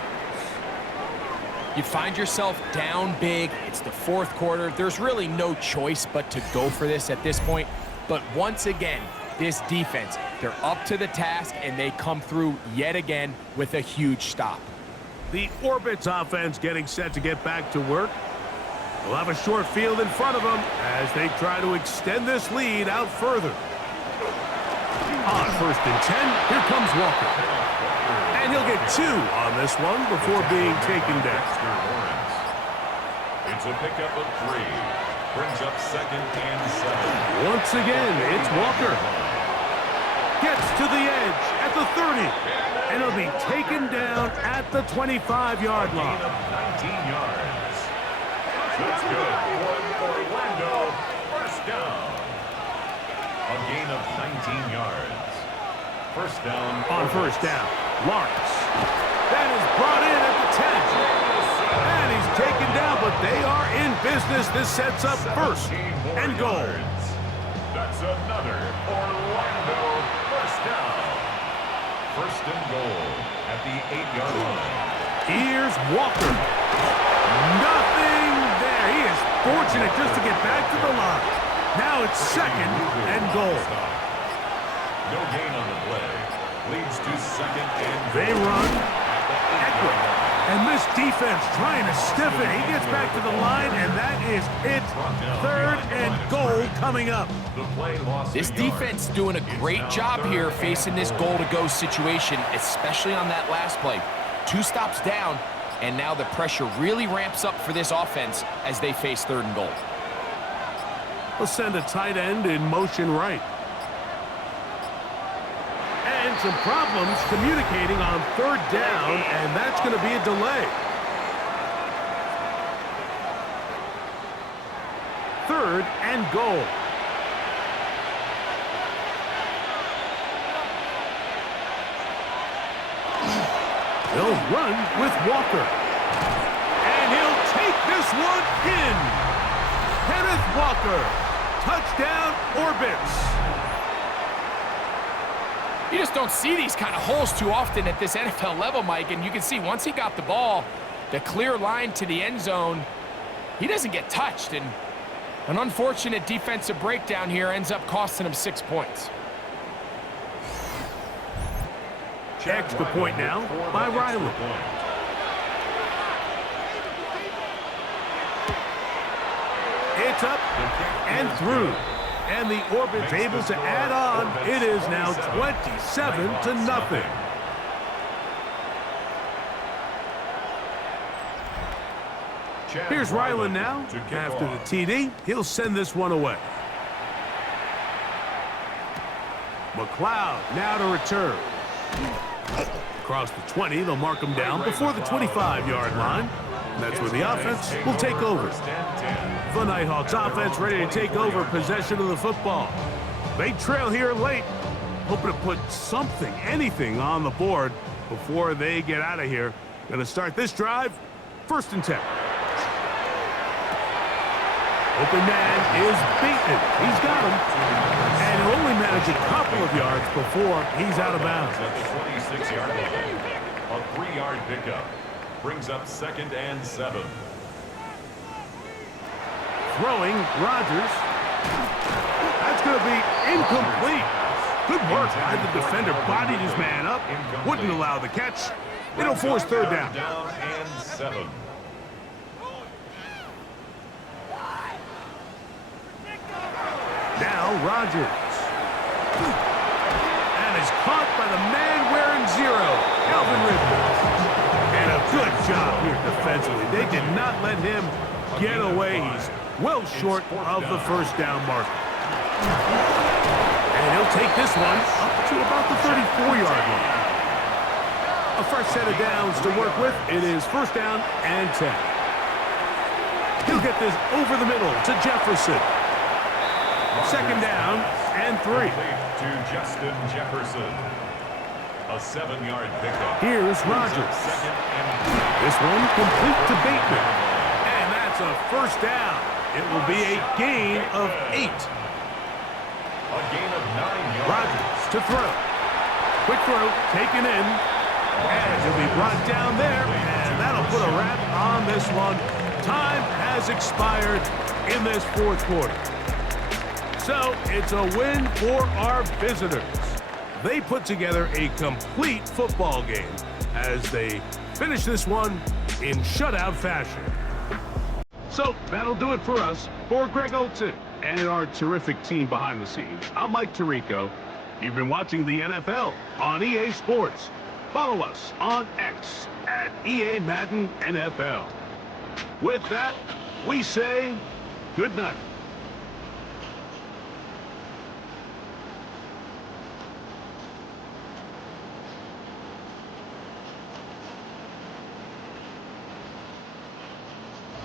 You find yourself down big. It's the fourth quarter. There's really no choice but to go for this at this point. But once again, this defense, they're up to the task, and they come through yet again with a huge stop. The Orbits offense getting set to get back to work. They'll have a short field in front of them as they try to extend this lead out further. On first and 10, here comes Walker. And he'll get 2 on this one before being taken down. It's a pickup of 3. Brings up second and 7. Once again, it's Walker. Gets to the edge at the 30. And he'll be taken down at the 25-yard line. 19 yards. That's good. Orlando, first down. A gain of 19 yards. First down. On first down, Lawrence. That is brought in at the 10. And he's taken down, but they are in business. This sets up first and goal. That's another Orlando first down. First and goal at the 8-yard line. Here's Walker. Nothing there. He is fortunate just to get back to the line. Now it's second and goal. No gain on the play. Leads to second and goal. They run. Eckler. And this defense trying to stiff it. He gets back to the line, and that is it. Third and goal coming up. This defense doing a great job here facing this goal-to-go situation, especially on that last play. 2 stops down, and now the pressure really ramps up for this offense as they face third and goal. We'll send a tight end in motion right. And some problems communicating on third down, and that's going to be a delay. Third and goal. They'll run with Walker. And he'll take this one in. Kenneth Walker. Touchdown Orbits. You just don't see these kind of holes too often at this NFL level, Mike, and you can see once he got the ball, the clear line to the end zone, he doesn't get touched, and an unfortunate defensive breakdown here ends up costing him 6 points. Extra point now by Riley. It's up and through. And the Orbit's able to add on. It is now 27-0. Here's Ryland now. After the TD, he'll send this one away. McLeod now to return. Across the 20, they'll mark him down before the 25-yard line. And that's where the offense will take over. The Nighthawks offense ready to take over possession of the football. They trail here late, hoping to put something, anything on the board before they get out of here. Going to start this drive, 1st and 10. Open man is beaten. He's got him. And he'll only manage a couple of yards before he's out of bounds. At the 26-yard line, a 3-yard pickup brings up 2nd and 7. Throwing, Rodgers. That's going to be incomplete. Good work by the defender. Bodied his man up. Wouldn't allow the catch. It'll force third down. Down and 7. Now Rodgers. And is caught by the man wearing 0, Calvin Ridley. And a good job here defensively. They did not let him get away. He's well short of the first down mark. And he'll take this one up to about the 34-yard line. A fresh set of downs to work with. It is 1st down and 10. He'll get this over the middle to Jefferson. 2nd down and 3. To Justin Jefferson. A 7-yard pickup. Here's Rodgers. This one complete to Bateman. And that's a 1st down. It will be a gain of 8. A gain of 9 yards. Rodgers to throw. Quick throw taken in. And he'll be brought down there. And that'll put a wrap on this one. Time has expired in this 4th quarter. So it's a win for our visitors. They put together a complete football game as they finish this one in shutout fashion. So that'll do it for us. For Greg Olson and our terrific team behind the scenes, I'm Mike Tirico. You've been watching the NFL on EA Sports. Follow us on X at EA Madden NFL. With that, we say good night.